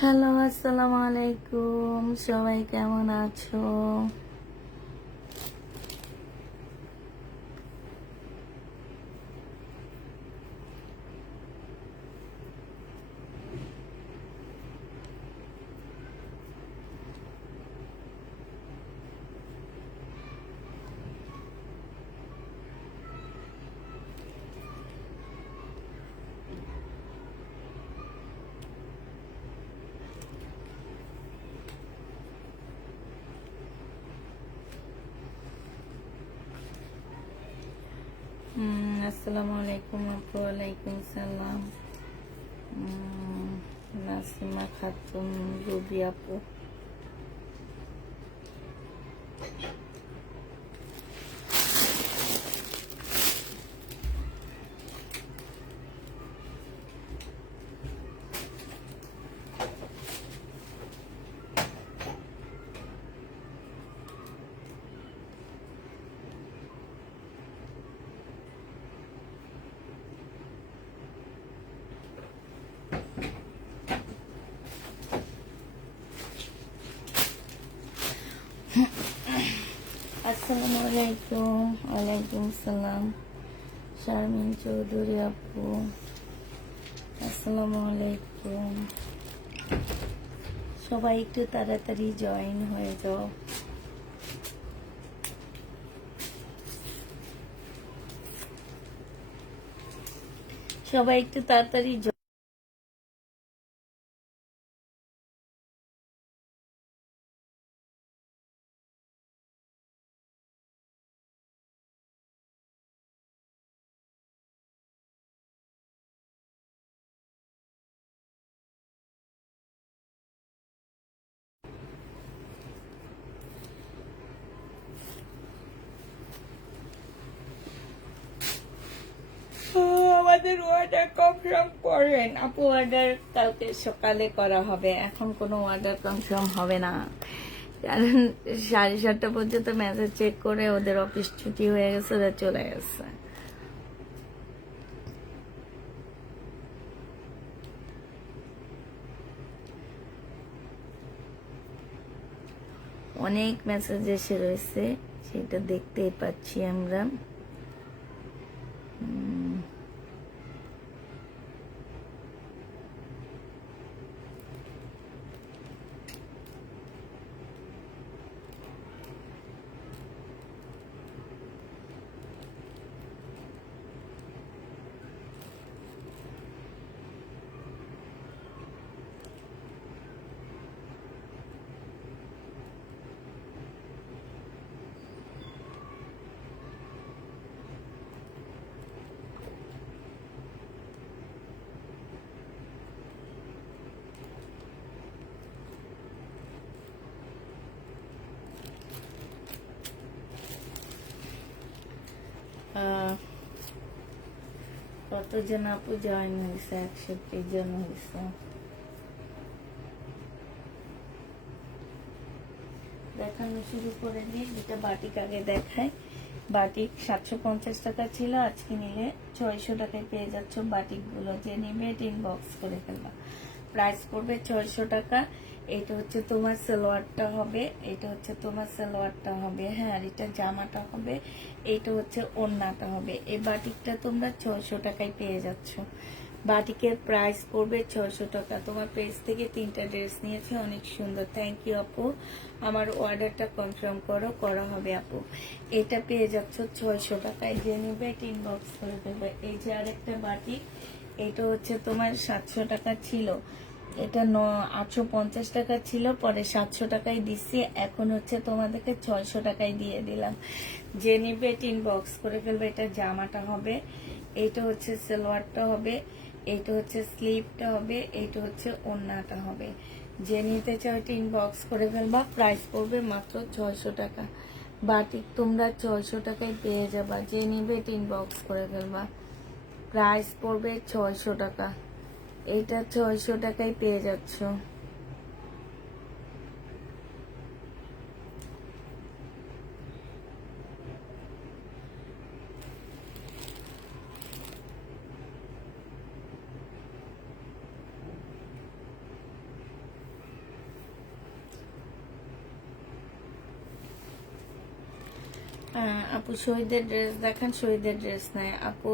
Hello, আসসালামু আলাইকুম। সবাই কেমন আছো? আসসালামু আলাইকুম আপু। ওয়ালাইকুম সালাম। নাসিমা খাতুন, রুবি আপু। আসসালামু আলাইকুম। ওয়ালাইকুম সালাম। শারমিন চৌধুরী আপু, আসসালামু আলাইকুম। সবাই একটু তাড়াতাড়ি জয়েন হয়ে যাও। সবাই একটু তাড়াতাড়ি আমাদের অর্ডার কনফার্ম করেন আপু। অর্ডার কালকে সকালে করা হবে, এখন কোনো অর্ডার কনফার্ম হবে না, কারণ 7:30 পর্যন্ত মেসেজ চেক করে ওদের অফিস ছুটি হয়ে গেছে, ওরা চলে গেছে। অনেক মেসেজ এসে রয়েছে, সেটা দেখতেই পাচ্ছি আমরা। কতজন আপু জয়েন হয়েছে? 61 জন হয়েছে। দেখানো শুরু করে দিই, যেটা বাটিক আগে দেখায়। বাটিক 750 টাকা ছিল, আজকে নিলে 600 টাকায় পেয়ে যাচ্ছ বাটিক গুলো। যে নিবে ইনবক্স করে ফেলবা। প্রাইস পড়বে 600 টাকা। এটা হচ্ছে তোমার সালোয়ারটা হবে, এটা হচ্ছে তোমার সালোয়ারটা হবে, হ্যাঁ, আর এটা জামাটা হবে, এইটা হচ্ছে ওড়নাটা হবে। এই বাটিকটা তোমরা 600 টাকায় পেয়ে যাচ্ছ। বাটিকের প্রাইস পড়বে 600 টাকা। তোমার পেজ থেকে 3টা ড্রেস নিয়েছে, অনেক সুন্দর। থ্যাংক ইউ আপু। আমার অর্ডারটা কনফার্ম করা হবে আপু। এটা পেয়ে যাচ্ছ 600 টাকায়। যে নিবে ইনবক্স করে দেবে। এই যে আরেকটা বাটিক, এটা হচ্ছে তোমার 700 টাকা ছিল, এটা 850 টাকা ছিল, পরে 700 টাকায় দিচ্ছি, এখন হচ্ছে তোমাদেরকে 600 টাকায় দিয়ে দিলাম। যে নিবে ইনবক্স করে ফেলবে। এটা জামাটা হবে, এইটা হচ্ছে সালোয়ারটা হবে, এইটা হচ্ছে স্লিভটা হবে, এইটা হচ্ছে ওড়নাটা হবে। যে নিতে চাও ইনবক্স করে ফেলবা। প্রাইস পড়বে মাত্র 600 টাকা। বাটিক তোমরা 600 টাকায় পেয়ে যাবা। যে নিবে ইনবক্স করে ফেলবা। প্রাইস পড়বে 600 টাকা। এটা 600 টাকায় পেয়ে যাচ্ছ। আপু শহীদের ড্রেস দেখান। শহীদের ড্রেস নাই আপু।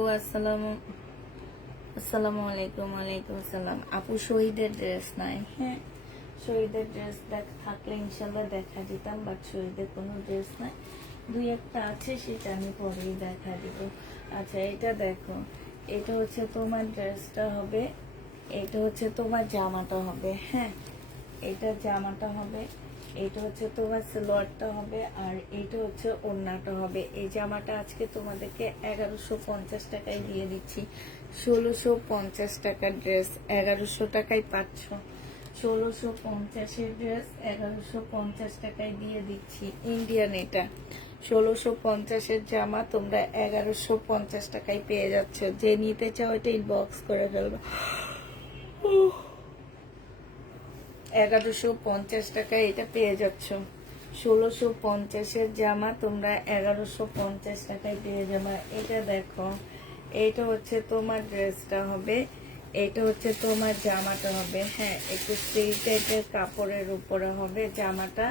আসসালামু আলাইকুম। ওয়ালাইকুম আসসালাম। আপু শহীদের ড্রেস নাই। হ্যাঁ, শহীদের ড্রেস থাকলে ইনশাল্লাহ দেখা দিতাম, বাট শহীদের কোনো ড্রেস নাই। দুই একটা আছে, সেটা আমি পরেই দেখা দিব। আচ্ছা, এটা দেখো, এটা হচ্ছে তোমার ড্রেসটা হবে, এটা হচ্ছে তোমার জামাটা হবে। হ্যাঁ, এটা জামাটা হবে, এটা হচ্ছে তোমার সালোয়ারটা হবে, আর এইটা হচ্ছে ওড়নাটা হবে। এই জামাটা আজকে তোমাদেরকে 1150 টাকায় দিয়ে দিচ্ছি। 1650 টাকার ড্রেস 1100 টাকায় পাচ্ছ। 1650-এর ড্রেস 1150 টাকায় দিয়ে দিচ্ছি। ইন্ডিয়ান এটা 1650-এর জামা তোমরা 1150 টাকায় পেয়ে যাচ্ছ। যে নিতে চাও এটা ইনবক্স করে ফেলবে। 1150 টাকায় এটা পেয়ে যাচ্ছ। 1650-এর জামা তোমরা 1150 টাকায় পেয়ে যাবে। এটা দেখো, এইটা হচ্ছে তোমার ড্রেসটা হবে, এটা হচ্ছে তোমার জামাটা হবে। হ্যাঁ, একটু ফ্রি টাইপের কাপড়ের উপরে হবে জামাটা।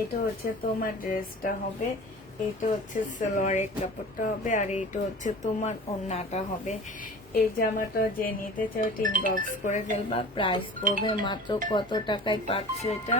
এটা হচ্ছে তোমার ড্রেসটা হবে, এটা হচ্ছে সালোয়ারের কাপড়টা হবে, আর এইটা হচ্ছে তোমার ওড়নাটা হবে। এই জামাটা যে নিতে চাও এটা ইনবক্স করে ফেলবা। প্রাইস পড়বে মাত্র কত টাকায় পাচ্ছ এটা?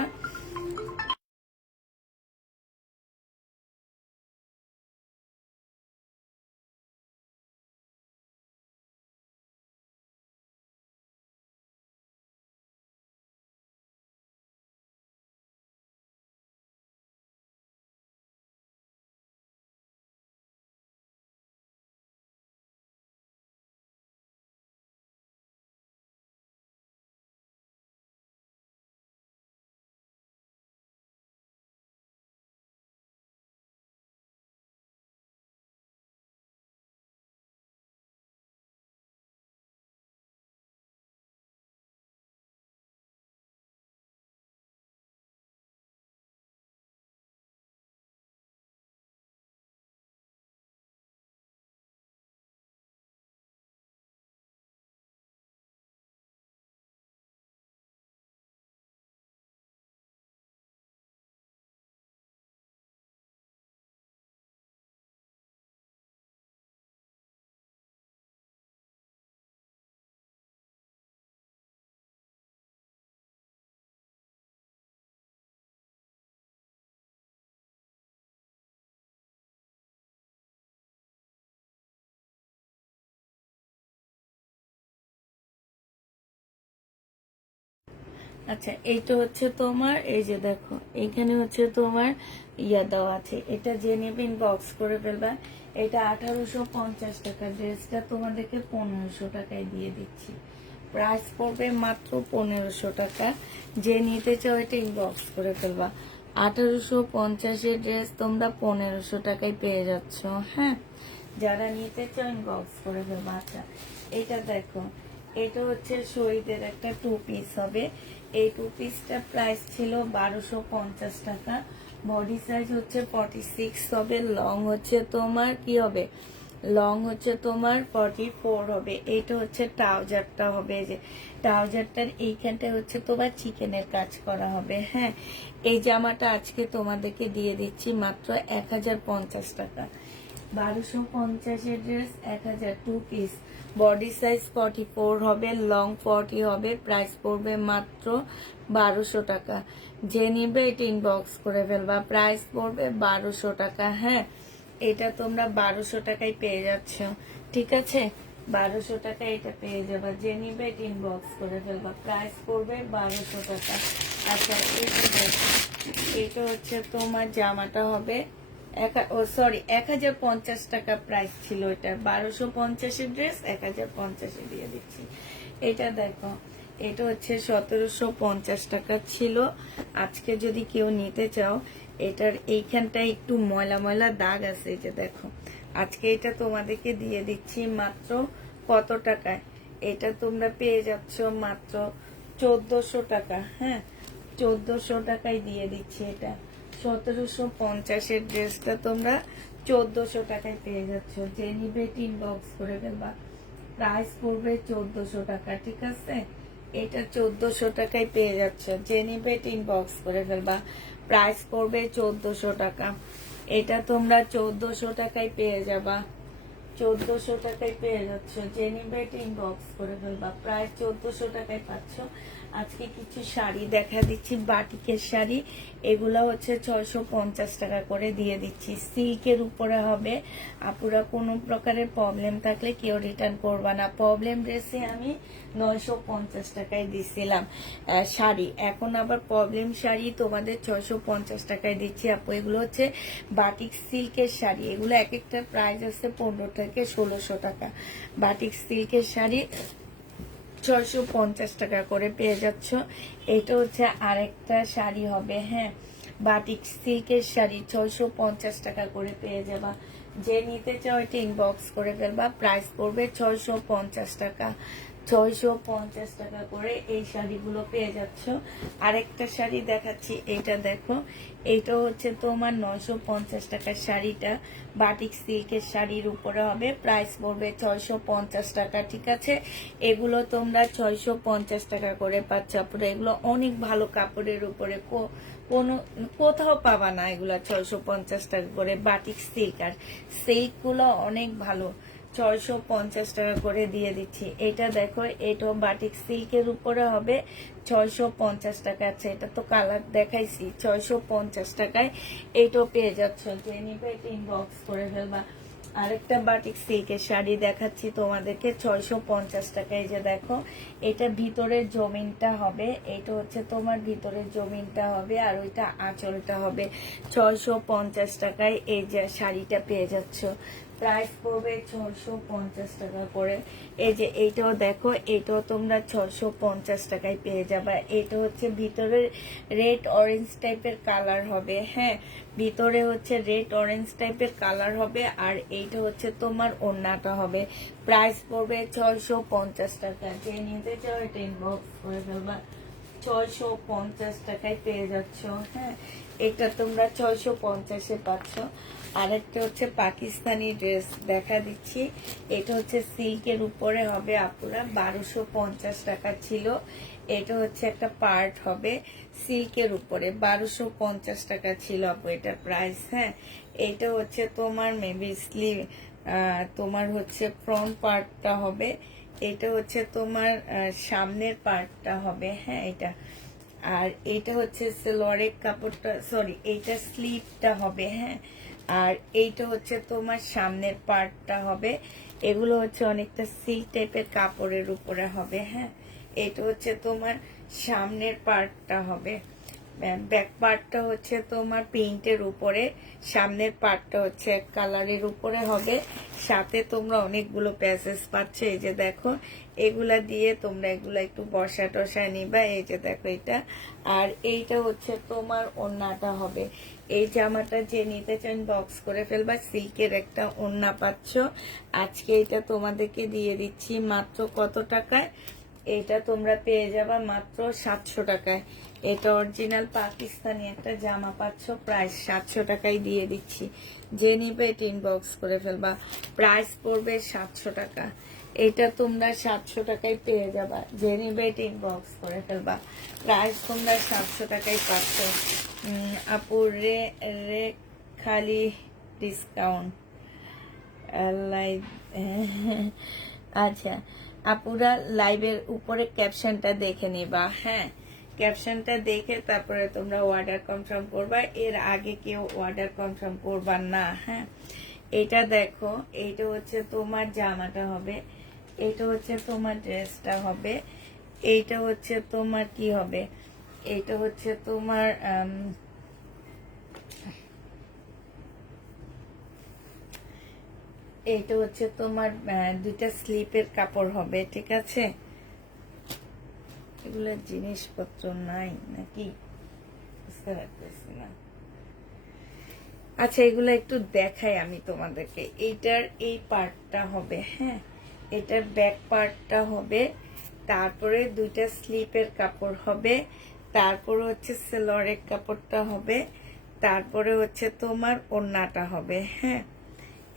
আচ্ছা, এইটা হচ্ছে তোমার, এই যে দেখো এইখানে হচ্ছে তোমার ইয়া দেওয়া আছে। এটা যে নেবে ইনবক্স করে ফেলবা। এটা 1850 টাকা, ড্রেসটা তোমাদেরকে 1500 টাকায় দিয়ে দিচ্ছি। প্রাইস পড়বে মাত্র 1500 টাকা। যে নিতে চাও এটা ইনবক্স করে ফেলবা। 1850-এর ড্রেস তোমরা 1500 টাকায় পেয়ে যাচ্ছ। হ্যাঁ, যারা নিতে চাও ইনবক্স করে ফেলবা। আচ্ছা, এটা দেখো, এটা হচ্ছে শহীদের একটা 2 পিস হবে। এই 2 পিসটা প্রাইস ছিল 1250 টাকা। বডি সাইজ হচ্ছে 46 হবে, লং হচ্ছে তোমার কি হবে, লং হচ্ছে তোমার 44 হবে। এইটা হচ্ছে ট্রাউজারটা হবে, যে ট্রাউজারটার এইখানটায় হচ্ছে তোমার চিকেনের কাজ করা হবে। হ্যাঁ, এই জামাটা আজকে তোমাদেরকে দিয়ে দিচ্ছি মাত্র 1050 টাকা। 1250-এর ড্রেস 1000, 2 পিস, বডি সাইজ 44 হবে, লং 40 হবে। প্রাইস পড়বে মাত্র 1200 টাকা। যে নিবে এটা ইনবক্স করে ফেলবা। প্রাইস পড়বে 1200 টাকা। হ্যাঁ, এটা তোমরা 1200 টাকায় পেয়ে যাচ্ছ। ঠিক আছে, 1200 টাকা এটা পেয়ে যাবা। যে নিবে এটা ইনবক্স করে ফেলবা। প্রাইস পড়বে 1200 টাকা। আচ্ছা, এটা হচ্ছে তোমার জামাটা হবে, 1050 টাকা প্রাইস ছিল এটা। 1250-এর ড্রেস 1050-এ দিয়ে দিচ্ছি। এটা দেখো, এটা হচ্ছে 1750 টাকা ছিল। আজকে যদি কেউ নিতে চাও, এটার এইখানটায় একটু ময়লা ময়লা দাগ আছে, এই যে দেখো। আজকে এটা তোমাদেরকে দিয়ে দিচ্ছি মাত্র কত টাকায়? এটা তোমরা পেয়ে যাচ্ছ মাত্র 1400 টাকা। হ্যাঁ, 1400 টাকায় দিয়ে দিচ্ছি এটা। 1750-এর ড্রেসটা তোমরা 1400 টাকায় পেয়ে যাচ্ছ। যে নিবে ইনবক্স করে ফেলবা। প্রাইস পড়বে 1400 টাকা। ঠিক আছে, এটা 1400 টাকায় পেয়ে যাচ্ছ। যে নিবে ইনবক্স করে ফেলবা। প্রাইস পড়বে 1400 টাকা। এটা তোমরা 1400 টাকায় পেয়ে যাবা, 1400 টাকায় পেয়ে যাচ্ছ। যে নিবে ইনবক্স করে ফেলবা, প্রায় 1400 টাকায় পাচ্ছ। আজকে কিছু শাড়ি দেখা দিচ্ছি, বাটিকের শাড়ি, এগুলো হচ্ছে 650 টাকা করে দিয়ে দিচ্ছি। সিল্কের উপরে হবে। আপুরা কোনো প্রকারের প্রবলেম থাকলে কেউ রিটার্ন করবা না। প্রবলেম ড্রেসে আমি 950 টাকায় দিছিলাম শাড়ি, এখন আবার প্রবলেম শাড়ি তোমাদের 650 টাকায় দিচ্ছি আপু। এগুলো হচ্ছে বাটিক সিল্কের শাড়ি, এগুলো এক একটা প্রাইস আছে 15 থেকে 1600 টাকা। বাটিক সিল্কের শাড়ি 650 টাকা করে পেয়ে যাচ্ছ। এটা হচ্ছে আরেকটা শাড়ি হবে, হ্যাঁ, বাটিক সিল্কের শাড়ি 650 টাকা করে পেয়ে যাবা। যে নিতে চাও এটা ইনবক্স করে ফেলবা, প্রাইস পড়বে 650 টাকা। 650 টাকা করে এই শাড়িগুলো পেয়ে যাচ্ছ। আরেকটা শাড়ি দেখাচ্ছি, এটা দেখো, এটা হচ্ছে তোমার 950 টাকার শাড়িটা, বাটিক সিল্কের শাড়ির উপরে হবে, প্রাইস পড়বে 650 টাকা, ঠিক আছে। এগুলো তোমরা 650 টাকা করে পাচ্ছ আপনারা। এগুলো অনেক ভালো কাপড়ের উপরে, কোনো কোথাও পাবা না এগুলা 650 টাকা করে। বাটিক সিল্ক, আর সিল্ক গুলো অনেক ভালো, 650 টাকা করে দিয়ে দিচ্ছি। এটা দেখো, এটাও বাটিক সিল্কের উপরে হবে, 650 টাকা আছে। এটা তো কালার দেখাইছি, 650 টাকায় এইটাও পেয়ে যাচ্ছ। যে নিবে এটা ইনবক্স করে ফেলবা। আরেকটা বাটিক সিল্কের শাড়ি দেখাচ্ছি তোমাদেরকে, 650 টাকায়। যে দেখো, এটা ভিতরের জমিনটা হবে, এটা হচ্ছে তোমার ভিতরের জমিনটা হবে, আর ওইটা আঁচলটা হবে। 650 টাকায় এই যে শাড়িটা পেয়ে যাচ্ছ, প্রাইস পড়বে 650 টাকা করে। এই যে এইটাও দেখো, এটাও তোমরা 650 টাকায় পেয়ে যাবা। এটা হচ্ছে ভিতরে রেড অরেঞ্জ টাইপের কালার হবে, হ্যাঁ, ভিতরে হচ্ছে রেড অরেঞ্জ টাইপের কালার হবে, আর এইটা হচ্ছে তোমার ওড়নাটা হবে। প্রাইস পড়বে 650 টাকা। যে নিতে চাও এটা ইনবক্স করে ফেলবা, 650 টাকায় পেয়ে যাচ্ছ, হ্যাঁ, এটা তোমরা 650-এ পাচ্ছ। আরেকটা হচ্ছে পাকিস্তানি ড্রেস দেখা দিচ্ছি, এটা হচ্ছে সিল্কের উপরে হবে আপুরা, 1250 টাকা ছিল। এটা হচ্ছে একটা পার্ট হবে সিল্কের উপরে, 1250 টাকা ছিল আপু এটার প্রাইস, হ্যাঁ। এটা হচ্ছে তোমার মেবি স্লিভ, তোমার হচ্ছে ফ্রন্ট পার্টটা হবে, এটা হচ্ছে তোমার সামনের পার্টটা হবে, হ্যাঁ, এটা। আর এইটা হচ্ছে সেলোয়ারের কাপড়টা, সরি, এইটা স্লিভটা হবে, হ্যাঁ। আর এইটা হচ্ছে তোমার সামনের পার্টটা হবে। এগুলো হচ্ছে অনেকটা সিল্ক টাইপের কাপড়ের উপরে হবে, হ্যাঁ। এটা হচ্ছে তোমার সামনের পার্টটা হবে, ব্যাক পার্টটা হচ্ছে তোমার প্রিন্টের উপরে, সামনের পার্টটা হচ্ছে এক কালারের উপরে হবে। সাথে তোমরা অনেকগুলো প্যাসেজ পাচ্ছ, এই যে দেখো, এগুলা দিয়ে তোমরা এগুলা একটু বসা টসা নিবা, এই যে দেখো এটা। আর এইটা হচ্ছে তোমার ওড়নাটা হবে। এই জামাটা যে নিতে চান বক্স করে ফেলবা, সিল্কের একটা ওড়না পাচ্ছ। আজকে এটা তোমাদেরকে দিয়ে দিচ্ছি মাত্র কত টাকায়? এটা তোমরা পেয়ে যাবা মাত্র 700 টাকায়। এটা অরিজিনাল পাকিস্তানি একটা জামা পাচ্ছ, প্রাইস 700 টাকায় দিয়ে দিচ্ছি। যে নিবে এটা ইনবক্স করে ফেলবা, প্রাইস পড়বে 700 টাকা। এটা তোমরা 700 টাকায় পেয়ে যাবা। যে নিবে এটা ইনবক্স করে ফেলবা, প্রাইস তোমরা 700 টাকায় পাচ্ছ। আপু রে রে খালি ডিসকাউন্ট লাইভ, আচ্ছা আপুরা লাইভের উপরে ক্যাপশনটা দেখে নিবা, হ্যাঁ, ক্যাপশনটা দেখে তারপরে তোমরা অর্ডার কনফার্ম করবা। এর আগে কেউ অর্ডার কনফার্ম করবা না, হ্যাঁ। এটা দেখো, এইটা হচ্ছে তোমার জামাটা হবে, এটা হচ্ছে তোমার ড্রেসটা হবে, এইটা হচ্ছে তোমার কি হবে, এইটা হচ্ছে তোমার এইটা হচ্ছে তোমার দুইটা স্লিপের কাপড় হবে, ঠিক আছে। এগুলো জিনিসপত্র নাই নাকি বুঝতে পারতেছি না। আচ্ছা, এগুলো একটু দেখাই আমি তোমাদেরকে। এইটার এই পার্টটা হবে, হ্যাঁ, এটার ব্যাক পার্টটা হবে, তারপরে দুইটা স্লিপের কাপড় হবে, তারপরে হচ্ছে সেলোয়ারের কাপড়টা হবে, তারপরে হচ্ছে তোমার ওড়নাটা হবে, হ্যাঁ।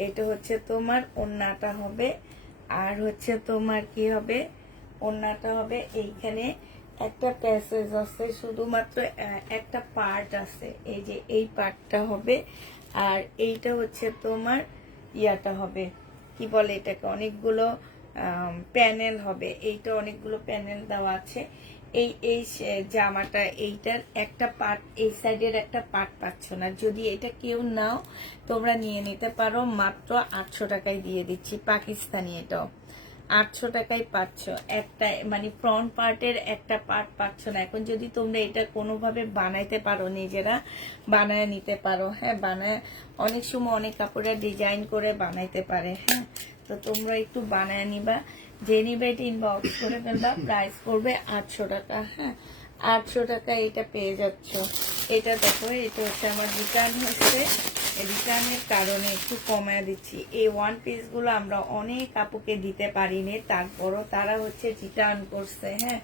এটা হচ্ছে তোমার ওড়নাটা হবে, আর হচ্ছে তোমার কি হবে, ওড়নাটা হবে। এইখানে একটা প্যাসেজ আছে, শুধুমাত্র একটা পার্ট আছে, এই যে এই পার্টটা হবে। আর এইটা হচ্ছে তোমার ইয়াটা হবে, কি বলে এটাকে, অনেকগুলো প্যানেল হবে, এইটা অনেকগুলো প্যানেল দেওয়া আছে। এই এই জামাটা এইটার একটা পার্ট, এই সাইডের একটা পার্ট পাচ্ছ না, যদি এটা কেউ নাও তোমরা নিয়ে নিতে পারো, মাত্র 800 টাকায় দিয়ে দিচ্ছি, পাকিস্তানি, এটাও 800 টাকায় পাচ্ছ। একটা মানে ফ্রন্ট পার্টের একটা পার্ট পাচ্ছ না। এখন যদি তোমরা এটা কোনোভাবে বানাইতে পারো, নিজেরা বানায় নিতে পারো, হ্যাঁ, বানায় অনেক সময় অনেক কাপড়ের ডিজাইন করে বানাইতে পারে, হ্যাঁ, তো তোমরা একটু বানায় নিবা, যে নিবে এটা ইনবক্স করে ফেলবা, প্রাইস পড়বে 800 টাকা, হ্যাঁ, 800 টাকা এটা পেয়ে যাচ্ছ। এটা দেখো, এটা হচ্ছে আমার রিটার্ন হচ্ছে, রিটার্নের কারণে একটু কমায় দিচ্ছি। এই ওয়ান পিস গুলো আমরা অনেক আপুকে দিতে পারিনি, তারপরও তারা হচ্ছে রিটার্ন করছে, হ্যাঁ।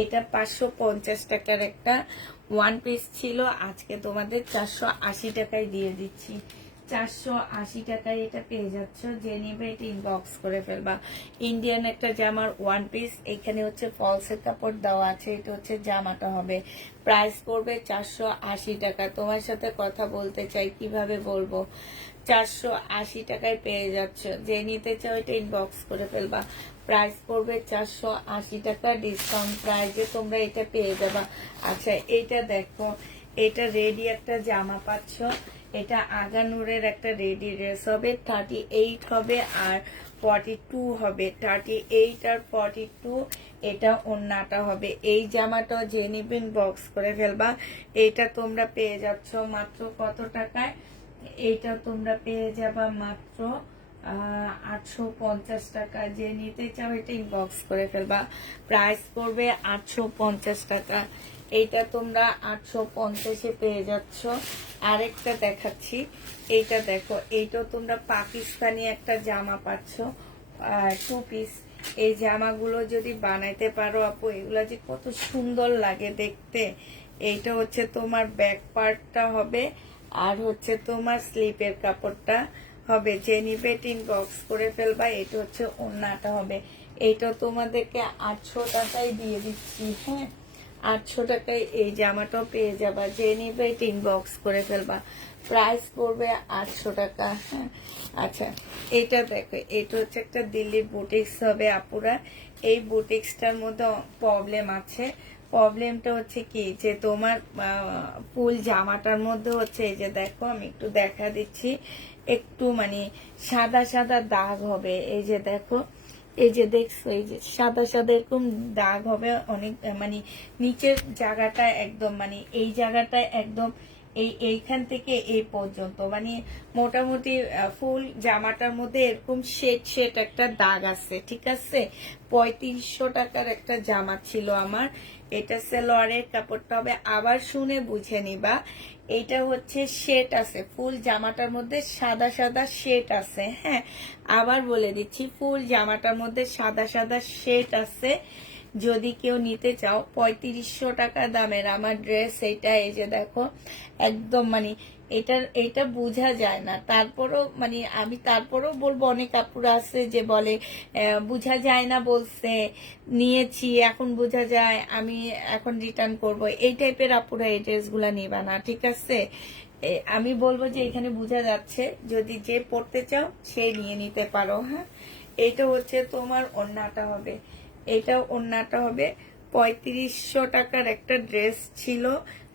এটা 550 টাকার একটা ওয়ান পিস ছিল, আজকে তোমাদের 480 টাকায় দিয়ে দিচ্ছি। 480 টাকায় এটা পেয়ে যাচ্ছ, যে নিবে এটা ইনবক্স করে ফেলবা। ইন্ডিয়ান একটা জামার ওয়ান পিস, এখানে হচ্ছে ফলসের কাপড় দেওয়া আছে, এটা হচ্ছে জামাটা হবে, প্রাইস পড়বে 480 টাকা। তোমার সাথে কথা বলতে চাই, কিভাবে বলবো, 480 টাকায় পেয়ে যাচ্ছ, যে নিতে চাও এটা ইনবক্স করে ফেলবা, প্রাইস পড়বে 480 টাকা, ডিসকাউন্ট প্রাইসে তোমরা এটা পেয়ে যাবা। আচ্ছা, এটা দেখো, এটা রেডি একটা জামা পাচ্ছ, এটা আগানুরের একটা রেডি ড্রেস হবে, 38 হবে আর 42 হবে, 38 আর 42, এটা ওন্নাটা হবে। এই জামাটা যে নিবেন বক্স করে ফেলবা। এইটা তোমরা পেয়ে যাচ্ছ মাত্র কত টাকায়, এইটা তোমরা পেয়ে যাবা মাত্র 850 টাকা, যে নিতে চাও এটা ইনবক্স করে ফেলবা, প্রাইস পড়বে 850 টাকা। এইটা তোমরা 850-এ পেয়ে যাচ্ছ। আরেকটা দেখাচ্ছি, এইটা দেখো, এইটাও তোমরা পাকিস্তানি একটা জামা পাচ্ছ, 2 পিস। এই জামাগুলো যদি বানাইতে পারো আপু, এগুলা যে কত সুন্দর লাগে দেখতে। এইটা হচ্ছে তোমার ব্যাক পার্টটা হবে, আর হচ্ছে তোমার স্লিপের কাপড়টা হবে, যে নিবে ইনবক্স করে ফেলবা। এটা হচ্ছে ওড়নাটা হবে, এইটা তোমাদেরকে 800 টাকায় দিয়ে দিচ্ছি, হ্যাঁ, 800 টাকায় এই জামাটাও পেয়ে যাবা, যে নিবে ইনবক্স করে ফেলবা, প্রাইস পড়বে 800 টাকা, হ্যাঁ। আচ্ছা, এটা দেখো, এটা হচ্ছে একটা দিল্লির বুটিক্স হবে আপুরা। এই বুটিক্সটার মধ্যে প্রবলেম আছে, প্রবলেমটা হচ্ছে কি, যে তোমার ফুল জামাটার মধ্যে হচ্ছে, এই যে দেখো, আমি একটু দেখা দিচ্ছি, একটু মানে সাদা সাদা দাগ হবে, এই যে দেখো, এই যে দেখছো, এই যে সাদা সাদা এরকম দাগ হবে অনেক, মানে নিচের জায়গাটা একদম, মানে এই জায়গাটা একদম, এইখান থেকে এই পর্যন্ত, মানে মোটামুটি ফুল জামাটার মধ্যে এরকম শেড শেড একটা দাগ আছে, ঠিক আছে। 3500 টাকার একটা জামা ছিল আমার, এটা সালোয়ারের কাপড়টা হবে, আবার শুনে বুঝে নিবা, এইটা হচ্ছে শেড আছে, ফুল জামাটার মধ্যে সাদা সাদা শেড আছে, হ্যাঁ, আবার বলে দিচ্ছি, ফুল জামাটার মধ্যে সাদা সাদা শেড আছে। যদি কেউ নিতে চাও, 3500 টাকা দামের আমার ড্রেস এইটা, এই যে দেখো, একদম মানে এটা বোঝা যায় না, তারপরও মানে আমি তারপরও বলবো, অনেক কাপড় আছে যে বলে বোঝা যায় না, বলছে নিয়েছি এখন বোঝা যায়, আমি এখন রিটার্ন করব, এই টাইপের আপুরা এই ড্রেসগুলা নিবা না, ঠিক আছে। আমি বলবো যে এখানে বোঝা যাচ্ছে, যদি যে পড়তে চাও সে নিয়ে নিতে পারো, হ্যাঁ। এইটা হচ্ছে তোমার ওড়নাটা হবে, এটা ওড়নাটা হবে। 3500 টাকার একটা ড্রেস ছিল,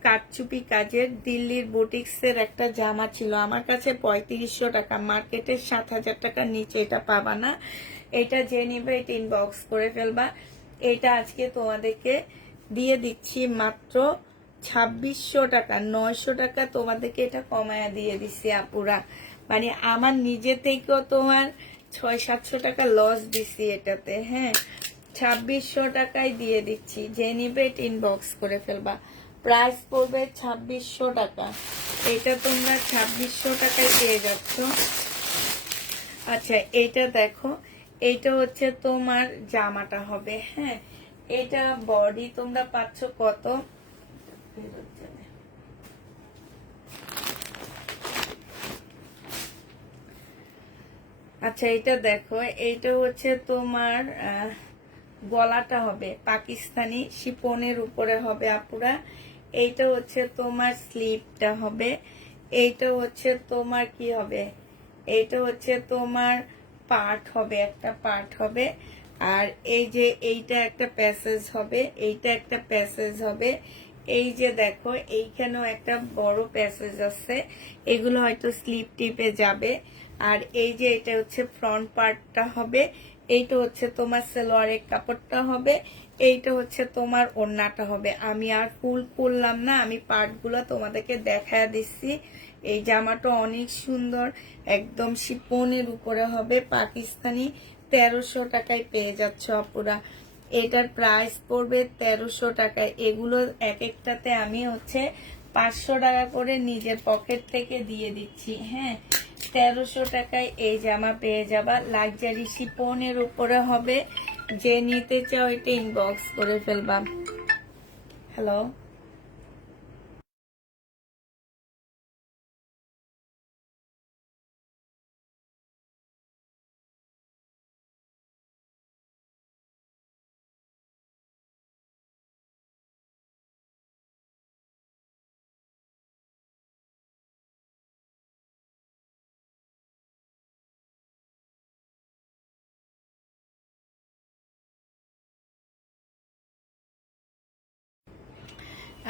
কাটচুপি কাজের, দিল্লির বুটিক্সের একটা জামা ছিল, আমার কাছে 3500 টাকা, মার্কেটের 7000 টাকার নিচে এটা পাবা না। এটা যে নিবে এটা ইনবক্স করে ফেলবা। এটা আজকে তোমাদেরকে দিয়ে দিচ্ছি মাত্র 2600 টাকা, 900 টাকা তোমাদেরকে এটা কমায়া দিয়ে দিচ্ছি আপুরা, মানে আমার নিজে থেকেও তোমার 600-700 টাকা লস দিছি এটাতে, হ্যাঁ। 2600 টাকায় দিয়ে দিচ্ছি, যে নিবে এটা ইনবক্স করে ফেলবা, প্রাইস পড়বে 2600 টাকা। এটা তোমরা 2600 টাকায় পেয়ে যাচ্ছ। আচ্ছা, এইটা দেখো, এইটা হচ্ছে তোমার জামাটা হবে, হ্যাঁ। এটা বডি তোমরা পাচ্ছ কত, আচ্ছা, এটা দেখো, এইটা হচ্ছে তোমার গলাটা হবে পাকিস্তানি শিপনের উপরে হবে আপুরা। এইটা হচ্ছে তোমার স্লিপটা হবে, এইটা হচ্ছে তোমার কি হবে, এইটা হচ্ছে তোমার পার্ট হবে, একটা পার্ট হবে। আর এই যে এইটা একটা প্যাসেজ হবে, এইটা একটা প্যাসেজ হবে। এই যে দেখো এইখানেও একটা বড় প্যাসেজ আছে, এগুলো হয়তো স্লিপ টিপে যাবে। আর এই যে এটা হচ্ছে ফ্রন্ট পার্টটা হবে, এইটা হচ্ছে তোমার সালোয়ারের কাপড়টা হবে, এইটা হচ্ছে তোমার ওড়নাটা হবে। আমি আর ফুল করলাম না, আমি পার্টগুলো তোমাদেরকে দেখায় দিচ্ছি। এই জামাটা অনেক সুন্দর, একদম শিপনের উপরে হবে, পাকিস্তানি। 1300 টাকায় পেয়ে যাচ্ছ আপুরা। এটার প্রাইস পড়বে 1300 টাকায়। এগুলো এক একটাতে আমি হচ্ছে 500 টাকা করে নিজের পকেট থেকে দিয়ে দিচ্ছি। হ্যাঁ, 1300 টাকায় এই জামা পেয়ে যাবা। লাক্সারি শিপনের উপরে হবে। যে নিতে চাও এটা ইনবক্স করে ফেলবা। হ্যালো,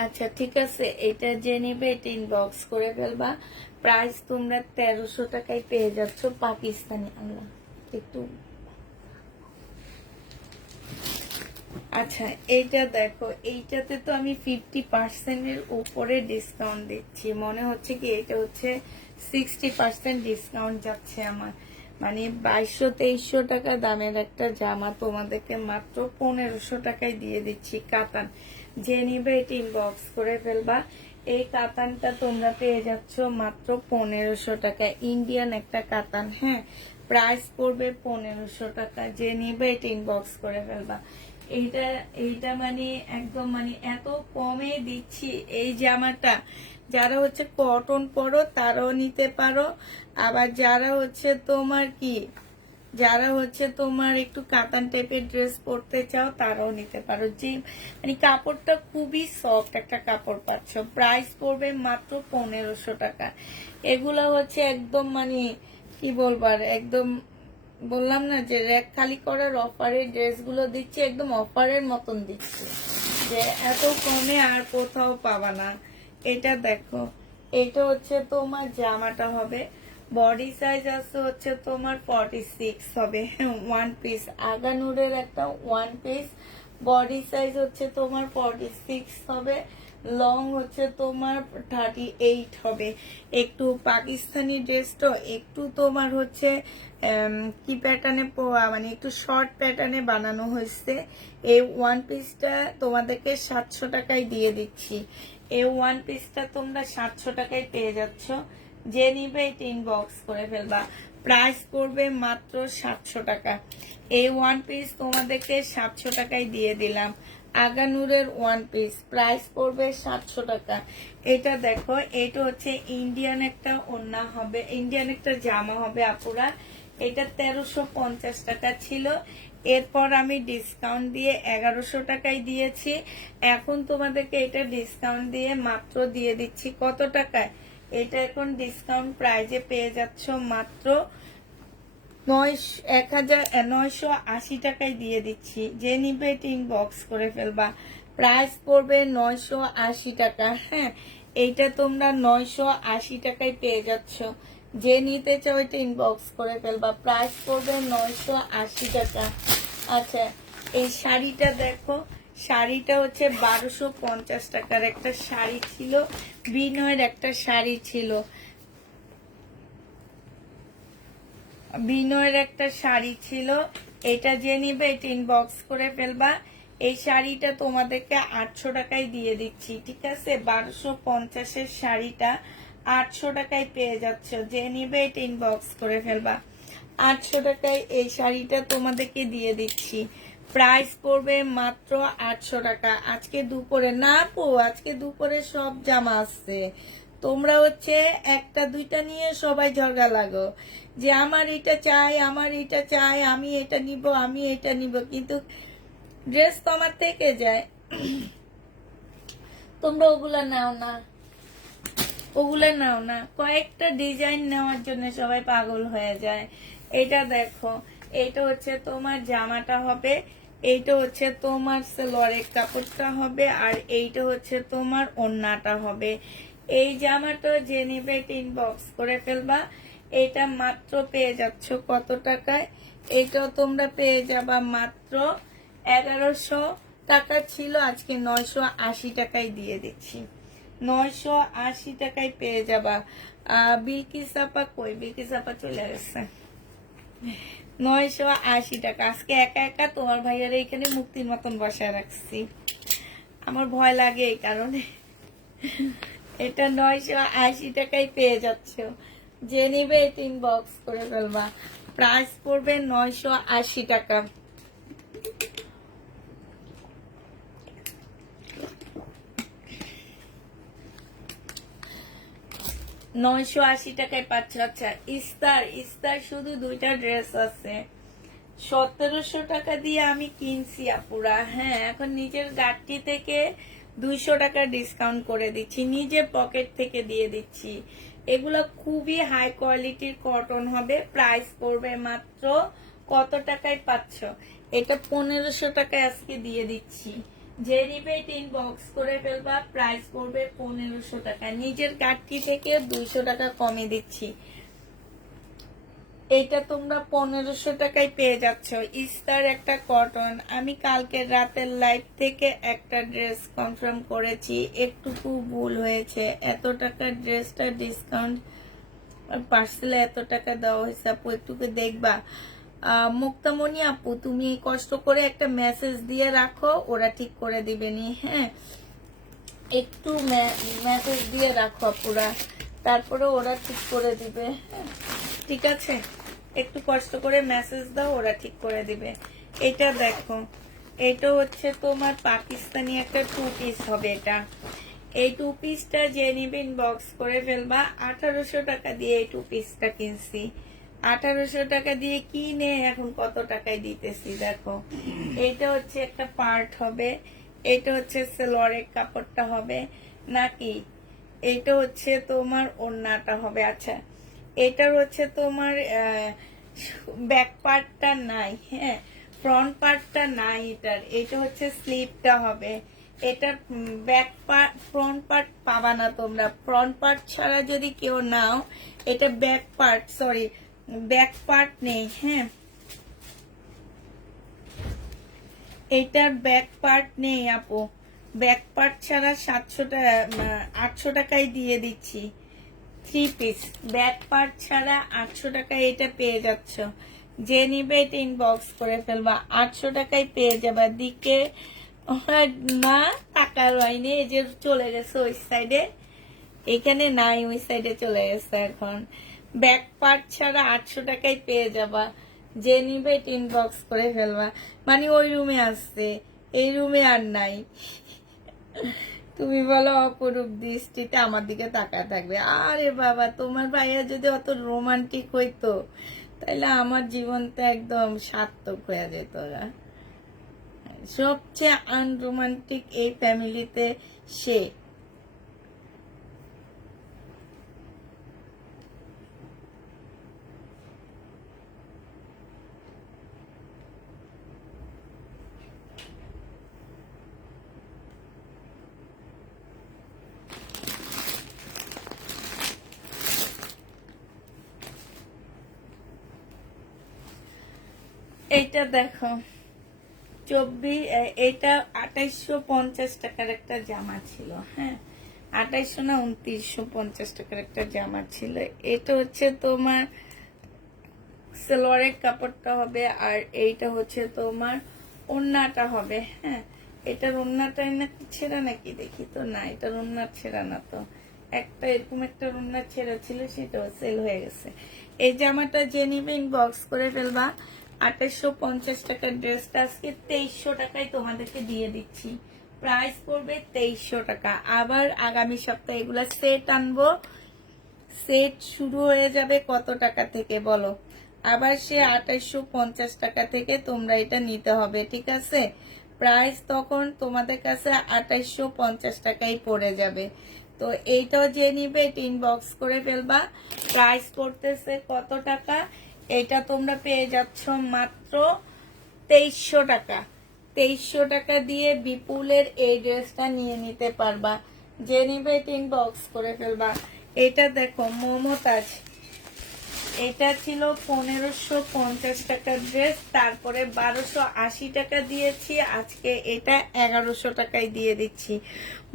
আচ্ছা ঠিক আছে, এটা যে নেবে এটা ইনবক্স করে ফেলবা। প্রাইস তোমরা 1300 টাকায় পেয়ে যাচ্ছ পাকিস্তানি। আল্লাহ, একটু আচ্ছা এইটা দেখো, এইটাতে তো আমি 50% উপরে ডিসকাউন্ট দিচ্ছি। মনে হচ্ছে কি এটা হচ্ছে 60% ডিসকাউন্ট যাচ্ছে আমার। মানে 2200-2300 টাকা দামের একটা জামা তোমাদেরকে মাত্র 1500 টাকায় দিয়ে দিচ্ছি। কাতান যে নিবে এটা ইনবক্স করে ফেলবা। এই কাতানটা তোমরা পেয়ে যাচ্ছ মাত্র 1500 টাকা, ইন্ডিয়ান একটা কাতান। হ্যাঁ, প্রাইস পড়বে 1500 টাকা। যে নিবে এটা ইনবক্স করে ফেলবা। এইটা এইটা মানে একদম মানে এত কমে দিচ্ছি এই জামাটা। যারা হচ্ছে কটন পরো তারাও নিতে পারো, আবার যারা হচ্ছে তোমার কি, যারা হচ্ছে তোমার একটু কাতান টাইপের ড্রেস পরতে চাও তারাও নিতে পারো। যে মানে কাপড়টা খুবই সফট একটা কাপড় পাচ্ছ। প্রাইস পড়বে মাত্র 1500 টাকা। এগুলো হচ্ছে একদম মানে কি বলবার, একদম বললাম না যে র্যাক খালি করার অফারে ড্রেসগুলো দিচ্ছে, একদম অফারের মতন দিচ্ছে, যে এত কমে আর কোথাও পাবা না। এটা দেখো, এটা হচ্ছে তোমার জামাটা হবে। বডি সাইজ আছে হচ্ছে তোমার 46 হবে। ওয়ান পিস আগানুরের একটা ওয়ান পিস, বডি সাইজ হচ্ছে তোমার 46 হবে। লং হচ্ছে তোমার 38 হবে। একটু পাকিস্তানি ড্রেস তো একটু তোমার হচ্ছে কি প্যাটার্নে মানে একটু শর্ট প্যাটার্নে বানানো হয়েছে। এই ওয়ান পিসটা তোমাদেরকে 700 টাকায় দিয়ে দিচ্ছি। এই ওয়ান পিসটা তোমরা 700 টাকায় পেয়ে যাচ্ছ। যে নিবে এটা ইনবক্স করে ফেলবা। প্রাইস পড়বে মাত্র 700 টাকা। এই ওয়ান পিস তোমাদেরকে 700 টাকায় দিয়ে দিলাম। আগানুরের ওয়ান পিস প্রাইস পড়বে 700 টাকা। এটা দেখো, এটা হচ্ছে ইন্ডিয়ান একটা ওড়না হবে, ইন্ডিয়ান একটা জামা হবে আপুরা। এটা 1350 টাকা ছিল, এরপর আমি ডিসকাউন্ট দিয়ে 1100 টাকায় দিয়েছি। এখন তোমাদেরকে এটা ডিসকাউন্ট দিয়ে মাত্র দিয়ে দিচ্ছি কত টাকায়, এটা এখন ডিসকাউন্ট প্রাইজে পেয়ে যাচ্ছ মাত্র 1980 টাকায় দিয়ে দিচ্ছি। যে নিবে এটা ইনবক্স করে ফেলবা। প্রাইস পড়বে 980 টাকা। হ্যাঁ, এইটা তোমরা 980 টাকায় পেয়ে যাচ্ছ। যে নিতে চাও এটা ইনবক্স করে ফেলবা। প্রাইস পড়বে 980 টাকা। আচ্ছা, এই শাড়িটা দেখো, শাড়িটা হচ্ছে 1250 টাকার একটা শাড়ি ছিল, বিনয়ের একটা শাড়ি ছিল, বিনয়ের একটা শাড়ি ছিল। এটা যে নিবে এটা ইনবক্স করে ফেলবা। এই শাড়িটা তোমাদেরকে 800 টাকায় দিয়ে দিচ্ছি। ঠিক আছে, 1250-এর শাড়িটা 800 টাকায় পেয়ে যাচ্ছ। যে নিবে এটা ইনবক্স করে ফেলবা। 800 টাকায় এই শাড়িটা তোমাদেরকে দিয়ে দিচ্ছি। প্রাইস পড়বে মাত্র 800 টাকা। আজকে দুপুরে না আপু, আজকে দুপুরে সব জামা আসছে। তোমরা হচ্ছে একটা দুইটা নিয়ে সবাই ঝগড়া লাগো যে আমার এটা চাই, আমার এটা চাই, আমি এটা নিব, আমি এটা নিব, কিন্তু ড্রেস তো আমার থেকে যায়। তোমরা ওগুলা নাও না, ওগুলো নাও না, কয়েকটা ডিজাইন নেওয়ার জন্য সবাই পাগল হয়ে যায়। এটা দেখো, এটা হচ্ছে তোমার জামাটা হবে, এইটা হচ্ছে তোমার সালোয়ারের কাপড়টা হবে, আর এইটা হচ্ছে তোমার ওড়নাটা হবে। এই জামাটা যে নিবে ইনবক্স করে ফেলবা। এটা মাত্র পেয়ে যাচ্ছ কত টাকায়? এটাও তোমরা পেয়ে যাবা মাত্র 1100 টাকা ছিল, আজকে 980 টাকায় দিয়ে দিচ্ছি। 980 টাকায় পেয়ে যাবা। বিলকিস আপা কই? বিলকিস আপা চলে গেছে। 980 টাকা আজকে একা একা তোমার ভাইয়ার এখানে মুক্তির মতন বসায় রাখছি। আমার ভয় লাগে এই কারণে। এটা 980 টাকায় পেয়ে যাচ্ছ, যে নিবে এটা ইনবক্স করে ফেলবা। প্রাইস পড়বে 980 টাকা। 980 টাকায় পাচ্ছ। আচ্ছা, ইস্তার ইস্তার শুধু দুইটা ড্রেস আছে, 1700 টাকা দিয়ে আমি কিনছি আপুরা। হ্যাঁ, এখন নিজের গাড়ি থেকে 200 টাকা ডিসকাউন্ট করে দিচ্ছি, নিজের পকেট থেকে দিয়ে দিচ্ছি। এগুলো খুবই হাই কোয়ালিটির কটন হবে। প্রাইস পড়বে মাত্র কত টাকায় পাচ্ছ? এটা 1500 টাকায় আজকে দিয়ে দিচ্ছি। যে নিবে ইনবক্স করে ফেলবা। প্রাইস পড়বে 1500 টাকা, নিজের গাড়ি থেকে 200 টাকা কমে দিচ্ছি। এটা তোমরা 1500 টাকায় পেয়ে যাচ্ছ। ইস্তার একটা কটন। আমি কালকে রাতের লাইভ থেকে একটা ড্রেস কনফার্ম করেছি, একটুকু ভুল হয়েছে। এত টাকার ড্রেসটা ডিসকাউন্ট পার্সেলে এত টাকা দেওয়া হয়েছে। আপু একটুকু দেখবা। মুক্তামণি আপু, তুমি কষ্ট করে একটা মেসেজ দিয়ে রাখো, ওরা ঠিক করে দিবেনি। হ্যাঁ, একটু মেসেজ দিয়ে রাখো আপুরা, তারপরে ওরা ঠিক করে দিবে। হ্যাঁ, ঠিক আছে, একটু কষ্ট করে মেসেজ দাও, ওরা ঠিক করে দিবে। এটা দেখো, এটা হচ্ছে তোমার পাকিস্তানি একটা 2 পিস হবে। এটা এই 2 পিসটা যে নিবে ইনবক্স করে ফেলবা। 1800 টাকা দিয়ে এই 2 পিসটা কিনছি। 1800 টাকা দিয়ে কিনে এখন কত টাকায় দিতেছি দেখো। এটা হচ্ছে একটা পার্ট হবে, এটা হচ্ছে সালোয়ারের কাপড়টা হবে নাকি, এটা হচ্ছে তোমার ওড়নাটা হবে। আচ্ছা, এটার হচ্ছে তোমার ব্যাক পার্টটা নাই, হ্যাঁ, ফ্রন্ট পার্টটা নাই এটার। এটা হচ্ছে স্লিপটা হবে। এটার ব্যাক পার্ট ফ্রন্ট পার্ট পাবা না তোমরা। ফ্রন্ট পার্ট ছাড়া যদি কেউ নাও, এটা back part, sorry back part নেই। হ্যাঁ, এটার ব্যাক পার্ট নেই আপু। ব্যাক পার্ট ছাড়া 800 টাকায় দিয়ে দিচ্ছি 3 পিস। ব্যাক পার্ট ছাড়া 800 টাকায় এটা পেয়ে যাচ্ছ। যে নিবে এটা ইনবক্স করে ফেলবা। 800 টাকায় পেয়ে যাবা। দিকে না টাকার হয়নি, এই যে চলে গেছে ওই সাইডে, এখানে নাই, ওই সাইডে চলে গেছে। এখন ব্যাক পার্ট ছাড়া 800 টাকায় পেয়ে যাবা। যে নিবে এটা ইনবক্স করে ফেলবা। মানে ওই রুমে আসছে, এই রুমে আর নাই। তুমি বলো অপরূপ দৃষ্টিতে আমার দিকে তাকায় থাকবে। আরে বাবা, তোমার ভাইয়া যদি অত রোমান্টিক হইতো তাহলে আমার জীবনটা একদম সার্থক হয়ে যেত। সবচেয়ে আনরোমান্টিক এই ফ্যামিলিতে সে। এইটা দেখো, 24, এটা 2850 টাকার একটা জামা ছিল। হ্যাঁ, 2800 না 2950 টাকার একটা জামা ছিল। এটা হচ্ছে তোমার সালোয়ারের কাপড়টা হবে, আর এইটা হচ্ছে তোমার ওড়নাটা হবে। হ্যাঁ, এটার ওড়নাটাই নাকি ছেঁড়া নাকি, দেখি তো। না, এটার ওড়না ছেঁড়া না তো। একটা এরকম একটা ওড়না ছেঁড়া ছিল, সেটাও সেল হয়ে গেছে। এই জামাটা যে নিবে ইনবক্স করে ফেলবা। 2850 টাকার ড্রেসটা আজকে 2300 টাকায় তোমাদেরকে দিয়ে দিচ্ছি। প্রাইস পড়বে 2300 টাকা। আবার আগামী সপ্তাহে এগুলা সেট আনবো। সেট শুরু হয়ে যাবে কত টাকা থেকে বলো? আবার সে 2850 টাকা থেকে তোমরা এটা নিতে হবে, ঠিক আছে? প্রাইস তখন তোমাদের কাছে 2850 টাকাই পড়ে যাবে। তো এইটাও যে নিবে এটা ইনবক্স করে ফেলবা। প্রাইস পড়তেছে কত টাকা? এটা তোমরা পেয়ে যাচ্ছ মাত্র 2300 টাকা। 2300 টাকা দিয়ে বিপুলের এই ড্রেসটা নিয়ে নিতে পারবা। যে নিবে এটা ইনবক্স করে ফেলবা। এটা দেখো মমতাজ, এটা ছিল 1550 টাকার ড্রেস, তারপরে 1280 টাকা দিয়েছি, আজকে এটা 1100 টাকায় দিয়ে দিচ্ছি।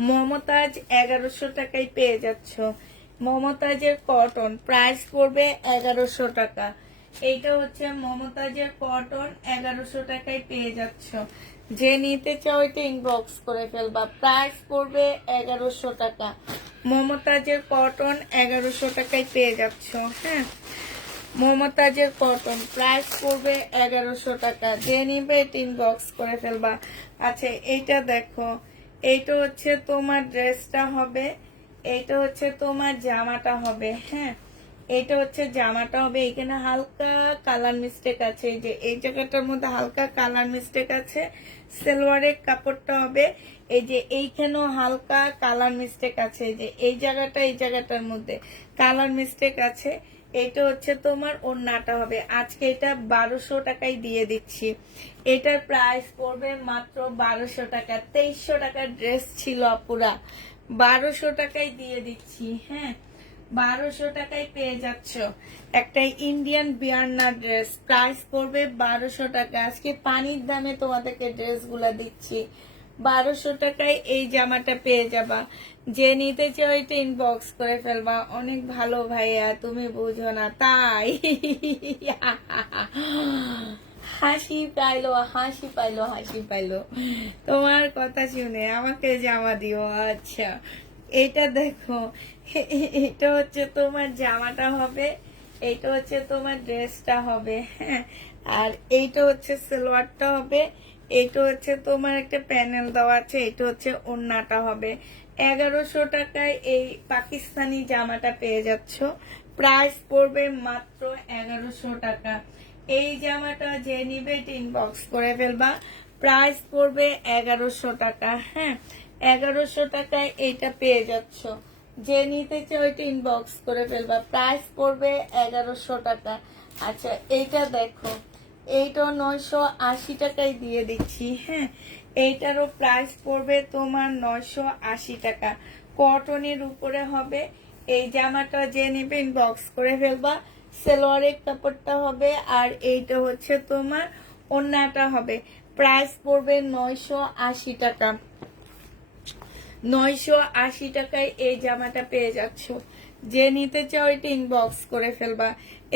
মমতাজ 1100 টাকায় পেয়ে যাচ্ছ। মমতাজের কটন প্রাইস পড়বে 1100 টাকা। এইটা হচ্ছে মমতাজের কটন, 1100 টাকায় পেয়ে যাচ্ছ। যে নিতে চাও এটা ইনবক্স করে ফেলবা। প্রাইস পড়বে 1100 টাকা। মমতাজের কটন 1100 টাকায় পেয়ে যাচ্ছ। হ্যাঁ, মমতাজের কটন প্রাইস পড়বে 1100 টাকা। যে নিবে এটা ইনবক্স করে ফেলবা। আচ্ছা, এইটা দেখো, এইটা হচ্ছে তোমার ড্রেসটা হবে, এইটা হচ্ছে তোমার জামাটা হবে। হ্যাঁ, এইটা হচ্ছে জামাটা হবে। এখানে হালকা কালার মিস্টেক আছে, এই যে এই জায়গাটার মধ্যে হালকা কালার মিস্টেক আছে। সালোয়ারের কাপড়টা হবে এই যে এইখানেও হালকা কালার মিস্টেক আছে, এই যে এই জায়গাটার মধ্যে কালার মিস্টেক আছে। এটা হচ্ছে তোমার ওড়নাটা হবে। আজকে এটা 1200 টাকায় দিয়ে দিচ্ছি। এটার প্রাইস পড়বে মাত্র 1200 টাকা। 2300 টাকার ড্রেস ছিল পুরা, 1200 টাকায় দিয়ে দিচ্ছি। হ্যাঁ, 1200 টাকায় পেয়ে যাচ্ছ একটা ইন্ডিয়ান বিয়ারনা ড্রেস। প্রাইস পড়বে 1200 টাকা। আজকে পানির দামে তোমাদেরকে ড্রেসগুলা দিচ্ছি। 1200 টাকায় এই জামাটা পেয়ে যাবা। যে নিতে চাও এটা ইনবক্স করে ফেলবা। অনেক ভালো ভাইয়া, তুমি বুঝো না তাই। হাসি পাইলো, হাসি পাইলো, হাসি পাইলো তোমার কথা শুনে। আমাকে জামা দিও। আচ্ছা, এটা দেখো, এটা হচ্ছে তোমার জামাটা হবে, এইটা হচ্ছে তোমার ড্রেসটা হবে। হ্যাঁ, আর এইটা হচ্ছে সালোয়ারটা হবে, এইটা হচ্ছে তোমার একটা প্যানেল দেওয়া আছে, এটা হচ্ছে ওড়নাটা হবে। 1100 টাকায় এই পাকিস্তানি জামাটা পেয়ে যাচ্ছ। প্রাইস পড়বে মাত্র 1100 টাকা। এই জামাটা যে নিবে ইনবক্স করে ফেলবা। প্রাইস পড়বে 1100 টাকা। হ্যাঁ, 1100 টাকায় এইটা পেয়ে যাচ্ছ। যে নিতে চাও ওইটা ইনবক্স করে ফেলবা। প্রাইস পড়বে 1100 টাকা। আচ্ছা, এইটা দেখো, এইটা 980 টাকায় দিয়ে দিচ্ছি। হ্যাঁ, এইটারও প্রাইস পড়বে তোমার 980 টাকা। কটনের উপরে হবে। এই জামাটা যে নেবে ইনবক্স করে ফেলবা। সালোয়ারের কাপড়টা হবে, আর এইটা হচ্ছে তোমার ওড়নাটা হবে। প্রাইস পড়বে 980 টাকা। 980 টাকায় এই জামাটা পেয়ে যাচ্ছ। যে নিতে চাও এটা ইনবক্স করে ফেলবা।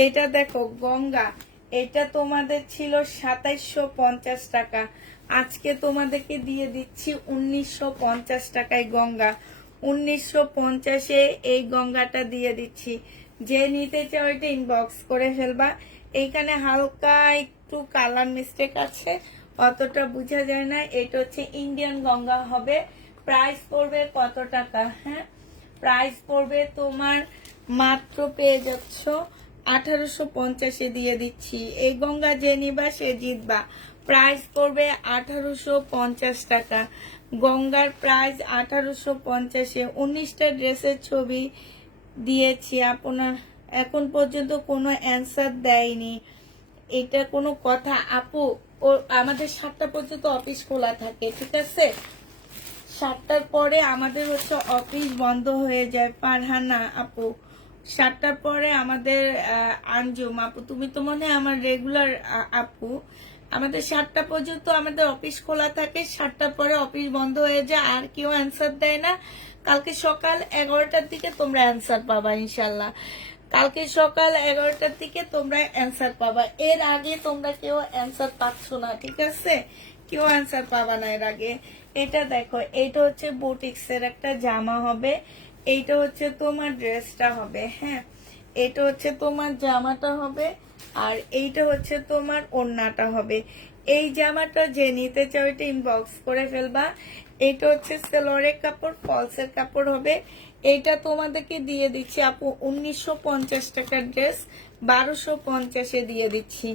এটা দেখো গঙ্গা, এটা তোমাদের ছিল 2750 টাকা, আজকে তোমাদেরকে দিয়ে দিচ্ছি 1950 টাকায় গঙ্গা। 1950-এ এই গঙ্গাটা দিয়ে দিচ্ছি। যে নিতে চাও এটা ইনবক্স করে ফেলবা। এইখানে হালকা একটু কালার মিস্টেক আছে, অতটা বোঝা যায় না। এটা হচ্ছে ইন্ডিয়ান গঙ্গা হবে। প্রাইস পড়বে কত টাকা? হ্যাঁ, প্রাইস পড়বে তোমার মাত্র পেয়ে যাচ্ছ 1850-এ দিয়ে দিচ্ছি। এই গঙ্গা যে নিবা সে জিতবা। প্রাইস পড়বে 1850 টাকা। গঙ্গার প্রাইস 1850-এ। 19টা ড্রেসের ছবি দিয়েছি, আপনার এখন পর্যন্ত কোনো অ্যান্সার দেয়নি। এটা কোনো কথা আপু? ও আমাদের 7টা পর্যন্ত অফিস খোলা থাকে, ঠিক আছে? 7টার পরে আমাদের হচ্ছে অফিস বন্ধ হয়ে যায়। ফারহানা আপু, 7টার পরে আমাদের আঞ্জুম আপু, তুমি তো মনে হয় আমার রেগুলার আপু। আমাদের 7টা পর্যন্ত আমাদের অফিস খোলা থাকে, 7টার পরে অফিস বন্ধ হয়ে যায়, আর কেউ অ্যান্সার দেয় না। কালকে সকাল 11টার দিকে তোমরা অ্যান্সার পাবা ইনশাল্লাহ। কালকে সকাল 11টার দিকে তোমরা অ্যান্সার পাবা। এর আগে তোমরা কেউ অ্যান্সার পাচ্ছ না, ঠিক আছে? কেউ অ্যান্সার পাবা না এর আগে। এটা দেখো, এইটা হচ্ছে বুটিক্সের একটা জামা হবে, এইটা হচ্ছে তোমার ড্রেসটা হবে। হ্যাঁ, এটা হচ্ছে তোমার জামাটা হবে, আর এইটা হচ্ছে তোমার ওড়নাটা হবে। এই জামাটা যে নিতে চাও এটা ইনবক্স করে ফেলবা। এটা হচ্ছে সালোয়ারের কাপড়, ফলসের কাপড় হবে। এইটা তোমাদেরকে দিয়ে দিচ্ছি আপু 1950 টাকার ড্রেস 1250-এ দিয়ে দিচ্ছি।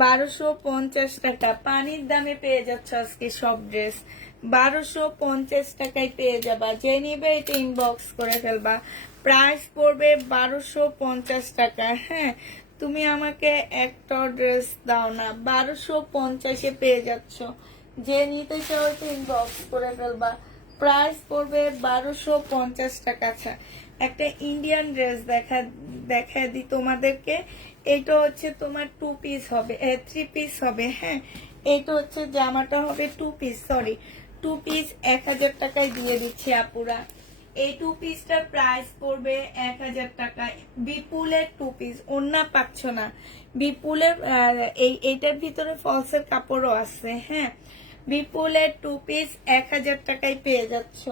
1250 টাকা। পানির দামে পেয়ে যাচ্ছ আজকে সব ড্রেস 1250 টাকায় পেয়ে যাবা। যে নিবে এটা ইনবক্স করে ফেলবা। প্রাইস পড়বে 1250 টাকা। হ্যাঁ, তুমি আমাকে একটা ড্রেস দাও না, 1250-এ পেয়ে যাচ্ছ। যে নিতে চাও এটা ইনবক্স করে ফেলবা। প্রাইস পড়বে 1250 টাকা। আচ্ছা, একটা ইন্ডিয়ান ড্রেস দেখা দি তোমাদেরকে। এটা হচ্ছে তোমার 2 পিস হবে, 3 পিস হবে। হ্যাঁ, এটা হচ্ছে জামাটা হবে 2 পিস, সরি 2 পিস 1000 টাকায় দিয়ে দিচ্ছি আপুরা। এই 2 পিসটার প্রাইস পড়বে 1000 টাকা। বিপুলের 2 পিস, ওন্না পাচ্ছ না। বিপুলের এইটার ভিতরে ফলসের কাপড়ও আছে। হ্যাঁ, বিপুলের 2 পিস 1000 টাকায় পেয়ে যাচ্ছ।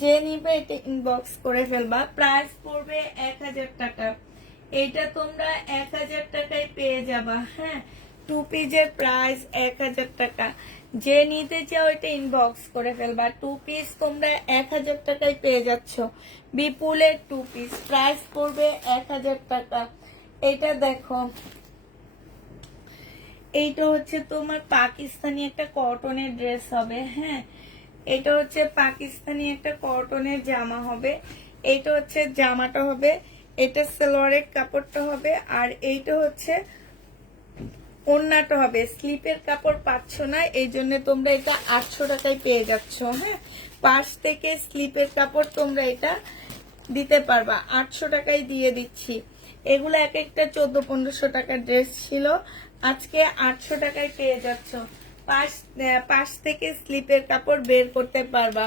যে নিবে এটা ইনবক্স করে ফেলবা। প্রাইস পড়বে 1000 টাকা। এইটা তোমরা 1000 টাকায় পেয়ে যাবা। হ্যাঁ, 2 পিসের প্রাইস 1000 টাকা। যে নিতে চাও এটা ইনবক্স করে ফেলবা। 2 পিস তোমরা 1000 টাকায় পেয়ে যাচ্ছ। বিপুলের 2 পিস প্রাইস পড়বে 1000 টাকা। এটা দেখো, এইটা হচ্ছে তোমার পাকিস্তানি একটা কটনের ড্রেস হবে। হ্যাঁ, এটা হচ্ছে পাকিস্তানি একটা কটনের জামা হবে। এইটা হচ্ছে জামাটা হবে, এটা সালোয়ারের কাপড়টা হবে, আর এইটা হচ্ছে ওড়নাটা হবে। স্লিপের কাপড় পাচ্ছ না, এই জন্য তোমরা এটা 800 টাকায় পেয়ে যাচ্ছ। হ্যাঁ, পাশ থেকে স্লিপের কাপড় তোমরা এটা দিতে পারবা। 800 টাকায় দিয়ে দিচ্ছি। এগুলো এক একটা 1400-1500 টাকার ড্রেস ছিল, আজকে 800 টাকায় পেয়ে যাচ্ছ। পাশ থেকে স্লিপের কাপড় বের করতে পারবা,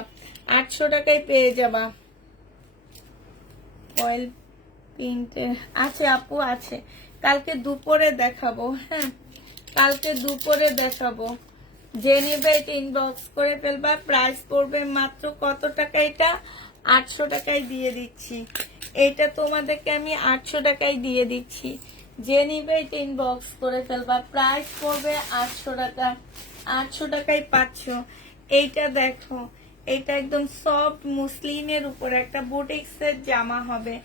800 টাকায় পেয়ে যাবা। অয়েল প্রিন্টের আছে আপু, আছে। কালকে দুপুরে দেখাবো। হ্যাঁ, কালকে দুপুরে দেখাবো। যে নিবে এটা ইনবক্স করে ফেলবা। প্রাইস পড়বে মাত্র কত টাকা? এটা 800 টাকায় দিয়ে দিচ্ছি। এটা তোমাদেরকে আমি 800 টাকায় দিয়ে দিচ্ছি। যে নিবে এটা ইনবক্স করে ফেলবা। প্রাইস পড়বে 800 টাকা। 800 টাকায় পাচ্ছ। এইটা দেখো, এটা একদম সফট মুসলিনের উপর একটা বুটিক্সের জামা হবে।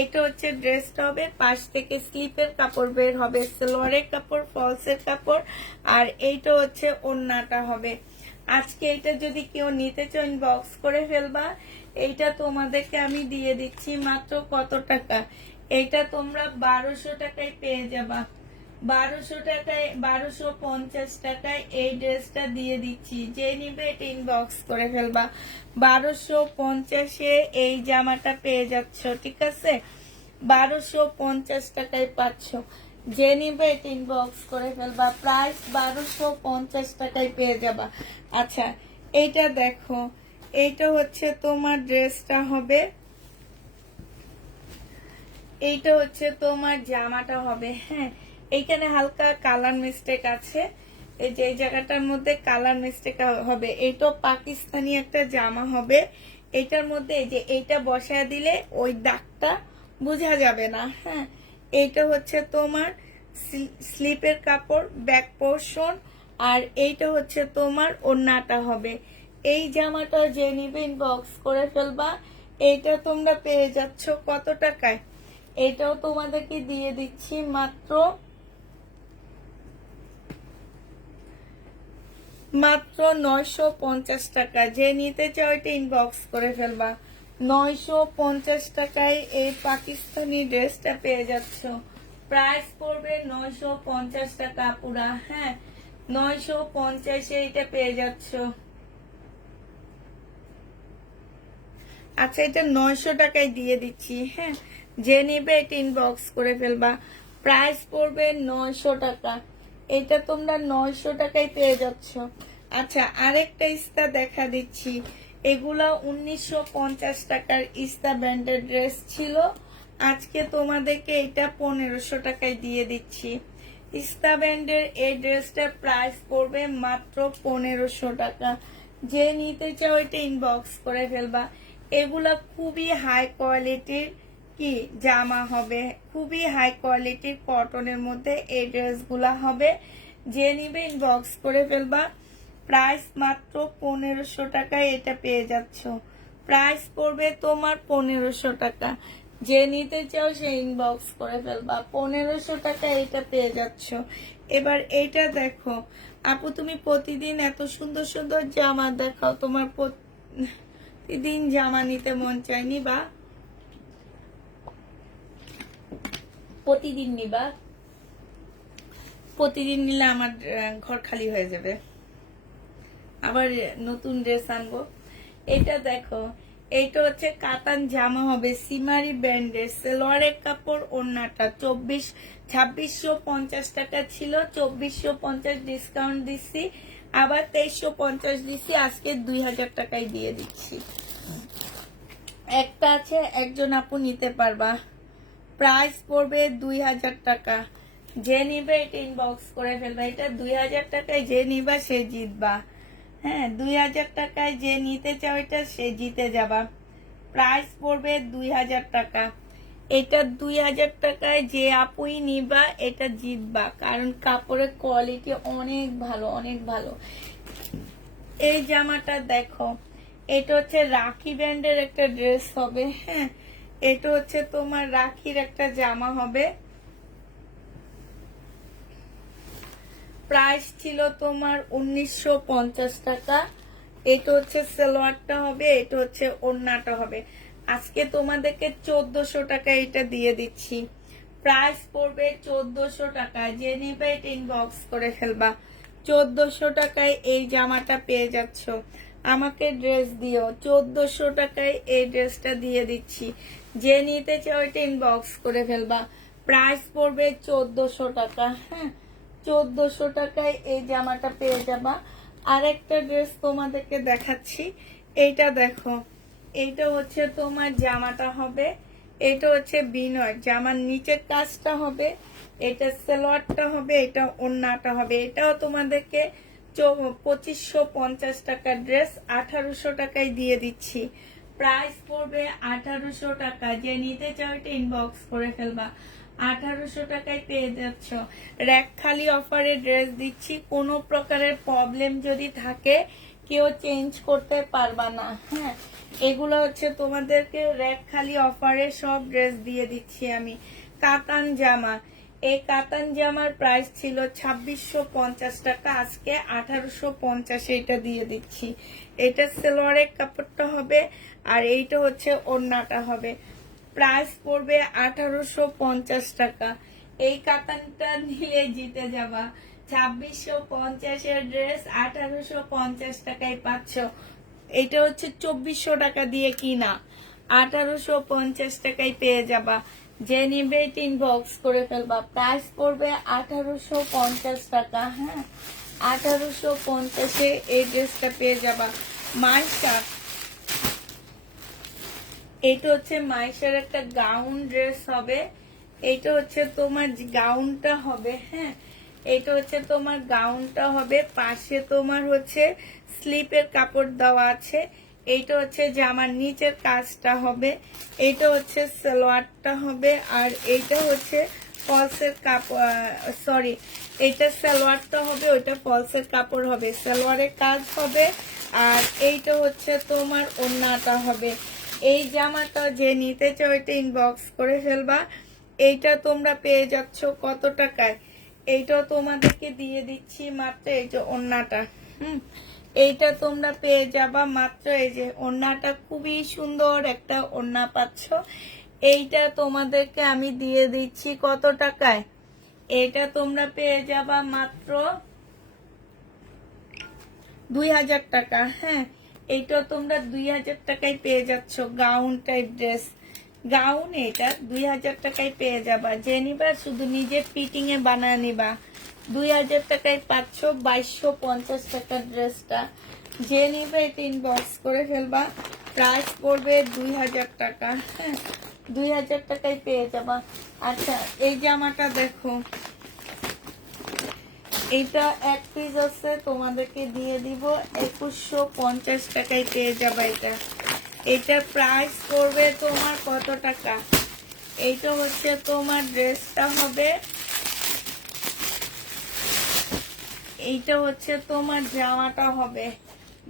এটা হচ্ছে ড্রেসটা হবে, পাশ থেকে স্লিপের কাপড় বের হবে, সালোয়ারের কাপড়, ফলসের কাপড়, আর এইটা হচ্ছে ওড়নাটা হবে। আজকে এটা যদি কেউ নিতে চাও ইনবক্স করে ফেলবা। এইটা তোমাদেরকে আমি দিয়ে দিচ্ছি মাত্র কত টাকা? এইটা তোমরা 1200 টাকায় পেয়ে যাবা। 1200 টাকায়, 1250 টাকায় এই ড্রেসটা দিয়ে দিচ্ছি। যে নিবে এটা ইনবক্স করে ফেলবা। 1250-এ এই জামাটা পেয়ে যাচ্ছ। ঠিক আছে, 1250 টাকায় পাচ্ছ। যে নিবে এটা ইনবক্স করে ফেলবা। প্রাইস 1250 টাকায় পেয়ে যাবা। আচ্ছা, এইটা দেখো, এইটা হচ্ছে তোমার ড্রেসটা হবে, এইটা হচ্ছে তোমার জামাটা হবে। হ্যাঁ, এইখানে হালকা কালার মিস্টেক আছে, এই যে এই জায়গাটার মধ্যে কালার মিস্টেক হবে। এইটা পাকিস্তানি একটা জামা হবে। এইটার মধ্যে এই যে এইটা বসায় দিলে ওই দাগটা বোঝা যাবে না। হ্যাঁ, এইটা হচ্ছে তোমার স্লিপের কাপড়, ব্যাক পোর্শন, আর এইটা হচ্ছে তোমার ওড়নাটা হবে। এই জামাটা যে নিবে ইনবক্স করে ফেলবা। এইটা তোমরা পেয়ে যাচ্ছ কত টাকায়? এটাও তোমাদেরকে দিয়ে দিচ্ছি মাত্র 950 টাকা। যে নিতে চাও এটা ইনবক্স করে ফেলবা। 950 টাকায় এই পাকিস্তানি ড্রেসটা পেয়ে যাচ্ছ। প্রাইস পড়বে 950 টাকা পুরা। হ্যাঁ, 950-এ এটা পেয়ে যাচ্ছ। আচ্ছা, এটা 900 টাকায় দিয়ে দিচ্ছি। হ্যাঁ, যে নিবে এটা ইনবক্স করে ফেলবা। প্রাইস পড়বে 900 টাকা। এটা তোমরা 900 টাকায় পেয়ে যাচ্ছ। আচ্ছা, আরেকটা ইস্তা দেখা দিচ্ছি। এগুলা 1950 টাকার ইস্তা ব্র্যান্ডের ড্রেস ছিল, আজকে তোমাদেরকে এটা 1500 টাকায় দিয়ে দিচ্ছি। ইস্তা ব্র্যান্ডের এই ড্রেসটার প্রাইস পড়বে মাত্র 1500 টাকা। যে নিতে চাও এটা ইনবক্স করে ফেলবা। এগুলা খুবই হাই কোয়ালিটির কি জামা হবে, খুবই হাই কোয়ালিটির কটনের মধ্যে এই ড্রেসগুলা হবে। যে নিবে ইনবক্স করে ফেলবা। প্রাইস মাত্র 1500 টাকায় এটা পেয়ে যাচ্ছ। প্রাইস পড়বে তোমার 1500 টাকা। যে নিতে চাও সে ইনবক্স করে ফেলবা। 1500 টাকা এটা পেয়ে যাচ্ছ। এবার এইটা দেখো আপু, তুমি প্রতিদিন এত সুন্দর সুন্দর জামা দেখাও, তোমার প্রতিদিন জামা নিতে মন চায়, নিবা? প্রতিদিন নিবা? প্রতিদিন নিলে আমার ঘর খালি হয়ে যাবে, আবার নতুন ড্রেস আনবো। এটা দেখো, এইটা হচ্ছে কাতান জামা হবে, সিমারি ব্র্যান্ডের, সেলোয়ারের কাপড়, ওড়নাটা 2650 টাকা ছিল, 2450 ডিসকাউন্ট দিচ্ছি, আবার 2350 দিচ্ছি, আজকে 2000 টাকায় দিয়ে দিচ্ছি। একটা আছে, একজন আপু নিতে পারবা, প্রাইস পড়বে 2000 টাকা। যে নিবে এটা ইনবক্স করে ফেলবা। এটা 2000 টাকায় যে নিবা সে জিতবা। হ্যাঁ, 2000 টাকায় যে নিতে চাও এটা সে জিতে যাবা। প্রাইস পড়বে 2000 টাকা। এটা 2000 টাকায় যে আপুই নিবা এটা জিতবা, কারণ কাপড়ের কোয়ালিটি অনেক ভালো, অনেক ভালো। এই জামাটা দেখো, এটা হচ্ছে রাখি ব্র্যান্ডের একটা ড্রেস হবে। হ্যাঁ, এটা হচ্ছে তোমার রাখির একটা জামা হবে। প্রাইস ছিল তোমার 1950 টাকা। এটা হচ্ছে সালোয়ারটা হবে, এটা হচ্ছে ওড়নাটা হবে। আজকে তোমাদেরকে 1400 টাকা এটা দিয়ে দিচ্ছি। প্রাইস পড়বে 1400 টাকা। যে নিবে এটা ইনবক্স করে ফেলবা। 1400 টাকায় এই জামাটা পেয়ে যাচ্ছ। আমাকে ড্রেস দিও, 1400 টাকায় এই ড্রেসটা দিয়ে দিচ্ছি। যে নিতে চাও এটা ইনবক্স করে ফেলবা। প্রাইস পড়বে 1400 টাকা। হ্যাঁ, 1400 টাকায় এই জামাটা পেয়ে যাবা। আরেকটা ড্রেস তোমাদেরকে দেখাচ্ছি, এইটা দেখো, এইটা হচ্ছে তোমার জামাটা হবে, এটা হচ্ছে বিনয়, জামার নিচের কাজটা হবে, এটা সালোয়ারটা হবে, এটা ওড়নাটা হবে। এটাও তোমাদেরকে 2550 টাকার ড্রেস 1800 টাকায় দিয়ে দিচ্ছি। প্রাইস পড়বে 1800 টাকা। যে নিতে চাও এটা ইনবক্স করে ফেলবা। 1800 টাকায় পেয়ে যাচ্ছ। র্যাক খালি অফারে ড্রেস দিচ্ছি, কোনো প্রকারের প্রবলেম যদি থাকে কেউ চেঞ্জ করতে পারবা না। হ্যাঁ, এগুলো হচ্ছে তোমাদেরকে র্যাক খালি অফারে সব ড্রেস দিয়ে দিচ্ছি আমি। কাতান জামা, এই কাতান জামার প্রাইস ছিল 2650 টাকা, আজকে 1850 এটা দিয়ে দিচ্ছি। এটা সালোয়ারের কাপড়টা হবে, আর এইটা হচ্ছে ওড়নাটা হবে। প্রাইস পড়বে 1850 টাকা। এই কাতানটা নিলে জিতে যাবা। 2650 এর ড্রেস 1850 টাকায় পাচ্ছ। এটা হচ্ছে 2400 টাকা দিয়ে কিনা, 1850 টাকায় পেয়ে যাবা। যে নিবে ইনবক্স করে ফেলবা। প্রাইস পড়বে 1850 টাকা। হ্যাঁ, 1850 এই ড্রেসটা পেয়ে যাবা। মাইশা, এটা হচ্ছে মাইশার একটা গাউন ড্রেস হবে। এটা হচ্ছে তোমার গাউনটা হবে। হ্যাঁ, এটা হচ্ছে তোমার গাউনটা হবে, পাশে তোমার হচ্ছে স্লিপের কাপড় দেওয়া আছে। এইটা হচ্ছে জামার নিচের কাজটা হবে, এইটা হচ্ছে সালোয়ারটা হবে, আর এইটা হচ্ছে ফলসের কাপড়, সরি, এটা সালোয়ারটা হবে, ওইটা ফলসের কাপড় হবে, সালোয়ারের কাজ হবে, আর এইটা হচ্ছে তোমার ওড়নাটা হবে। এই জামাটা যে নিতে চাও এটা ইনবক্স করে ফেলবা। এইটা তোমরা পেয়ে যাচ্ছ কত টাকায়? এইটাও তোমাদেরকে দিয়ে দিচ্ছি মাত্র, এই যে ওড়নাটা, এইটা তোমরা পেয়ে যাবা মাত্র, এই যে ওড়নাটা খুবই সুন্দর একটা ওড়না পাচ্ছ। এইটা তোমাদেরকে আমি দিয়ে দিচ্ছি কত টাকায়? এটা তোমরা পেয়ে যাবা মাত্র 2000 টাকা। হ্যাঁ, এইটা তোমরা 2000 টাকায় পেয়ে যাচ্ছ। গাউন টাইপ ড্রেস, গাউন, এটা 2000 টাকায় পেয়ে যাবা। যে নিবা শুধু নিজের ফিটিং এ বানায় নিবা। 2000 টাকায় পাচ্ছ 2250 টাকার ড্রেসটা। যে নিবে এটা ইনবক্স করে ফেলবা। প্রাইস পড়বে 2000 টাকা। হ্যাঁ, 2000 টাকায় পেয়ে যাবা। আচ্ছা, এই জামাটা দেখো, এটা এক পিস আছে, তোমাদেরকে দিয়ে দিব 2150 টাকায় পেয়ে যাবা। এটা প্রাইস করবে তোমার কত টাকা? এইটা হচ্ছে তোমার ড্রেসটা হবে, এইটা হচ্ছে তোমার জামাটা হবে।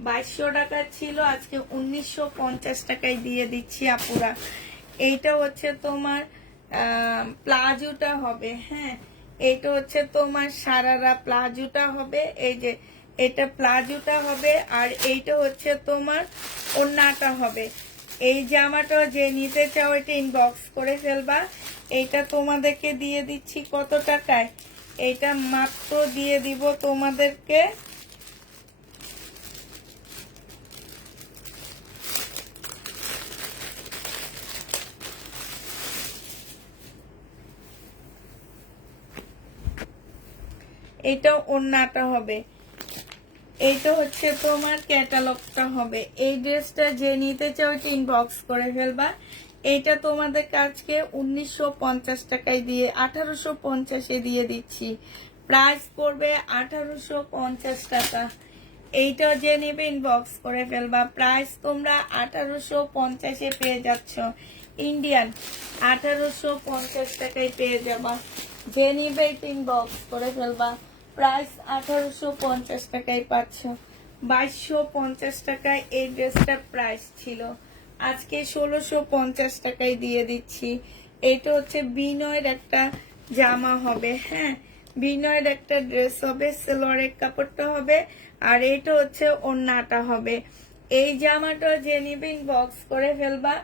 2200 টাকা ছিল, আজকে 1950 টাকায় দিয়ে দিচ্ছি আপুরা। এইটা হচ্ছে তোমার প্লাজোটা হবে। হ্যাঁ, এইটা হচ্ছে তোমার সারারা প্লাজোটা হবে। এই যে এটা প্লাজোটা হবে, আর এইটা হচ্ছে তোমার ওড়নাটা হবে। এই জামাটা যে নিতে চাও এটা ইনবক্স করে ফেলবা। এইটা তোমাদেরকে দিয়ে দিচ্ছি কত টাকায়? এইটা মাত্র দিয়ে দিব তোমাদেরকে এটা ওড়নাটা হবে, এইটা হচ্ছে তোমার ক্যাটালগটা হবে। এই ড্রেসটা যে নিতে চাও এটা ইনবক্স করে ফেলবা। এইটা তোমাদের কাছকে 1950 টাকায় দিয়ে 1850-এ দিয়ে দিচ্ছি। প্রাইস পড়বে 1850 টাকা। এইটা যে নেবে ইনবক্স করে ফেলবা। প্রাইস তোমরা 1850-এ পেয়ে যাচ্ছ। ইন্ডিয়ান 1850 টাকায় পেয়ে যাবা। যে নিবে ইনবক্স করে ফেলবা। প্রাইস 1850 টাকায় পাচ্ছ। 2250 টাকায় এই ড্রেসটা প্রাইস ছিল, আজকে 1650 টাকায় দিয়ে দিচ্ছি। এটা হচ্ছে বিনয়ের একটা জামা হবে। হ্যাঁ, বিনয়ের একটা ড্রেস হবে, সেলোয়ারের কাপড়টা হবে, আর এইটা হচ্ছে ওড়নাটা হবে। এই জামাটা যে নিবে ইনবক্স করে ফেলবা।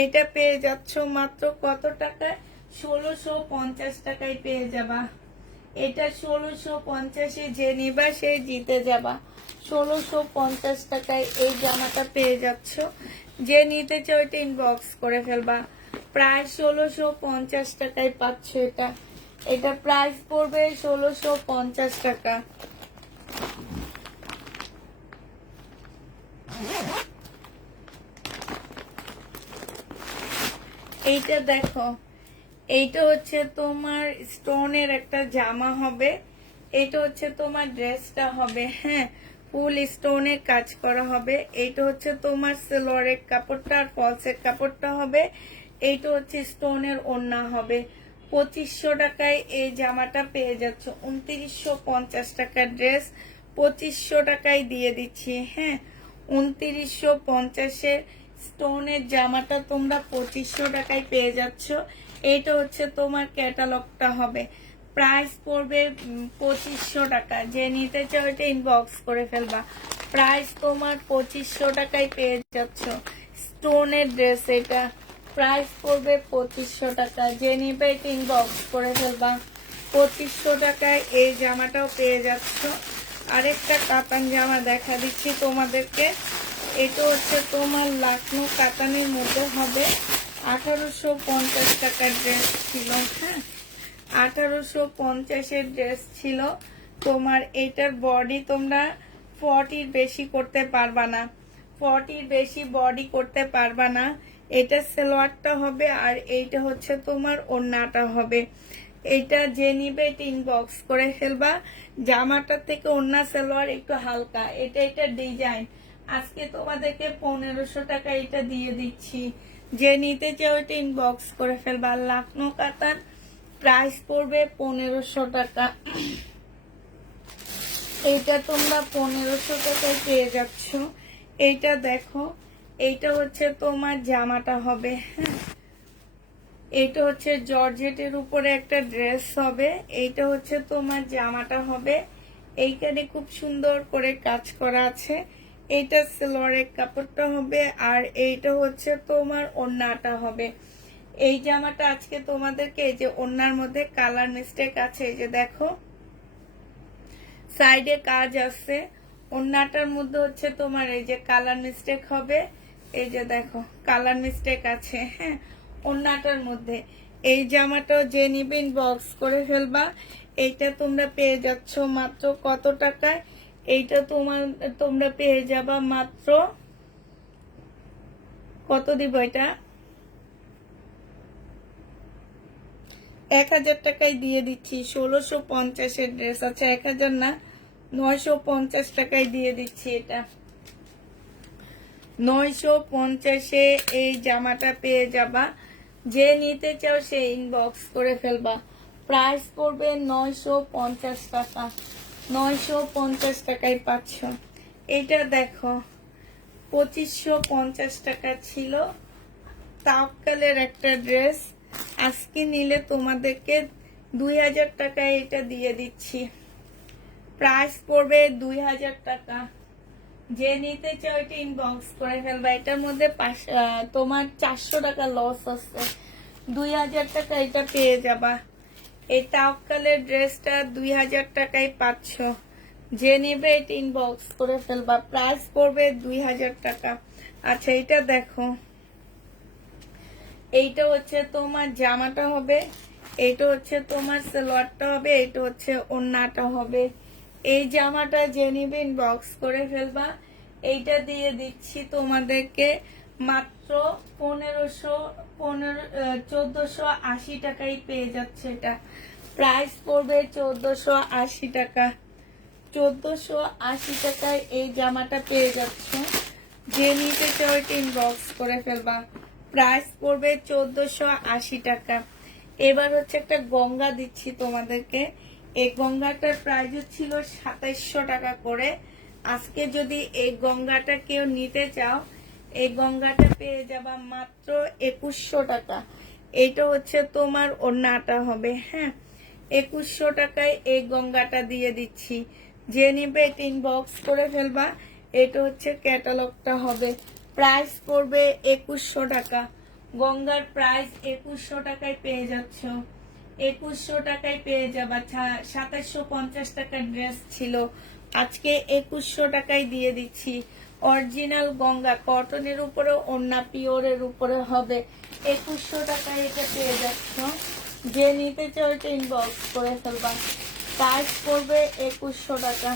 এটা পেয়ে যাচ্ছ মাত্র কত টাকায়? 1650 টাকায় পেয়ে যাবা। এটা 1650-এ যে নিবা সে জিতে যাবা। 1650 টাকায় এই জামাটা পেয়ে যাচ্ছ। যে নিতে চাও এটা ইনবক্স করে ফেলবা। প্রায় 1650 টাকায় পাচ্ছ এটা। এটা প্রাইস পড়বে 1650 টাকা। এইটা দেখো, এইটা হচ্ছে তোমার স্টোনের একটা জামা হবে। এইটা হচ্ছে তোমার ড্রেসটা হবে। হ্যাঁ, ফুল স্টোনের কাজ করা হবে। এইটা হচ্ছে তোমার সেলোয়ারের কাপড়টা আর ফলসের কাপড়টা হবে। এইটা হচ্ছে স্টোনের ওড়না হবে। 2500 টাকায় এই জামাটা পেয়ে যাচ্ছ। 2950 টাকার ড্রেস 2500 টাকায় দিয়ে দিচ্ছি। হ্যাঁ, 2950-এর স্টোনের জামাটা তোমরা 2500 টাকায় পেয়ে যাচ্ছ। এইটা হচ্ছে তোমার ক্যাটালগটা হবে। প্রাইস পড়বে 2500 টাকা। যে নিতে চাও এটা ইনবক্স করে ফেলবা। প্রাইস তোমার 2500 টাকায় পেয়ে যাচ্ছ। স্টোনের ড্রেস এটা, প্রাইস পড়বে 2500 টাকা। যে নিবে এটা ইনবক্স করে ফেলবা। 2500 টাকায় এই জামাটাও পেয়ে যাচ্ছ। আরেকটা কাতান জামা দেখা দিচ্ছি তোমাদেরকে। এটা হচ্ছে তোমার লাখনৌ কাতানের মধ্যে হবে। 1850 টাকার ড্রেস ছিল। হ্যাঁ, 1850-এর ড্রেস ছিল তোমার। এইটার বডি তোমরা 40-র বেশি করতে পারবা না, 40-র বেশি বডি করতে পারবা না। এটা সালোয়ারটা হবে, আর এইটা হচ্ছে তোমার ওড়নাটা হবে। এইটা যে নিবে এটা ইনবক্স করে ফেলবা। জামাটার থেকে ওড়না সালোয়ার একটু হালকা। এটা ডিজাইন। আজকে তোমাদেরকে 1500 টাকা এটা দিয়ে দিচ্ছি। যে নিতে চাও এটা ইনবক্স করে ফেলবা। লাখনৌ কাতান, প্রাইস পড়বে 1500 টাকা। এইটা তোমরা 1500 টাকায় পেয়ে যাচ্ছ। এইটা দেখো, এইটা হচ্ছে তোমার জামাটা হবে। হ্যাঁ, এইটা হচ্ছে জর্জেটের উপরে একটা ড্রেস হবে। এইটা হচ্ছে তোমার জামাটা হবে। এইখানে খুব সুন্দর করে কাজ করা আছে। এইটা সালোয়ারের কাপড়টা হবে, আর এইটা হচ্ছে তোমার ওড়নাটা হবে। এই জামাটা আজকে তোমাদেরকে, এই যে ওড়নার মধ্যে কালার মিস্টেক আছে, এই যে দেখো সাইডে কাজ আছে। ওড়নাটার মধ্যে হচ্ছে তোমার এই যে কালার মিস্টেক হবে। এই যে দেখো কালার মিস্টেক আছে। হ্যাঁ, ওড়নাটার মধ্যে। এই জামাটাও যে নিবে ইনবক্স করে ফেলবা। এইটা তোমরা পেয়ে যাচ্ছ মাত্র কত টাকায়? এইটা তোমরা পেয়ে যাবা মাত্র কত দিব? এটা 1000 টাকায় দিয়ে দিচ্ছি। 1650-এর ড্রেস আছে, 1000 না, 950 টাকায় দিয়ে দিচ্ছি। এটা 950-এ এই জামাটা পেয়ে যাবা। যে নিতে চাও সে ইনবক্স করে ফেলবা। প্রাইস পড়বে 950 টাকা। 950 টাকায় পাচ্ছ। এটা দেখো 2550 টাকা ছিল, তাওয়াক্কালের একটা ড্রেস, আজকে নিলে তোমাদেরকে 2000 টাকায় এটা দিয়ে দিচ্ছি। প্রাইস পড়বে 2000 টাকা। যে নিতে চাও এটা ইনবক্স করে ফেলবা। এটার মধ্যে তোমার 400 টাকা লস আছে, 2000 টাকা এটা পেয়ে যাবা। এই তাওয়াক্কালের ড্রেসটা 2000 টাকায় পাচ্ছ। যে নিবে এটা ইনবক্স করে ফেলবা। প্রাইস পড়বে 2000 টাকা। আচ্ছা এটা দেখো, এইটা হচ্ছে তোমার জামাটা হবে, এইটা হচ্ছে তোমার সালোয়ারটা হবে, এইটা হচ্ছে ওড়নাটা হবে। এই জামাটা যে নিবে ইনবক্স করে ফেলবা। এইটা দিয়ে দিচ্ছি তোমাদেরকে মাত্র 1480 টাকায় পেয়ে যাচ্ছে। এটা প্রাইস পড়বে 1480 টাকা। 1480 টাকায় এই জামাটা পেয়ে যাচ্ছ। যে নিতে চাও এটা ইনবক্স করে ফেলবা। প্রাইস পড়বে 1480 টাকা। এবার হচ্ছে একটা গঙ্গা দিচ্ছি তোমাদেরকে। এই গঙ্গাটার প্রাইস ছিল 2700 টাকা করে। আজকে যদি এই গঙ্গাটা কেউ নিতে চাও, এই গঙ্গাটা পেয়ে যাবা মাত্র 2100 টাকা। এইটা হচ্ছে তোমার ওড়নাটা হবে। হ্যাঁ, 2100 টাকায় এই গঙ্গাটা দিয়ে দিচ্ছি। যে নিবে এটা ইনবক্স করে ফেলবা। এটা হচ্ছে ক্যাটালগটা হবে। প্রাইস পড়বে 2100 টাকা। গঙ্গার প্রাইস 2100 টাকায় পেয়ে যাচ্ছ। 2100 টাকায় পেয়ে যাবা। 2750 টাকার ড্রেস ছিল, আজকে 2100 টাকায় দিয়ে দিচ্ছি। অরিজিনাল গঙ্গা কটনের উপরে, ওড়না পিওরের উপরে হবে। 2100 টাকায় এটা পেয়ে যাচ্ছ। যে নিতে চাও এটা ইনবক্স করে ফেলবা। প্রাইস পড়বে 2100 টাকা।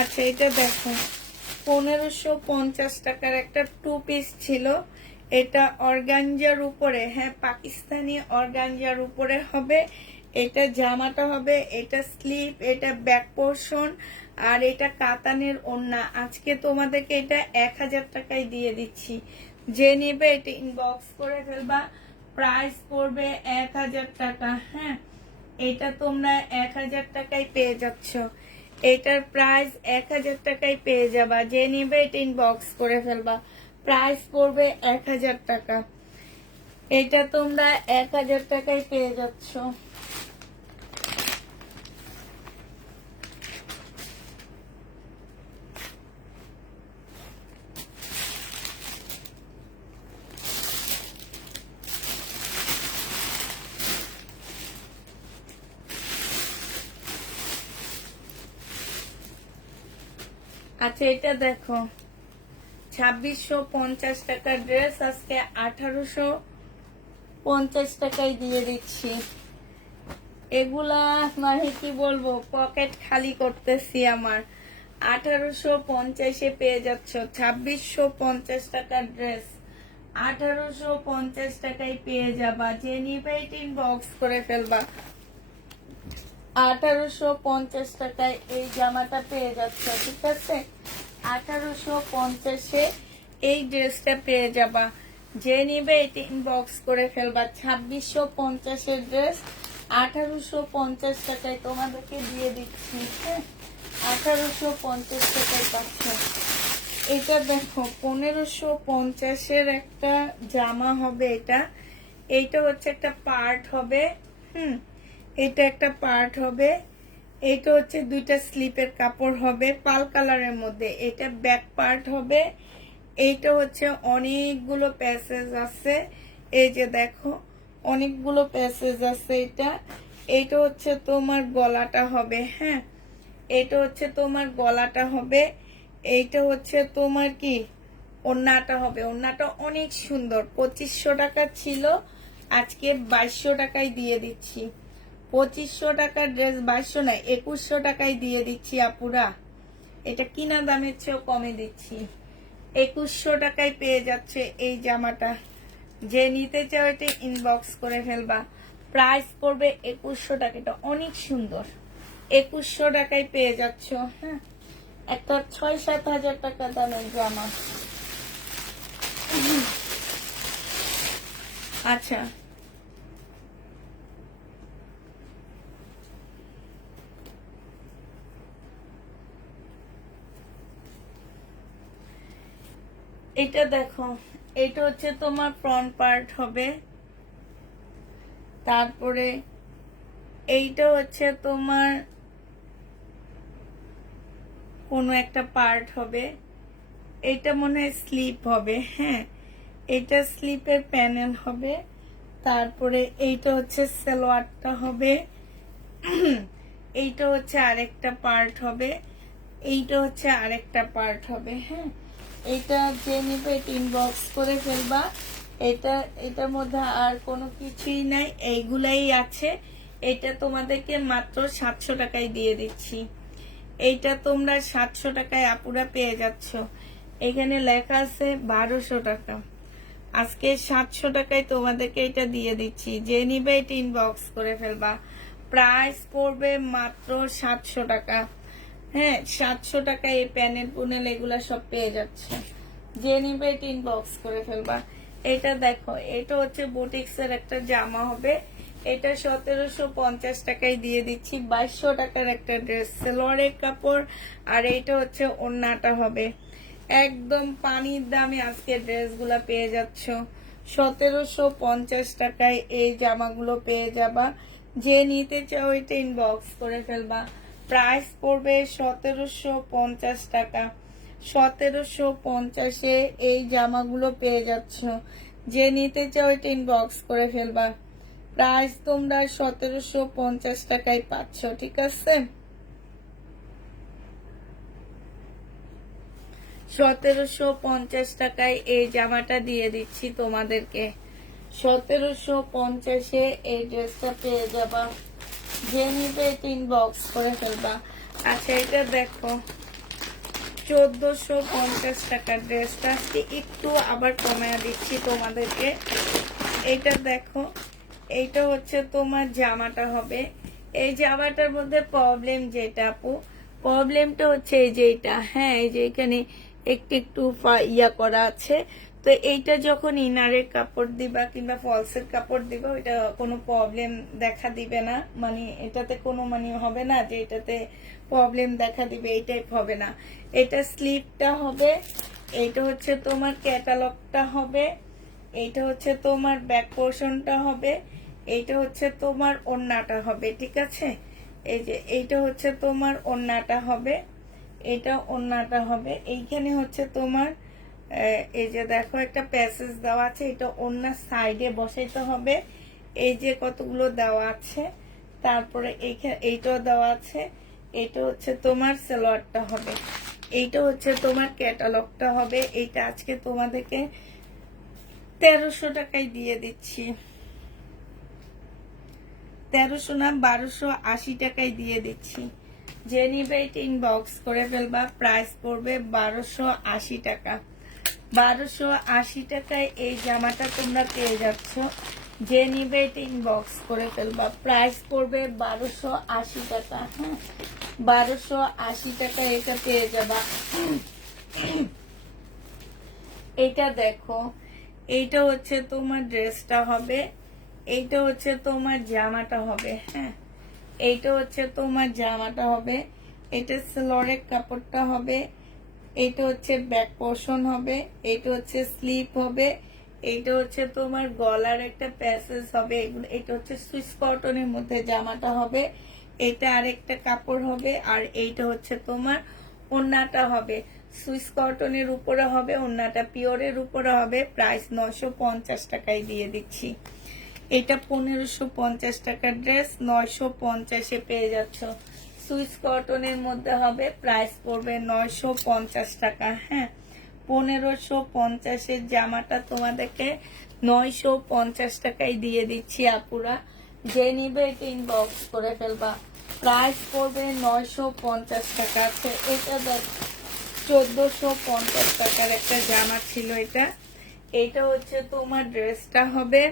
আচ্ছা এটা দেখো, 1550 টাকার একটা 2 পিস ছিল। এটা অর্গানজার উপরে, হ্যাঁ পাকিস্তানি অর্গানজার উপরে হবে। এটা জামাটা হবে, এটা স্লিপ, এটা ব্যাক পোর্শন, আর এটা কাতানের ওড়না। আজকে তোমাদেরকে এটা 1000 টাকায় দিয়ে দিচ্ছি। যে নেবে এটা ইনবক্স করে ফেলবা। প্রাইস পড়বে 1000 টাকা। হ্যাঁ, এটা তোমরা 1000 টাকায় পেয়ে যাচ্ছ। এটার প্রাইস 1000 টাকায় পেয়ে যাবা। যে নিবে এটা ইনবক্স করে ফেলবা। প্রাইস পড়বে 1000 টাকা। এটা তোমরা 1000 টাকায় পেয়ে যাচ্ছ। আচ্ছা এটা দেখো, 2650 টাকার ড্রেস আজকে 1850 টাকায় দিয়ে দিচ্ছি। এগুলা মানে কি বলবো, পকেট খালি করতেছি আমার। 1850-এ পেয়ে যাচ্ছ। 2650 টাকার ড্রেস 1850 টাকায় পেয়ে যাবা। যে নিবে ইনবক্স করে ফেলবা। 1850 টাকায় এই জামাটা পেয়ে যাচ্ছে। ঠিক আছে, 1850-এ এই ড্রেসটা পেয়ে যাবা। যে নিবে এটা ইনবক্স করে ফেলবা। 2650-এর ড্রেস 1850 টাকায় তোমাদেরকে দিয়ে দিচ্ছি। হ্যাঁ, 1850 টাকায় পাচ্ছ। এটা দেখো, 1550-এর একটা জামা হবে। এইটা হচ্ছে একটা পার্ট হবে। এটা একটা পার্ট হবে। এইটা হচ্ছে দুইটা স্লিপের কাপড় হবে পাল কালারের মধ্যে। এটা ব্যাক পার্ট হবে। এইটা হচ্ছে অনেকগুলো প্যাসেজ আছে। এই যে দেখো, অনেকগুলো প্যাসেজ আছে। এইটা হচ্ছে তোমার গলাটা হবে। হ্যাঁ, এটা হচ্ছে তোমার গলাটা হবে। এইটা হচ্ছে তোমার কি ওড়নাটা হবে। ওড়নাটা অনেক সুন্দর। 2500 টাকা ছিল, আজকে 2200 টাকায় দিয়ে দিচ্ছি। 2500 টাকার ড্রেস 2200 নয়, 2100 টাকায় দিয়ে দিচ্ছি আপুরা। এটা কিনা দামের চেয়েও কমে দিচ্ছি। 2100 টাকায় পেয়ে যাচ্ছে এই জামাটা। যে নিতে চাও এটা ইনবক্স করে ফেলবা। প্রাইস পড়বে 2100 টাকা। এটা অনেক সুন্দর। 2100 টাকায় পেয়ে যাচ্ছ। হ্যাঁ, একটা 6-7 হাজার টাকা দামের জামা। আচ্ছা এটা দেখো, এটা হচ্ছে তোমার ফ্রন্ট পার্ট হবে, তারপরে এইটা হচ্ছে তোমার কোনো একটা পার্ট হবে, এটা মনে হয় স্লিপ হবে। হ্যাঁ, এটা স্লিপের প্যানেল হবে। তারপরে এইটা হচ্ছে সালোয়ারটা হবে, এইটা হচ্ছে আরেকটা পার্ট হবে, এইটা হচ্ছে আরেকটা পার্ট হবে। হ্যাঁ, এটা যে নিবে ইনবক্স করে ফেলবা। এটার মধ্যে আর কোনো কিছুই নাই, এইগুলাই আছে। এটা তোমাদেরকে মাত্র 700 টাকায় দিয়ে দিচ্ছি। এইটা তোমরা 700 টাকায় আপুরা পেয়ে যাচ্ছ। এখানে লেখা আছে 1200 টাকা। আজকে 700 টাকায় তোমাদেরকে এটা দিয়ে দিচ্ছি। যে নিবে এটা ইনবক্স করে ফেলবা। প্রাইস পড়বে মাত্র 700 টাকা। হ্যাঁ, 700 টাকায় এই প্যানেল পুনেল এগুলা সব পেয়ে যাচ্ছে। যে নিবে এটা ইনবক্স করে ফেলবা। এটা দেখো, এটা হচ্ছে বুটিক্সের একটা জামা হবে। এটা 1750 টাকায় দিয়ে দিচ্ছি। 2200 টাকার একটা ড্রেস, সালোয়ারের কাপড়। আর এইটা হচ্ছে ওড়নাটা হবে। একদম পানির দামে আজকে ড্রেসগুলা পেয়ে যাচ্ছ। 1750 টাকায় এই জামাগুলো পেয়ে যাবা। যে নিতে চাও এটা ইনবক্স করে ফেলবা। প্রাইস পড়বে 1750 টাকা। 1750-এ এই জামাগুলো পেয়ে যাচ্ছ। যে নিতে চাও এটা ইনবক্স করে ফেলবা। প্রাইস তোমরা 1750 টাকায় পাচ্ছ, ঠিক আছে? 1750 টাকায় এই জামাটা দিয়ে দিচ্ছি তোমাদেরকে। 1750-এ এই ড্রেসটা পেয়ে যাবা। যে নিবে এটা ইনবক্স করে ফেলবা। আচ্ছা, এটা দেখো 1450 টাকার ড্রেসটা আজকে একটু আবার কমায়া দিচ্ছি তোমাদেরকে। এটা দেখো, এইটা হচ্ছে তোমার জামাটা হবে। এই জামাটার মধ্যে প্রবলেম যেটা আপু, প্রবলেমটা হচ্ছে এই যে এটা, হ্যাঁ, এই যে এখানে একটু একটু ইয়া করা আছে। তো এইটা যখন ইনারের কাপড় দিবা কিংবা ফলসের কাপড় দিবা, ওইটা কোনো প্রবলেম দেখা দিবে না। মানে এটাতে কোনো মানে হবে না যে এটাতে প্রবলেম দেখা দিবে, এই টাইপ হবে না। এটা স্লিপটা হবে, এইটা হচ্ছে তোমার ক্যাটালগটা হবে, এইটা হচ্ছে তোমার ব্যাক পোর্শনটা হবে, এইটা হচ্ছে তোমার ওড়নাটা হবে, ঠিক আছে? এই যে এইটা হচ্ছে তোমার ওড়নাটা হবে, এটা ওড়নাটা হবে। এইখানে হচ্ছে তোমার এই যে দেখো একটা প্যাসেজ দেওয়া আছে, এটা ওড়নার সাইডে বসাইতে হবে। এই যে কতগুলো দেওয়া আছে, তারপরে এইখানে এইটাও দেওয়া আছে। এটা হচ্ছে তোমার সালোয়ারটা হবে, এইটা হচ্ছে তোমার ক্যাটালগটা হবে। এইটা আজকে তোমাদেরকে 1300 টাকায় দিয়ে দিচ্ছি। 1300 না, 1280 টাকায় দিয়ে দিচ্ছি। যে নিবে এটা ইনবক্স করে ফেলবা। প্রাইস পড়বে 1280 টাকা। 1280 টাকায় এই জামাটা তোমরা পেয়ে যাচ্ছ। যে নিবে এটা ইনবক্স করে ফেলবা। প্রাইস পড়বে 1280 টাকা। হ্যাঁ, 1280 টাকা এটা পেয়ে যাবা। এইটা দেখো, এইটা হচ্ছে তোমার ড্রেসটা হবে, এইটা হচ্ছে তোমার জামাটা হবে। হ্যাঁ, এইটা হচ্ছে তোমার জামাটা হবে। এটা সালোয়ারের কাপড়টা হবে, এইটা হচ্ছে ব্যাক পোর্শন হবে, এইটা হচ্ছে স্লিপ হবে, এইটা হচ্ছে তোমার গলার একটা প্যাসেজ হবে। এটা হচ্ছে সুইস কটনের মধ্যে জামাটা হবে। এটা আরেকটা কাপড় হবে। আর এইটা হচ্ছে তোমার ওড়নাটা হবে, সুইস কটনের উপরে হবে, ওড়নাটা পিওরের উপরে হবে। প্রাইস 950 টাকায় দিয়ে দিচ্ছি। এটা 1550 টাকার ড্রেস 950-এ পেয়ে যাচ্ছ। সুইস কটনের মধ্যে হবে, প্রাইস পড়বে 950 টাকা। হ্যাঁ, 1550-এর জামাটা তোমাদেরকে 950 টাকায় দিয়ে দিচ্ছি আপুরা। যে নিবে এটা ইনবক্স করে ফেলবা। প্রাইস পড়বে 950 টাকা। আছে এটা দেখ, 1450 টাকার একটা জামা ছিল এটা। এইটা হচ্ছে তোমার ড্রেসটা হবে,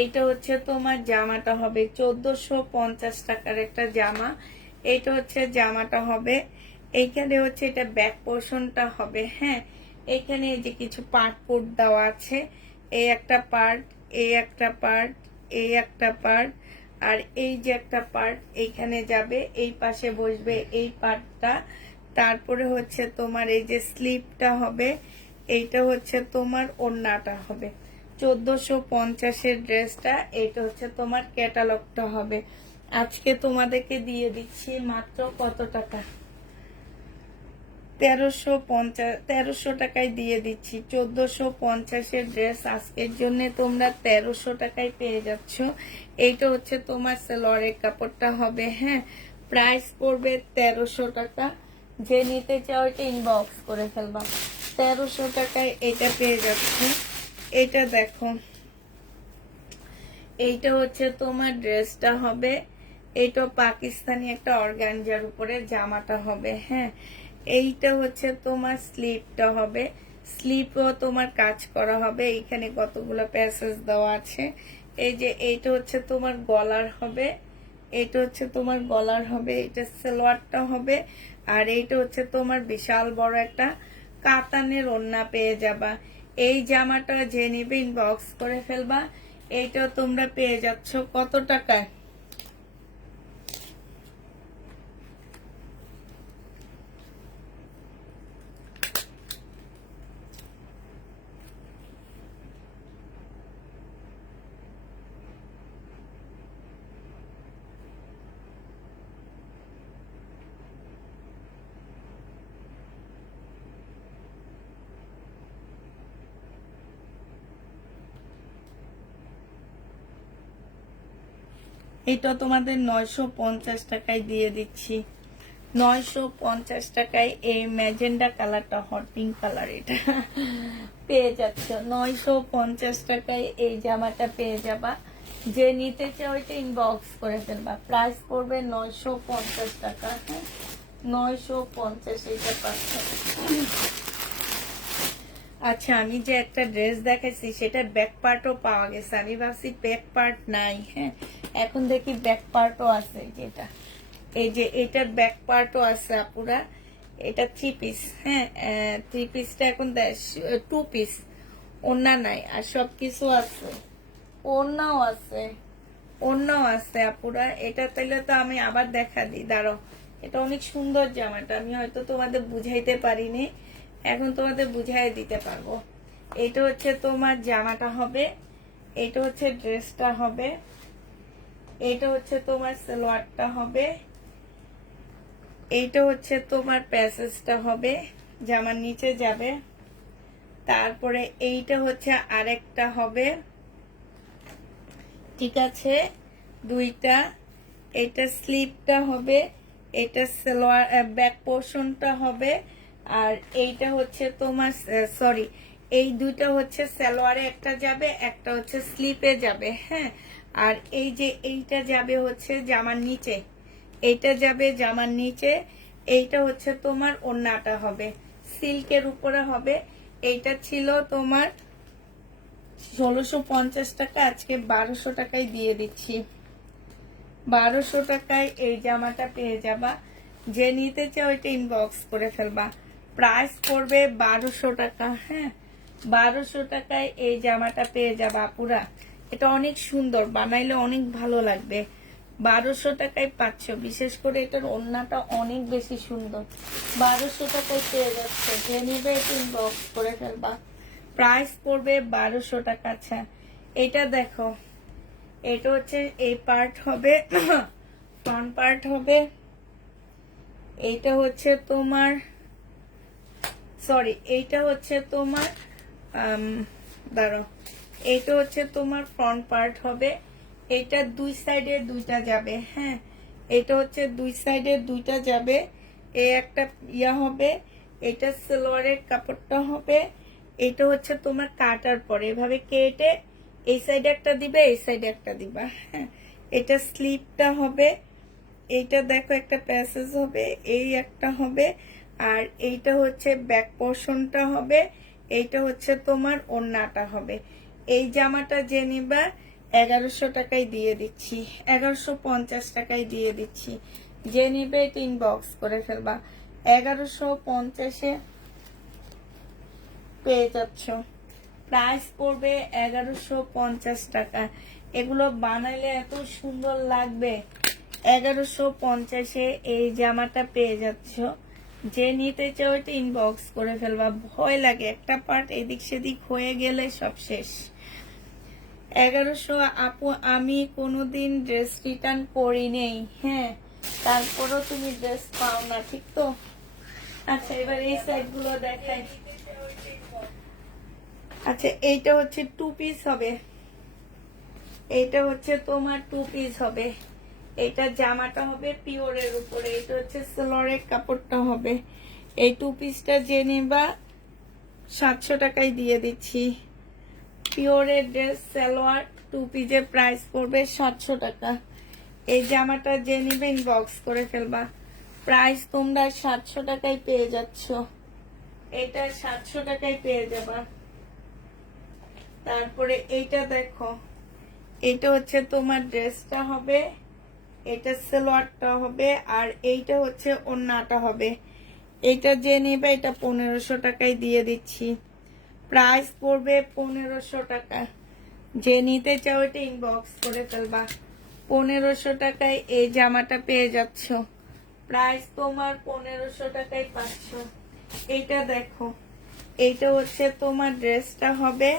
এইটা হচ্ছে তোমার জামাটা হবে। 1450 টাকার একটা জামা। এইটা হচ্ছে জামাটা হবে। এইখানে হচ্ছে এটা ব্যাক পোর্শনটা হবে। হ্যাঁ, এখানে এই যে কিছু পার্ট পুট দেওয়া আছে, এই একটা পার্ট, এই একটা পার্ট, এই একটা পার্ট, আর এই যে একটা পার্ট এইখানে যাবে, এই পাশে বসবে এই পার্টটা। তারপরে হচ্ছে তোমার এই যে স্লিপটা হবে, এইটা হচ্ছে তোমার ওড়নাটা হবে 1450-এর ড্রেসটা। এইটা হচ্ছে তোমার ক্যাটালগটা হবে। আজকে তোমাদেরকে দিয়ে দিচ্ছি মাত্র কত টাকা, 1350 টাকায় দিয়ে দিচ্ছি। 1450-এর ড্রেস আজকের জন্য তোমরা 1300 টাকায় পেয়ে যাচ্ছ। এইটা হচ্ছে তোমার সালোয়ারের কাপড়টা হবে, হ্যাঁ। প্রাইস পড়বে 1300 টাকা। যে নিতে চাও এটা ইনবক্স করে ফেলবা। 1300 টাকায় এটা পেয়ে যাচ্ছ। এটা দেখো, এইটা হচ্ছে তোমার ড্রেসটা হবে। এইটা পাকিস্তানি একটা অর্গানজার উপরে জামাটা হবে, হ্যাঁ। এইটা হচ্ছে তোমার স্লিপটা হবে। স্লিপও তোমার কাজ করা হবে। এইখানে কতগুলো প্যাসেজ দেওয়া আছে। এই যে এইটা হচ্ছে তোমার গলার হবে। এটা হচ্ছে তোমার গলার হবে। এটা সালোয়ারটা হবে। আর এইটা হচ্ছে তোমার বিশাল বড় একটা কাতানের ওড়না পেয়ে যাবা। এই জামাটা যে নিবে ইনবক্স করে ফেলবা। এইটা তোমরা পেয়ে যাচ্ছ কত টাকায়, এটা তোমাদের 950 টাকায় দিয়ে দিচ্ছি। 950 টাকায় এই ম্যাজেন্ডা কালারটা, হট পিঙ্ক কালার, এটা পেয়ে যাচ্ছ। 950 টাকায় এই জামাটা পেয়ে যাবা। যে নিতে চাও এটা ইনবক্স করে ফেলবা। প্রাইস পড়বে 950 টাকা, হ্যাঁ। 950 এটা পাচ্ছ। আচ্ছা, আমি যে একটা ড্রেস দেখাইছি সেটা ব্যাক পার্টও পাওয়া গেছে। আমি ভাবছি ব্যাক পার্ট নাই, হ্যাঁ। এখন দেখি ব্যাক পার্টও আছে। যেটা এই যে এটার ব্যাক পার্টও আছে আপুরা। এটা 3 পিস, হ্যাঁ। 3 পিসটা এখন 2 পিস। ওড়না নাই আর সবকিছু আছে। ওড়নাও আছে, ওড়নাও আছে আপুরা। এটা তাইলে তো আমি আবার দেখা দিই, দাঁড়াও। এটা অনেক সুন্দর জামাটা, আমি হয়তো তোমাদের বুঝাইতে পারিনি, এখন তোমাদের বুঝাই দিতে পারবো। এটা হচ্ছে তোমার জামাটা হবে। এটা হচ্ছে ড্রেসটা হবে। এটা হচ্ছে তোমার সালোয়ারটা হবে। এইটা হচ্ছে তোমার প্যাসেজটা হবে, জামার নিচে যাবে। তারপরে এইটা হচ্ছে আরেকটা হবে, ঠিক আছে, দুইটা। এটা স্লিপটা হবে। এটা সালোয়ার ব্যাক পোর্শনটা হবে। আর এইটা হচ্ছে তোমার, সরি, এই দুইটা হচ্ছে সালোয়ারে একটা যাবে, একটা হচ্ছে স্লিপে যাবে, হ্যাঁ। আর এই যে এইটা যাবে হচ্ছে জামার নিচে, এইটা যাবে জামার নিচে। এইটা হচ্ছে তোমার ওড়নাটা হবে, সিল্কের উপরে হবে। এইটা ছিল তোমার 1650 টাকা, আজকে 1200 টাকায় দিয়ে দিচ্ছি। 1200 টাকায় এই জামাটা পেয়ে যাবা। যে নিতে চাও এটা ইনবক্স করে ফেলবা। প্রাইস পড়বে 1200 টাকা, হ্যাঁ। 1200 টাকায় এই জামাটা পেয়ে যাবা আপুরা। এটা অনেক সুন্দর, বানাইলে অনেক ভালো লাগবে। 1200 টাকায় পাচ্ছ। বিশেষ করে এটার ওড়নাটা অনেক বেশি সুন্দর। 1200 টাকায় পেয়ে যাচ্ছে। যে নিবে এটা ইনবক্স করে ফেলবা। প্রাইস পড়বে 1200 টাকা। আচ্ছা, এটা দেখো, এটা হচ্ছে এই পার্ট হবে, ফ্রন্ট পার্ট হবে। এইটা হচ্ছে তোমার, সরি, এইটা হচ্ছে তোমার দাঁড়াও, এইটা হচ্ছে তোমার ফ্রন্ট পার্ট হবে। এটা দুই সাইডে দুইটা যাবে, হ্যাঁ। এটা হচ্ছে দুই সাইডে দুইটা যাবে। এই একটা ইয়া হবে। এটা সালোয়ারের কাপড়টা হবে। এটা হচ্ছে তোমার কাটার পরে এভাবে কেটে এই সাইডে একটা দিবে, এই সাইডে একটা দিবা, হ্যাঁ। এটা স্লিপটা হবে। এইটা দেখো একটা প্যাসেজ হবে, এই একটা হবে। আর এইটা হচ্ছে ব্যাক পোর্শনটা হবে। এইটা হচ্ছে তোমার ওড়নাটা হবে। এই জামাটা যে নিবা 1100 টাকায় দিয়ে দিচ্ছি, 1150 টাকায় দিয়ে দিচ্ছি। যে নিবে এটা ইনবক্স করে ফেলবা। 1150-এ পেয়ে যাচ্ছ। প্রাইস পড়বে 1150 টাকা। এগুলো বানাইলে এত সুন্দর লাগবে। 1150-এ এই জামাটা পেয়ে যাচ্ছ। যে নিতে চাও এটা ইনবক্স করে ফেলবা, ভয় লাগে একটা পার্ট এদিক সেদিক হয়ে গেলে সব শেষ। 1100 আপু, আমি কোনোদিন ড্রেস রিটার্ন করি নেই। হ্যাঁ, তারপরও তুমি ড্রেস পাও না, ঠিক তো? আচ্ছা, এবার এই সাইড গুলো দেখাই। আচ্ছা, এইটা হচ্ছে 2 পিস হবে, এইটা হচ্ছে তোমার 2 পিস হবে, এটা জামাটা হবে পিওরের উপরে, এটা হচ্ছে সালোয়ারের কাপড়টা হবে। এই 2 পিসটা যে নিবা 700 টাকায় দিয়ে দিচ্ছি। পিওরের ড্রেস সালোয়ার 2 পিসের প্রাইস পড়বে 700 টাকা। এই জামাটা যে নিবে ইনবক্স করে ফেলবা, প্রাইস তোমরা 700 টাকায় পেয়ে যাচ্ছ, এটা 700 টাকায় পেয়ে যাবা। তারপরে এইটা দেখো, এটা হচ্ছে তোমার ড্রেসটা হবে, এটা সালোয়ারটা হবে, আর এইটা হচ্ছে ওড়নাটা হবে। এটা যে নিবে এটা 1500 টাকায় দিয়ে দিচ্ছি, প্রাইস পড়বে 1500 টাকা। যে নিতে চাও এটা ইনবক্স করে ফেলবা, 1500 টাকায় এই জামাটা পেয়ে যাচ্ছ, প্রাইস তোমার 1500 টাকায় পাচ্ছ। এইটা দেখো, এইটা হচ্ছে তোমার ড্রেসটা হবে,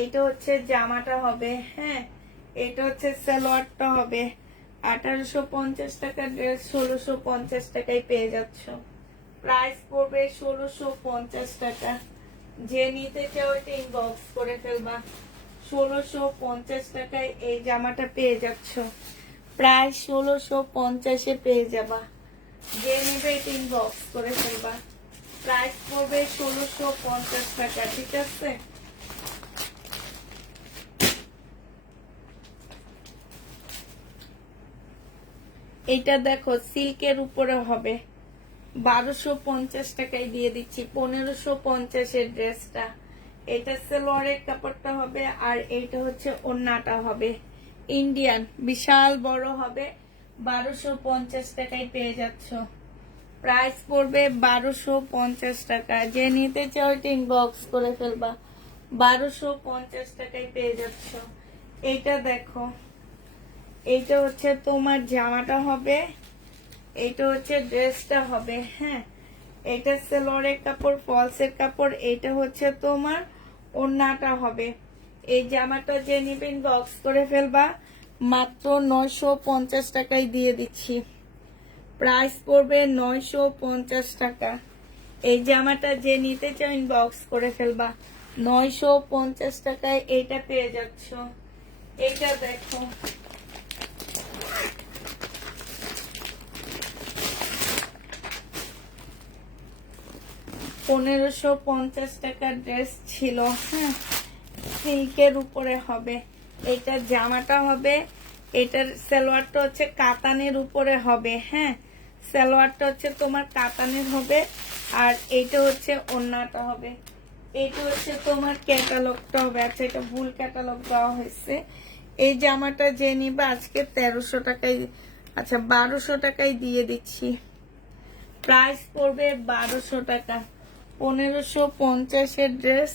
এইটা হচ্ছে জামাটা হবে। হ্যাঁ, এটা হচ্ছে সালোয়ারটা হবে। 1850 টাকা ড্রেস 1650 টাকায় পেয়ে যাচ্ছ, প্রাইস পড়বে 1650 টাকা। যে নিতে চাও এটা ইনবক্স করে ফেলবা, 1650 টাকায় এই জামাটা পেয়ে যাচ্ছ, প্রায় 1650-এ পেয়ে যাবা। যে নিবে এটা ইনবক্স করে ফেলবা, প্রাইস পড়বে 1650 টাকা, ঠিক আছে? এটা দেখো সিল্কের উপরে হবে, 1250 টাকায় দিয়ে দিচ্ছি, 1550-এর ড্রেসটা। এটা সালোয়ারের কাপড়টা হবে, আর এইটা হচ্ছে ওড়নাটা হবে ইন্ডিয়ান, বিশাল বড় হবে, 1250 টাকায় পেয়ে যাচ্ছ, প্রাইস পড়বে 1250 টাকা। যে নিতে চাও এটা ইনবক্স করে ফেলবা, 1250 টাকায় পেয়ে যাচ্ছ। এইটা দেখো, এইটা হচ্ছে তোমার জামাটা হবে, এইটা হচ্ছে ড্রেসটা হবে। হ্যাঁ, এটা সালোয়ারের কাপড়, ফলসের কাপড়, এইটা হচ্ছে তোমার ওড়নাটা হবে। এই জামাটা যে নিবে ইনবক্স করে ফেলবা, মাত্র 950 টাকায় দিয়ে দিচ্ছি, প্রাইস পড়বে 950 টাকা। এই জামাটা যে নিতে চাও ইনবক্স করে ফেলবা, 950 টাকায় এইটা পেয়ে যাচ্ছ। এইটা দেখো, $1550 টাকার ড্রেস ছিল। হ্যাঁ, সিল্কের উপরে হবে, এটা জামাটা হবে, এটার সালোয়ারটা হচ্ছে কাতানের উপরে হবে। হ্যাঁ, সালোয়ারটা হচ্ছে তোমার কাতানের হবে, আর এইটা হচ্ছে ওড়নাটা হবে। এইটা হচ্ছে তোমার ক্যাটালগটা হবে। আচ্ছা, এটা ভুল ক্যাটালগ দেওয়া হয়েছে। এই জামাটা যে নিবা আজকে 1300 টাকায়, আচ্ছা 1200 টাকায় দিয়ে দিচ্ছি, প্রাইস পড়বে 1200 টাকা। 1550-এর ড্রেস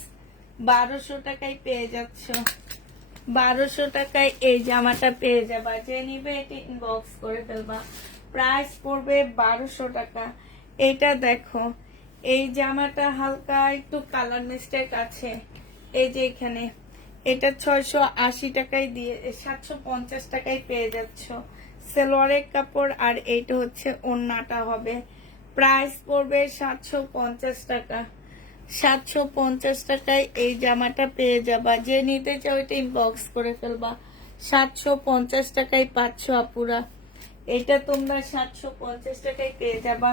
1200 টাকায় পেয়ে যাচ্ছ, 1200 টাকায় এই জামাটা পেয়ে যাবা। যে নিবে এটা ইনবক্স করে ফেলবা, প্রাইস পড়বে 1200 টাকা। এটা দেখো, এই জামাটা হালকা একটু কালার মিস্টেক আছে, এই যে এখানে, এটা 680 টাকায় দিয়ে 750 টাকায় পেয়ে যাচ্ছ, সালোয়ারের কাপড়, আর এইটা হচ্ছে ওড়নাটা হবে, প্রাইস পড়বে 750 টাকা। 750 টাকায় এই জামাটা পেয়ে যাবা। যে নিতে চাও এটা ইনবক্স করে ফেলবা, 750 টাকায় পাচ্ছ আপুরা, এটা তোমরা 750 টাকায় পেয়ে যাবা।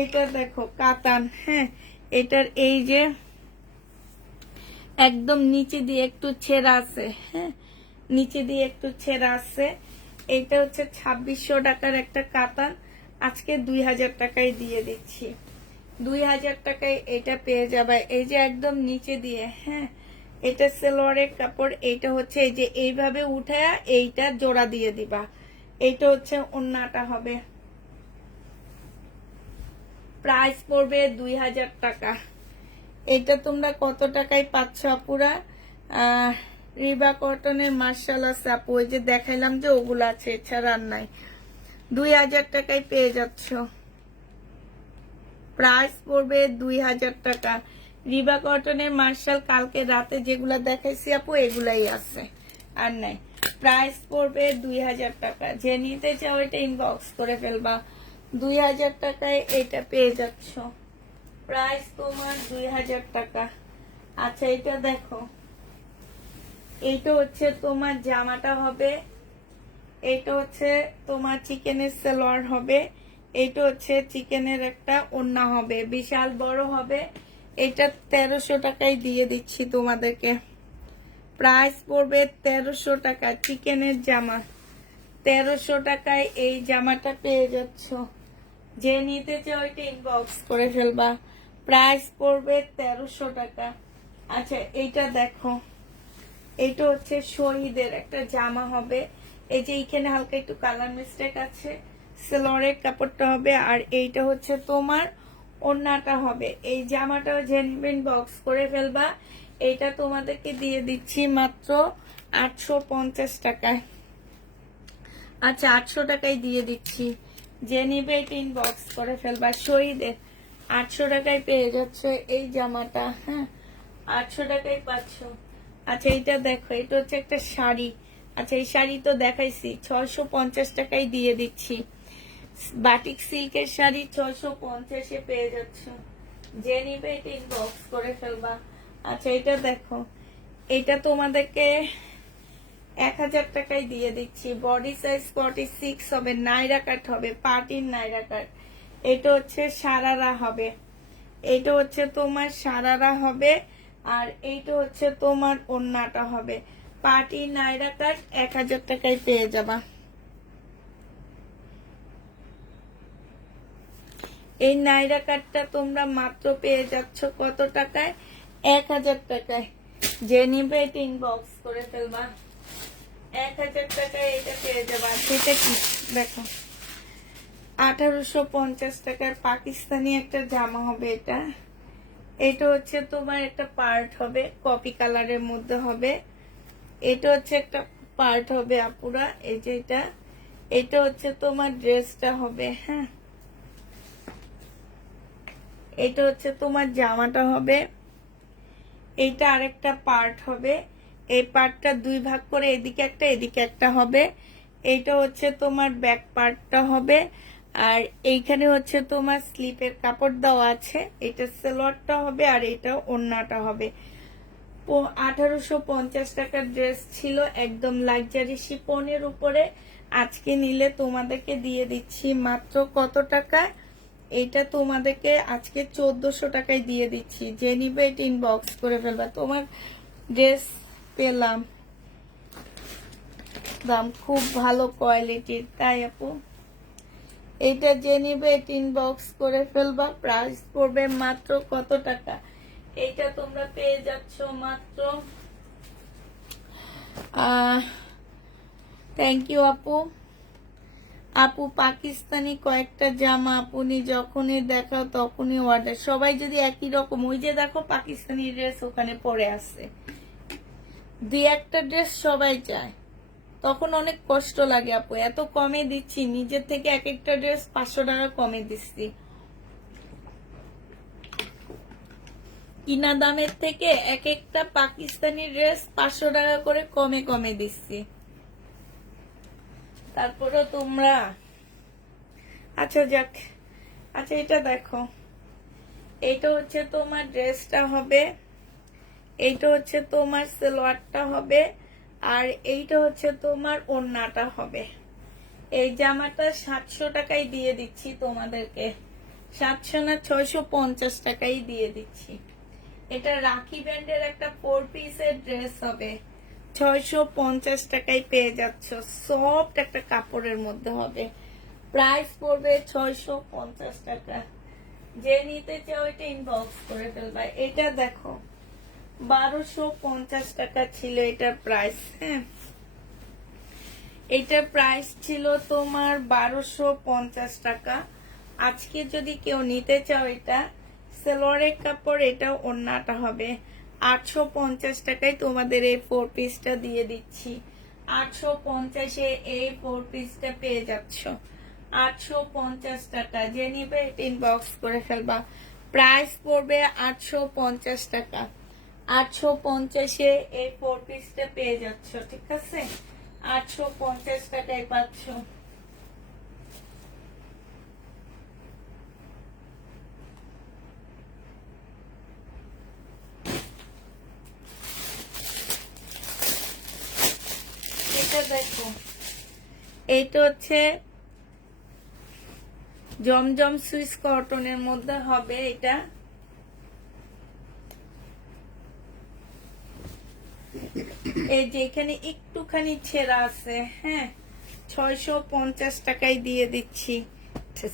এটা দেখো কাতান। হ্যাঁ, এটার এই যে একদম নিচে দিয়ে একটু ছেঁড়া আছে। হ্যাঁ, নিচে দিয়ে একটু ছেঁড়া আছে। এটা হচ্ছে 2600 টাকার একটা কাতান, আজকে 2000 টাকায় দিয়ে দিচ্ছি, 2000 টাকায় এটা পেয়ে যাবে। এই যে একদম নিচে দিয়ে। হ্যাঁ, এটা সালোয়ারের কাপড়, এইটা হচ্ছে এই যে এইভাবে উঠায়া এইটা জোড়া দিয়ে দিবা, এইটা হচ্ছে ওড়নাটা হবে, প্রাইস পড়বে 2000 টাকা। এটা তোমরা কত টাকায় পাচ্ছ আপুরা? রিবা কটনের মার্শাল আছে আপু, ওই যে দেখাইলাম যে ওগুলো আছে, এছাড়া আর নাই। 2000 টাকায় পেয়ে যাচ্ছ। প্রাইস পড়বে 2000 টাকা। রিবা কটনের মার্শাল কালকে রাতে যেগুলা দেখাইছি আপু এগুলাই আছে, আর নাই। প্রাইস পড়বে 2000 টাকা। যে নিতে চাও এটা ইনবক্স করে ফেলবা। 2000 টাকায় এটা পেয়ে যাচ্ছ। প্রাইস তোমার 2000 টাকা। আচ্ছা এটা দেখো, এইটা হচ্ছে তোমার জামাটা হবে, এইটা হচ্ছে তোমার চিকেনের সালোয়ার হবে, এইটা হচ্ছে চিকেনের একটা ওড়না হবে, বিশাল বড় হবে। এটা 1300 টাকায় দিয়ে দিচ্ছি তোমাদেরকে। প্রাইস পড়বে 1300 টাকা। চিকেনের জামা 1300 টাকায় এই জামাটা পেয়ে যাচ্ছ। যে নিতে চাও এটা ইনবক্স করে ফেলবা। প্রাইস পড়বে 1300 টাকা। আচ্ছা এইটা দেখো, এইটা হচ্ছে শহীদের একটা জামা হবে। এই যে এইখানে হালকা একটু কালার মিস্টেক আছে, সেলরের কাপড়টা হবে, আর এইটা হচ্ছে তোমার ওড়নাটা হবে। এই জামাটাও জেনুইন বক্স করে ফেলবা। এইটা তোমাদেরকে দিয়ে দিচ্ছি মাত্র 850 টাকায়। আচ্ছা 800 টাকায় দিয়ে দিচ্ছি। যে নিবে এটা ইনবক্স করে ফেলবা। শহীদের 800 টাকায় পেয়ে যাচ্ছে এই জামাটা। হ্যাঁ 800 টাকায় পাচ্ছ। আচ্ছা এইটা দেখো, এটা হচ্ছে একটা শাড়ি। আচ্ছা এই শাড়ি তো দেখাইছি, 650 টাকায় দিয়ে দিচ্ছি। বাটিক সিল্কের শাড়ি 650-এ পেয়ে যাচ্ছ। যে নিবে এটা ইনবক্স করে ফেলবা। আচ্ছা এটা দেখো, এটা তোমাদেরকে 1000 টাকায় দিয়ে দিচ্ছি। বডি সাইজ 46 হবে, নাইরা কাট হবে, পার্টির নাইরা কাট। এটা হচ্ছে সারারা হবে, এটা হচ্ছে তোমার সারারা হবে, আর এইটা হচ্ছে তোমার ওড়নাটা হবে। পার্টি নাইরা কাট 1000 টাকায় পেয়ে যাবা। এই নাইরা কাটটা তোমরা মাত্র পেয়ে যাচ্ছ কত টাকায়? 1000 টাকায়। যে নিবে এটা ইনবক্স করে ফেলবা। 1000 টাকায় এটা পেয়ে যাবা। সেটা কি দেখো, 1850 টাকার পাকিস্তানি একটা জামা হবে। এটা এটা হচ্ছে তোমার একটা পার্ট হবে, কপি কালারের মধ্যে হবে। এটা হচ্ছে একটা পার্ট হবে আপুরা, এই যে এটা হচ্ছে তোমার ড্রেসটা হবে। হ্যাঁ এটা হচ্ছে তোমার জামাটা হবে, এইটা আরেকটা পার্ট হবে। এই পার্টটা দুই ভাগ করে এদিকে একটা এদিকে একটা হবে। এইটা হচ্ছে তোমার ব্যাক পার্টটা হবে, আর এইখানে হচ্ছে তোমার স্লিপের কাপড় দেওয়া আছে। এটা সালোয়ারটা হবে, আর এটা ওড়নাটা হবে। 1850 টাকার ড্রেস ছিল, একদম লাক্সারি শিফনের উপরে। আজকে নিলে তোমাদেরকে দিয়ে দিচ্ছি মাত্র কত টাকায়? এটা তোমাদেরকে আজকে 1400 টাকায় দিয়ে দিচ্ছি। যে নিবে এটা ইনবক্স করে ফেলবা। তোমার ড্রেস পেলাম, দাম খুব ভালো কোয়ালিটির, তাই আপু এইটা যে নিবে এটা ইনবক্স করে ফেলবা। প্রাইস পড়বে মাত্র কত টাকা? এইটা তোমরা পেয়ে যাচ্ছ মাত্র থ্যাংক ইউ আপু। আপু পাকিস্তানি কয়েকটা জামা আপনি যখনই দেখাও তখনই অর্ডার। সবাই যদি একই রকম, ওই যে দেখো পাকিস্তানি ড্রেস ওখানে পরে আছে, দুই একটা ড্রেস সবাই চায়, তখন অনেক কষ্ট লাগে আপু। এত কমে দিচ্ছি, নিজের থেকে এক একটা ড্রেস 500 টাকা কমে দিচ্ছি, কিনা দামের থেকে এক একটা পাকিস্তানি ড্রেস 500 টাকা করে কমে কমে দিচ্ছি। তারপরে তোমরা আচ্ছা যাক। আচ্ছা এটা দেখো, এইটা হচ্ছে তোমার ড্রেসটা হবে, এইটা হচ্ছে তোমার সালোয়ারটা হবে, আর এইটা হচ্ছে তোমার ওড়নাটা হবে। এই জামাটা 700 টাকায় দিয়ে দিচ্ছি তোমাদেরকে। 700 না 650 টাকায় দিয়ে দিচ্ছি। এটা রাখি ব্র্যান্ডের একটা 4 পিসের ড্রেস হবে, 650 টাকায় পেয়ে যাচ্ছ। সফট একটা কাপড়ের মধ্যে হবে। প্রাইস পড়বে 650 টাকা। যে নিতে চাও এটা ইনবক্স করে ফেলবা। এটা দেখো 1250 টাকা ছিল এটার প্রাইস। হ্যাঁ এটার প্রাইস ছিল তোমার 1250 টাকা। আজকে যদি কেউ নিতে চাও, এটা সালোয়ারের কাপড়, এটা ওড়নাটা হবে। 850 টাকায় তোমাদের এই 4 পিসটা দিয়ে দিচ্ছি। 850-এ এই 4 পিসটা পেয়ে যাচ্ছ। 850 টাকা, যে নিবে এটা ইনবক্স করে ফেলবা। প্রাইস পড়বে 850 টাকা। 850-এ এই 4 পিসটা পেয়ে যাচ্ছ, ঠিক আছে? 850 টাকায় পাচ্ছ। এটা দেখো, এইটা হচ্ছে জমজম সুইস কটনের মধ্যে হবে। এটা এই যে এখানে একটুখানি ছেঁড়া আছে, হ্যাঁ, 650 টাকায় দিয়ে দিচ্ছি।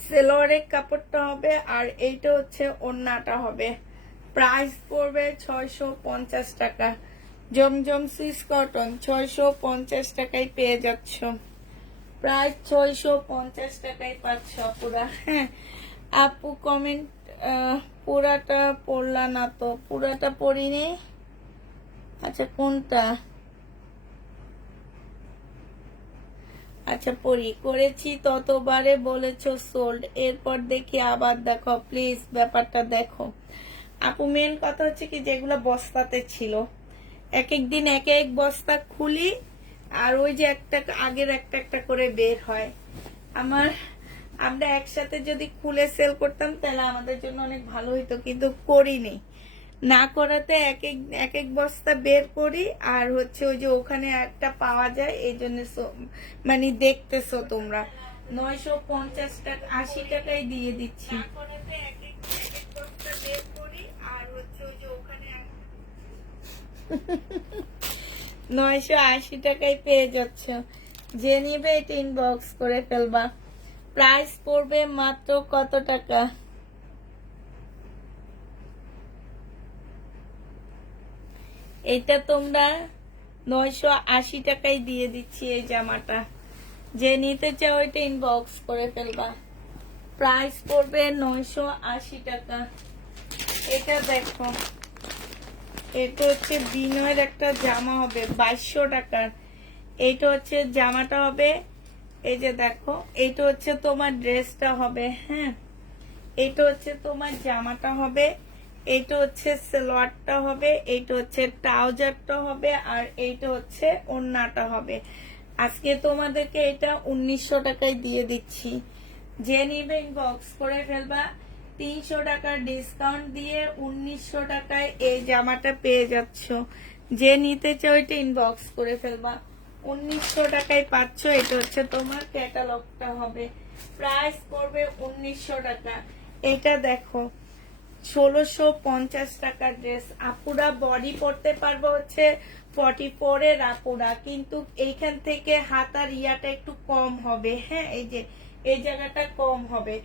সেলোয়ারের কাপড়টা হবে আর এইটা হচ্ছে ওড়নাটা হবে। প্রাইস পড়বে 650 টাকা। জমজম সুইস কটন 650 টাকায় পেয়ে যাচ্ছ। প্রায় 650 টাকায় পাচ্ছ পুরা। হ্যাঁ আপু কমেন্ট পুরাটা পড়লা না তো? পুরাটা পড়িনি। আচ্ছা কোনটা? আচ্ছা পড়ি। করেছি ততবারে বলেছো সোল্ড, এরপর দেখি আবার দেখো প্লিজ, ব্যাপারটা দেখো আপু। মেন কথা হচ্ছে কি, যেগুলো বস্তাতে ছিল এক এক দিন এক এক বস্তা খুলি আর ওই যে একটা আগের একটা একটা করে বের হয়। আমরা একসাথে যদি খুলে সেল করতাম তাহলে আমাদের জন্য অনেক ভালো হইতো, কিন্তু করিনি। না করাতে এক এক বস্তা বের করি আর হচ্ছে ওই যে ওখানে একটা পাওয়া যায়, এই জন্য মানে দেখতেছো তোমরা 950 টাকা 80 টাকায় দিয়ে দিচ্ছি। 980 টাকায় পেয়ে যাচ্ছ। যে নিবে এটা ইনবক্স করে ফেলবা। প্রাইস পড়বে মাত্র কত টাকা? এটা তোমরা 980 টাকায় দিয়ে দিচ্ছি এই জামাটা। যে নিতে চাও এটা ইনবক্স করে ফেলবা। প্রাইস পড়বে 980 টাকা। এটা দেখো, এটা হচ্ছে বিনয়ের একটা জামা হবে 2200 টাকার। এইটা হচ্ছে জামাটা হবে, এই যে দেখো, এইটা হচ্ছে তোমার ড্রেসটা হবে। হ্যাঁ এইটা হচ্ছে তোমার জামাটা হবে, এইটা হচ্ছে সালোয়ারটা হবে, এইটা হচ্ছে ট্রাউজারটা হবে আর এইটা হচ্ছে ওড়নাটা হবে। আজকে তোমাদেরকে এটা 1900 টাকায় দিয়ে দিচ্ছি। যে নিবে ইনবক্স করে ফেলবা। 300 টাকার ডিসকাউন্ট দিয়ে 1900 টাকায় এই জামাটা পেয়ে যাচ্ছ। যে নিতে চাও এটা ইনবক্স করে ফেলবা। 1900 টাকায় পাচ্ছ। এটা হচ্ছে তোমার ক্যাটালগটা হবে। প্রাইস পড়বে 1900 টাকা। এটা দেখো 1650 টাকার ড্রেস। আপুরা বডি পড়তে পারবে হচ্ছে 44 এর আপুরা, কিন্তু এইখান থেকে হাতার ইয়াটা একটু কম হবে। হ্যাঁ এই যে এই জায়গাটা কম হবে।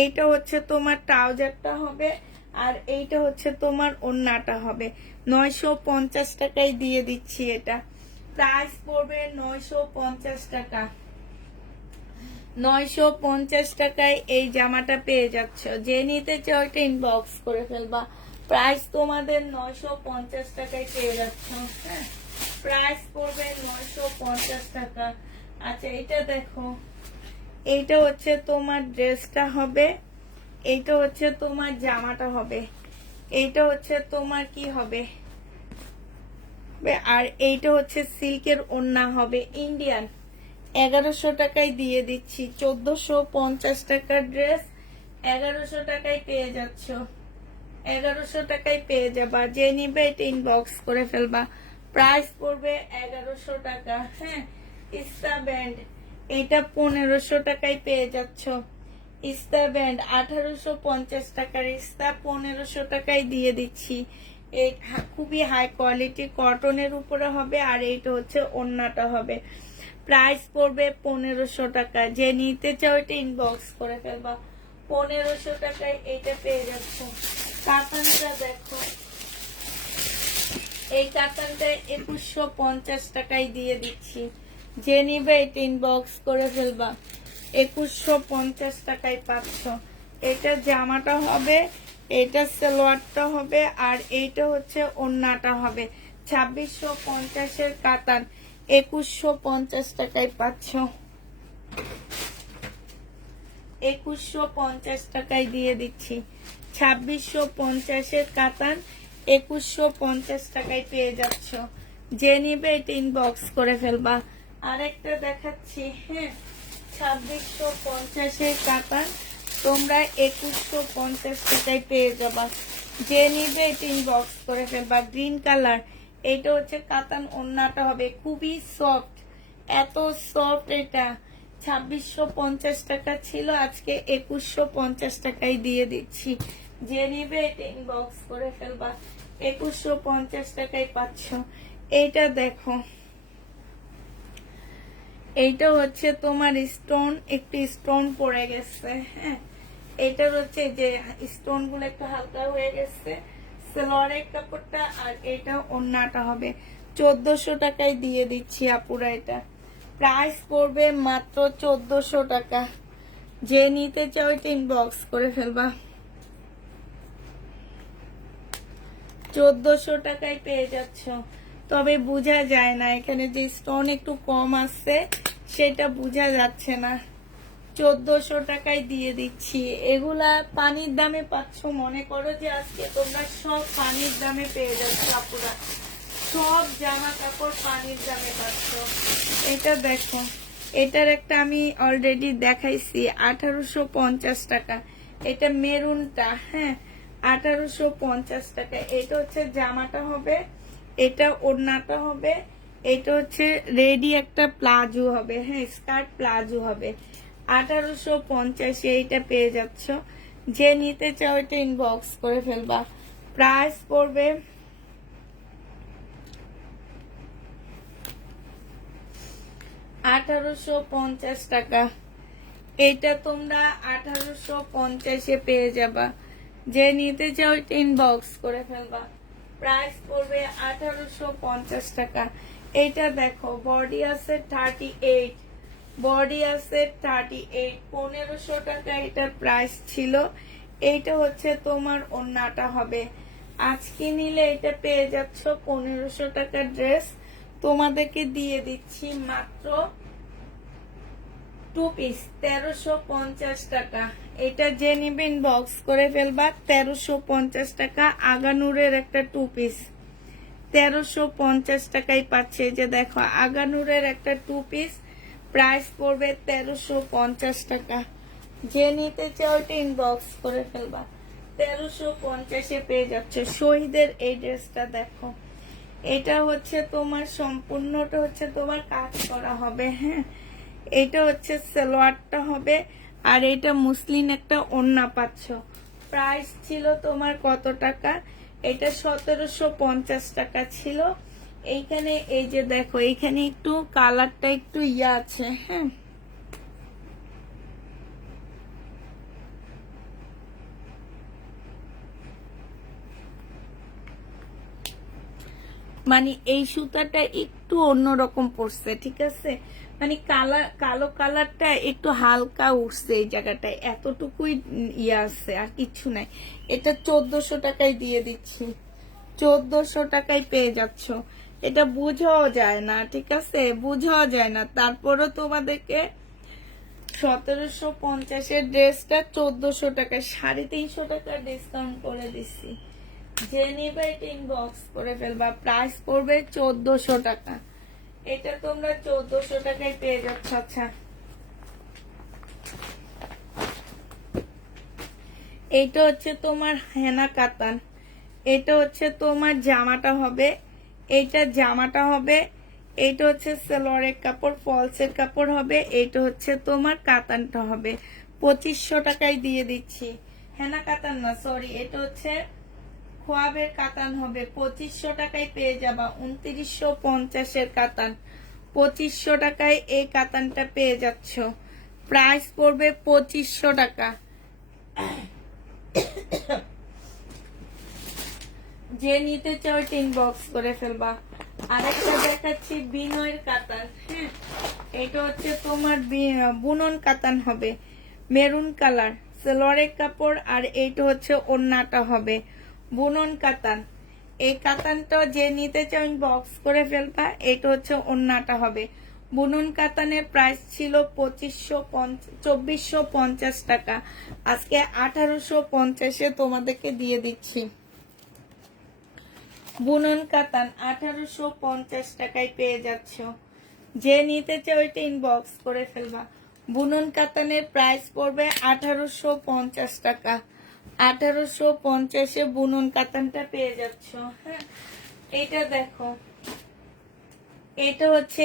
এইটা হচ্ছে তোমার ট্রাউজারটা হবে আর এইটা হচ্ছে তোমার ওড়নাটা হবে। 950 টাকায় দিয়ে দিচ্ছি এটা। প্রাইস পড়বে 950 টাকা। 950 টাকায় এই জামাটা পেয়ে যাচ্ছ। যে নিতে চাও এটা ইনবক্স করে ফেলবা। প্রাইস তোমাদের 950 টাকায় পেয়ে যাচ্ছ। হ্যাঁ প্রাইস পড়বে 950 টাকা। আচ্ছা এটা দেখো, এইটা হচ্ছে তোমার ড্রেসটা হবে, এইটা হচ্ছে তোমার জামাটা হবে, এইটা হচ্ছে তোমার কি হবে আর এইটা হচ্ছে সিল্কের ওড়না হবে ইন্ডিয়ান। 1100 টাকায় দিয়ে দিচ্ছি। 1450 টাকার ড্রেস 1100 টাকায় পেয়ে যাচ্ছ। 1100 টাকায় পেয়ে যাবা। যে নিবে এটা ইনবক্স করে ফেলবা। প্রাইস পড়বে 1100 টাকা। হ্যাঁ ইস্তা ব্যান্ড এটা 1500 টাকায় পেয়ে যাচ্ছ। ইস্তা ব্যান্ড 1850 টাকার ইস্তা 1500 টাকায় দিয়ে দিচ্ছি। এই খুবই হাই কোয়ালিটি কটনের উপরে হবে আর এইটা হচ্ছে ওড়নাটা হবে। প্রাইস পড়বে 1500 টাকা। যে নিতে চাও এটা ইনবক্স করে ফেলবা। 1500 টাকায় এটা পেয়ে যাচ্ছ। কাতানটা দেখো, এই কাতানটা 2150 টাকায় দিয়ে দিচ্ছি। যে নিবে এটা ইনবক্স করে ফেলবা। 2150 টাকায় পাচ্ছ। এটা জামাটা হবে, এটা সালোয়ারটা হবে আর এইটা হচ্ছে ওড়নাটা হবে। 2650 কাতান 2150 টাকায় পাচ্ছ। 2150 টাকায় দিয়ে দিচ্ছি। 2650 কাতান 2150 টাকায় পেয়ে যাচ্ছ। যে নিবে এটা ইনবক্স করে ফেলবা। আরেকটা দেখাচ্ছি, হ্যাঁ, 2650 কাতান তোমরা 2150 টাকায় পেয়ে যাবা। যে নিবে এটা ইনবক্স করে ফেলবা। গ্রিন কালার, এটা হচ্ছে কাতান, ওন্নাটা হবে খুবই সফট, এত সফট। এটা 2650 টাকা ছিল, আজকে 2150 টাকায় দিয়ে দিচ্ছি। যে নিবে এটা ইনবক্স করে ফেলবা। 2150 টাকায় পাচ্ছ। এইটা দেখো, এইটা হচ্ছে তোমার স্টোন, একটু স্টোন পড়ে গেছে, হ্যাঁ, এইটার হচ্ছে যে স্টোন গুলো একটু হালকা হয়ে গেছে। সালোয়ারের কাপড়টা আর এটা ওন্নাটা হবে। 1400 টাকায় দিয়ে দিচ্ছি আপুরা। এটা প্রাইস পড়বে মাত্র 1400 টাকা। যে নিতে চাও এটা ইনবক্স করে ফেলবা। 1400 টাকায় পেয়ে যাচ্ছ। তবে বোঝা যায় না, এখানে যে স্টোন একটু কম আছে সেটা বোঝা যাচ্ছে না। 1400 টাকায় দিয়ে দিচ্ছি। এগুলা পানির দামে পাচ্ছ। মনে করো যে আজকে তোমরা সব পানির দামে পেয়ে যাচ্ছ আপুরা, সব জামা কাপড় পানির দামে পাচ্ছ। এটা দেখো, এটার একটা আমি অলরেডি দেখাইছি 1850 টাকা। এটা মেরুনটা, হ্যাঁ, 1850 টাকা। এটা হচ্ছে জামাটা হবে, এটা ওড়নাটা হবে, এটা হচ্ছে রেডি একটা প্লাজো হবে, হ্যাঁ, স্কার্ট প্লাজো হবে। 1850 এইটা পেয়ে যাচ্ছ। যে নিতে চাও এটা ইনবক্স করে ফেলবা। প্রাইস পড়বে 1850 টাকা। এটা তোমরা 1850 পেয়ে যাবা। যে নিতে চাও এটা ইনবক্স করে ফেলবা। প্রাইস পড়বে 1850 টাকা। এটা দেখো, বডি আছে 38, বডি আছে 38, 1500 টাকা এটার প্রাইস ছিল। এইটা হচ্ছে তোমার ওন্নাটা হবে। আজকে নিলে এটা পেয়ে যাচ্ছ 1500 টাকার ড্রেস। তোমাদেরকে দিয়ে দিচ্ছি মাত্র 2 পিস 1350 টাকা। এটা যে নিবেন বক্স করে ফেলবা। 1350 টাকা আগানুরের একটা 2 পিস 1350 টাকায় পাচ্ছে। যে দেখো, আগানুরের একটা 2 পিস, প্রাইস পড়বে 1350 টাকা। যে নিতে চাও এটা ইনবক্স করে ফেলবা। 1350 পেয়ে যাচ্ছে। শহীদের এই ড্রেসটা দেখো, এটা হচ্ছে তোমার সম্পূর্ণটা হচ্ছে তোমার কাজ করা হবে, হ্যাঁ, এটা হচ্ছে সালোয়ারটা হবে, আর এটা মুসলিন একটা ওড়না পাচ্ছ। প্রাইস ছিল তোমার কত টাকা? এটা 1750 টাকা ছিল। এইখানে এই যে দেখো, এইখানে একটু কালারটা একটু ইয়া আছে, হ্যাঁ, মানে এই সুতাটা একটু অন্যরকম পড়ছে, ঠিক আছে, মানে কালো কালারটা একটু হালকা উঠছে এই জায়গাটায়, এতটুকুই ইয়ে আছে, আর কিছু নাই। এটা 1400 টাকায় দিয়ে দিচ্ছি। 1400 টাকায় পেয়ে যাচ্ছ। এটা বুঝাও যায় না, ঠিক আছে, বুঝাও যায় না। তারপরও তোমাদেরকে 1750 ড্রেসটা 1400 টাকায় 350 টাকা ডিসকাউন্ট করে দিচ্ছি। যে নিবে এটা ইনবক্স করে ফেলবা। প্রাইস পড়বে 1400 টাকা। এটা তোমরা 1400 টাকায় পেয়ে যাচ্ছ। আচ্ছা, এইটা হচ্ছে তোমার হেনা কাতান। এটা হচ্ছে তোমার জামাটা হবে, এইটা জামাটা হবে, এইটা হচ্ছে সালোয়ারের কাপড়, ফলসের কাপড় হবে, এইটা হচ্ছে তোমার কাতানটা হবে। 2500 টাকায় দিয়ে দিচ্ছি। হেনা কাতান না, সরি, এটা হচ্ছে খোয়াবের কাতান হবে। 2500 টাকায় পেয়ে যাবা। 2950 কাতান, 2500 টাকায় এই কাতানটা পেয়ে যাচ্ছ। প্রাইস পড়বে 2500 টাকা। যে নিতে চাও ইনবক্স করে ফেলবা। আরেকটা দেখাচ্ছি বিনয়ের কাতান, হ্যাঁ, এটা হচ্ছে তোমার বুনন কাতান হবে, মেরুন কালার, সালোয়ারের কাপড়, আর এইটা হচ্ছে ওড়নাটা হবে বুনন কাতান। এই কাতানটা যে নিতে চাও ইনবক্স করে ফেলবা। এটা হচ্ছে ওড়নাটা হবে। বুনন কাতানের প্রাইস ছিল 2450 টাকা, আজকে 1850-এ তোমাদেরকে দিয়ে দিচ্ছি। বুনন কাতান 1850 টাকায় পেয়ে যাচ্ছ। যে নিতে চাও ওইটা ইনবক্স করে ফেলবা। বুনন কাতানের প্রাইস পড়বে 1850 টাকা। 1850-এ বুনন কাতানটা পেয়ে যাচ্ছ। হ্যাঁ, এটা দেখো, এটা হচ্ছে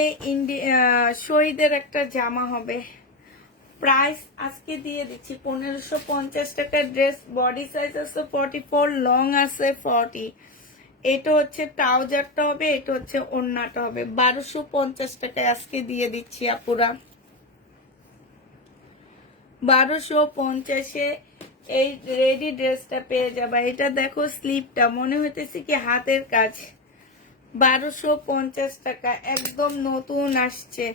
শহীদের একটা জামা হবে। প্রাইস আজকে দিয়ে দিচ্ছি 1550 টাকার ড্রেস। বডি সাইজ আছে 44, লং আছে 40। এটা হচ্ছে ট্রাউজারটা হবে, এটা হচ্ছে ওড়নাটা হবে। 1250 টাকায় আজকে দিয়ে দিচ্ছি আপুরা। 1250-এ এই রেডি ড্রেসটা পেয়ে যাবা। এটা দেখো স্লিপটা মনে হইতেছে কি হাতের কাজ। 1250 টাকা, একদম নতুন আসছে।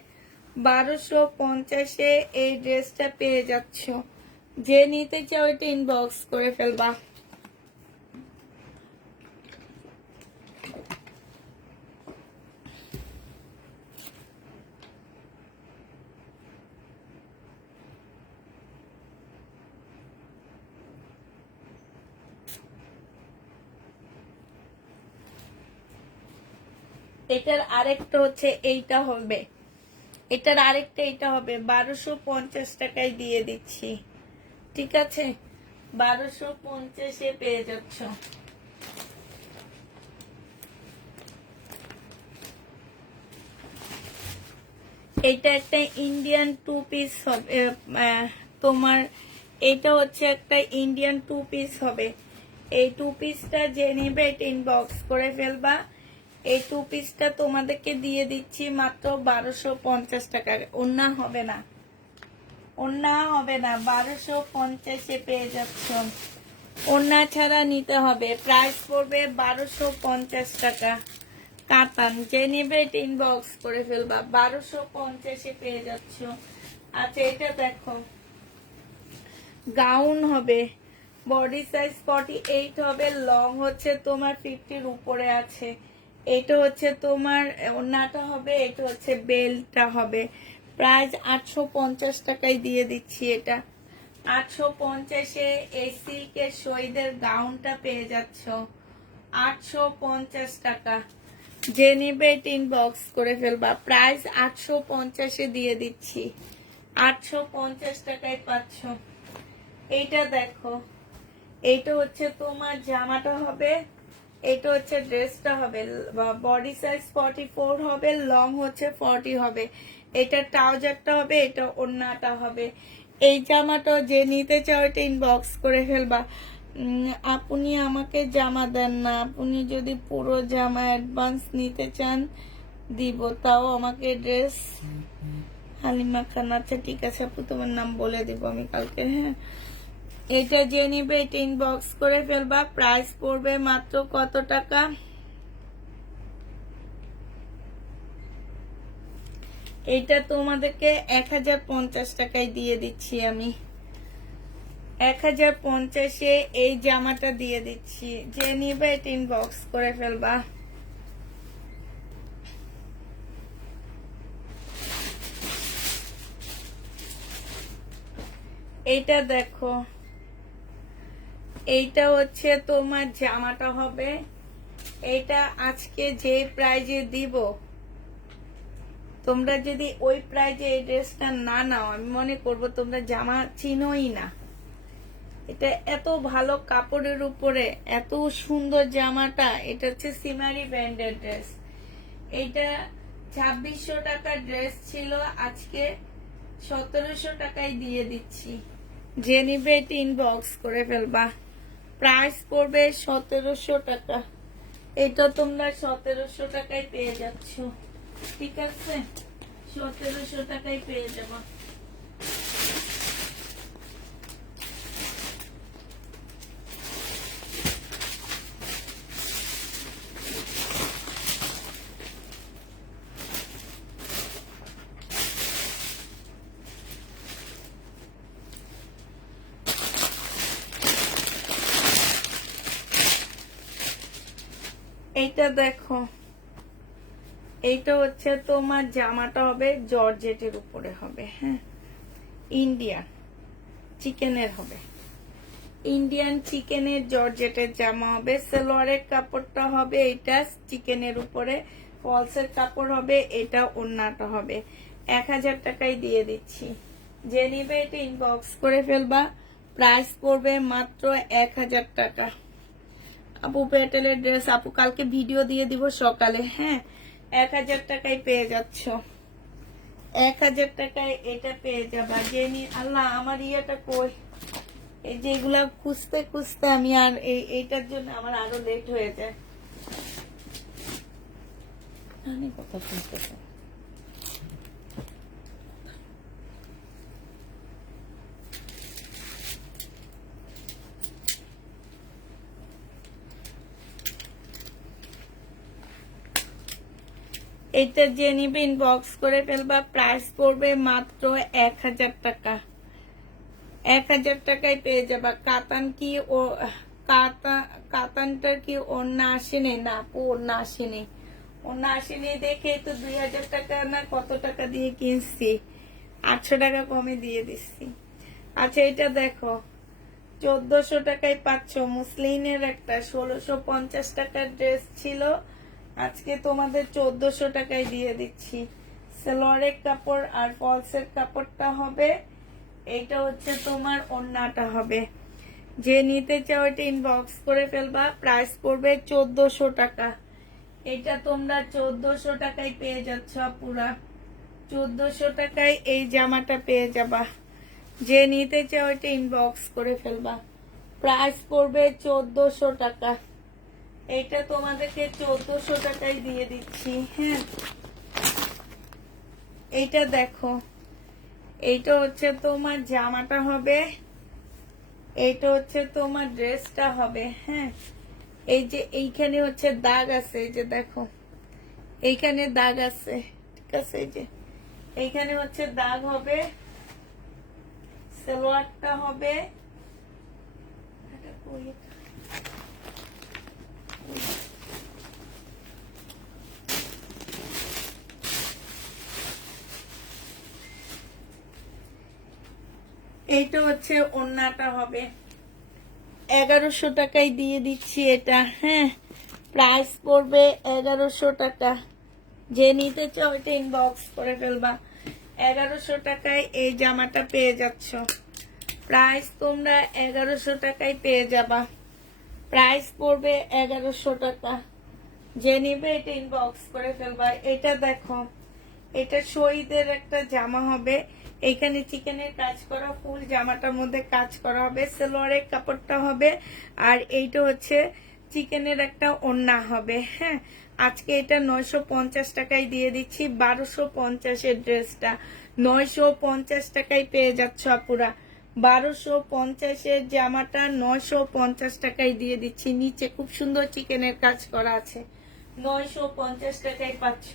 1250-এ এই ড্রেসটা পেয়ে যাচ্ছ। যে নিতে চাও এটা ইনবক্স করে ফেলবা। এটার আরেকটা হচ্ছে এইটা হবে, এটার আরেকটা এইটা হবে। 1250 টাকায় দিয়ে দিচ্ছি, ঠিক আছে? 1250-এ পেয়ে যাচ্ছ। এটা একটা ইন্ডিয়ান টু পিস হবে তোমার। এটা হচ্ছে একটা ইন্ডিয়ান টু পিস হবে। এই টু পিসটা যে নেবে এটা ইনবক্স করে ফেলবা। এই টু পিসটা তোমাদেরকে দিয়ে দিচ্ছি মাত্র 1250 টাকার। ওন্না হবে না, ওন্না হবে না, 1250-এ পেয়ে যাচ্ছ। ওন্না ছাড়া নিতে হবে। প্রাইস পড়বে 1250 টাকা। কাতান যে নেবে এটা ইনবক্স করে ফেলবা। 1250-এ পেয়ে যাচ্ছ। আচ্ছা, এটা দেখো, গাউন হবে। বডি সাইজ 48 হবে, লং হচ্ছে তোমার 50-র উপরে আছে। এটা হচ্ছে তোমার ওড়নাটা হবে, এটা হচ্ছে বেল্টটা হবে। প্রাইস 850 টাকায় দিয়ে দিচ্ছি এটা। 850-এ এই সিল্কের শহীদের গাউনটা পেয়ে যাচ্ছ 850 টাকা। যে নিবে এটা ইনবক্স করে ফেলবা। প্রাইস 850-এ দিয়ে দিচ্ছি। 850 টাকায় পাচ্ছ। এইটা দেখো, এইটা হচ্ছে তোমার জামাটা হবে, এটা হচ্ছে ড্রেসটা হবে। বডি সাইজ 44 হবে, লং হচ্ছে 40 হবে। এটা ট্রাউজারটা হবে, এটা ওড়নাটা হবে। এই জামাটা যে নিতে চাও এটা ইনবক্স করে ফেলবা। আপনি আমাকে জামা দেন না, আপনি যদি পুরো জামা অ্যাডভান্স নিতে চান দিব, তাও আমাকে ড্রেস। হালিমা খান, আচ্ছা ঠিক আছে আপু, তোমার নাম বলে দিব আমি কালকে। হ্যাঁ, এটা যে নিবে এটা ইনবক্স করে ফেলবা। প্রাইস পড়বে মাত্র কত টাকা? এটা তোমাদেরকে 1050 টাকায় দিয়ে দিচ্ছি আমি। 1050-এ এই জামাটা দিয়ে দিচ্ছি। যে নিবে এটা ইনবক্স করে ফেলবা। এইটা দেখো, এইটা হচ্ছে তোমার জামাটা হবে। এইটা আজকে যে প্রাইজে দিব, তোমরা যদি ওই প্রাইজে এই ড্রেসটা না নাও, আমি মনে করব তোমরা জামা চিনোই না। এটা এত ভালো কাপড়ের উপরে এত সুন্দর জামাটা। এটা হচ্ছে সিমারি ব্র্যান্ডের ড্রেস। এটা 2600 টাকার ড্রেস ছিল, আজকে 1700 টাকায় দিয়ে দিচ্ছি। যে নিবে এটা ইনবক্স করে ফেলবা। প্রাইস পড়বে 1700 টাকা। এটা তোমরা 1700 টাকায় পেয়ে যাচ্ছ, ঠিক আছে? 1700 টাকায় পেয়ে যাবো। এইটা দেখো, এইটা হচ্ছে তোমার জামাটা হবে জর্জেটের উপরে হবে, হ্যাঁ, ইন্ডিয়ান চিকেনের হবে, ইন্ডিয়ান চিকেনের জর্জেটের জামা হবে। সালোয়ারের কাপড়টা হবে এটা চিকেনের উপরে, ফলসের কাপড় হবে এটা, ওড়নাটা হবে। 1000 টাকায় দিয়ে দিচ্ছি। যে নিবে এটা ইনবক্স করে ফেলবা। প্রাইস পড়বে মাত্র 1000 টাকা। আপু প্যাটেলের ড্রেস আপু কালকে ভিডিও দিয়ে দিব সকালে, হ্যাঁ। 1000 টাকায় পেয়ে যাচ্ছ, 1000 টাকায় এটা পেয়ে যাবা। জেনি আল্লাহ আমার ইয়েটা কই, এই যে এগুলা খুঁজতে খুঁজতে আমি আর এইটার জন্য আমার আরো লেট হয়ে যায়। আমি কথা শুনতেছি। এটা যে নিবে ইনবক্স করে ফেলবা। প্রাইস পড়বে মাত্র 1000 টাকা। 1000 টাকায় পেয়ে যাবা। কাতান কি ও কাতানটার কি ওড়না আসেনি? না আপু ওড়না আসেনি, ওড়না আসেনি দেখে তো 2000 টাকা না কত টাকা দিয়ে কিনছি, 800 টাকা কমে দিয়ে দিচ্ছি। আচ্ছা এটা দেখো 1400 টাকায় পাচ্ছ। মুসলিনের একটা 1650 টাকার ড্রেস ছিল, আজকে তোমাদের 1400 টাকায় দিয়ে দিচ্ছি। সালোয়ারের কাপড় আর ফলসের কাপড়টা হবে, এইটা হচ্ছে তোমার ওড়নাটা হবে। যে নিতে চাও এটা ইনবক্স করে ফেলবা। প্রাইস পড়বে 1400 টাকা। এটা তোমরা 1400 টাকায় পেয়ে যাচ্ছ পুরা, 1400 টাকায় এই জামাটা পেয়ে যাবা। যে নিতে চাও এটা ইনবক্স করে ফেলবা। প্রাইস পড়বে 1400 টাকা। এটা তোমাদেরকে 1400 টাকায় দিয়ে দিচ্ছি, হ্যাঁ। এইটা দেখো, এইটা হচ্ছে তোমার জামাটা হবে, এইটা হচ্ছে তোমার ড্রেসটা হবে, হ্যাঁ। এই যে এইখানে হচ্ছে দাগ আছে, এই যে দেখো এইখানে দাগ আছে, ঠিক আছে, এই যে এইখানে হচ্ছে দাগ হবে। সালোয়ারটা হবে, এইটা হচ্ছে ওড়নাটা হবে। 1100 টাকায় দিয়ে দিচ্ছি এটা, হ্যাঁ। প্রাইস পড়বে 1100 টাকা। যে নিতে চাও এটা ইনবক্স করে ফেলবা। 1100 টাকায় এই জামাটা পেয়ে যাচ্ছ। প্রাইস তোমরা 1100 টাকায় পেয়ে যাবা। প্রাইস পড়বে 1100 টাকা। যে নিবে এটা ইনবক্স করে ফেলবা। এটা দেখো, এটা শহীদের একটা জামা হবে, এইখানে চিকেনের কাজ করা, ফুল জামাটার মধ্যে কাজ করা হবে। সালোয়ারের কাপড়টা হবে আর এইটা হচ্ছে চিকেনের একটা ওড়না হবে, হ্যাঁ। আজকে এটা 950 টাকায় দিয়ে দিচ্ছি। 1250 ড্রেসটা 950 টাকায় পেয়ে যাচ্ছ আপুরা। 1250 জামাটা 950 টাকায় দিয়ে দিচ্ছি। নিচে খুব সুন্দর চিকেনের কাজ করা আছে, 950 টাকায় পাচ্ছ।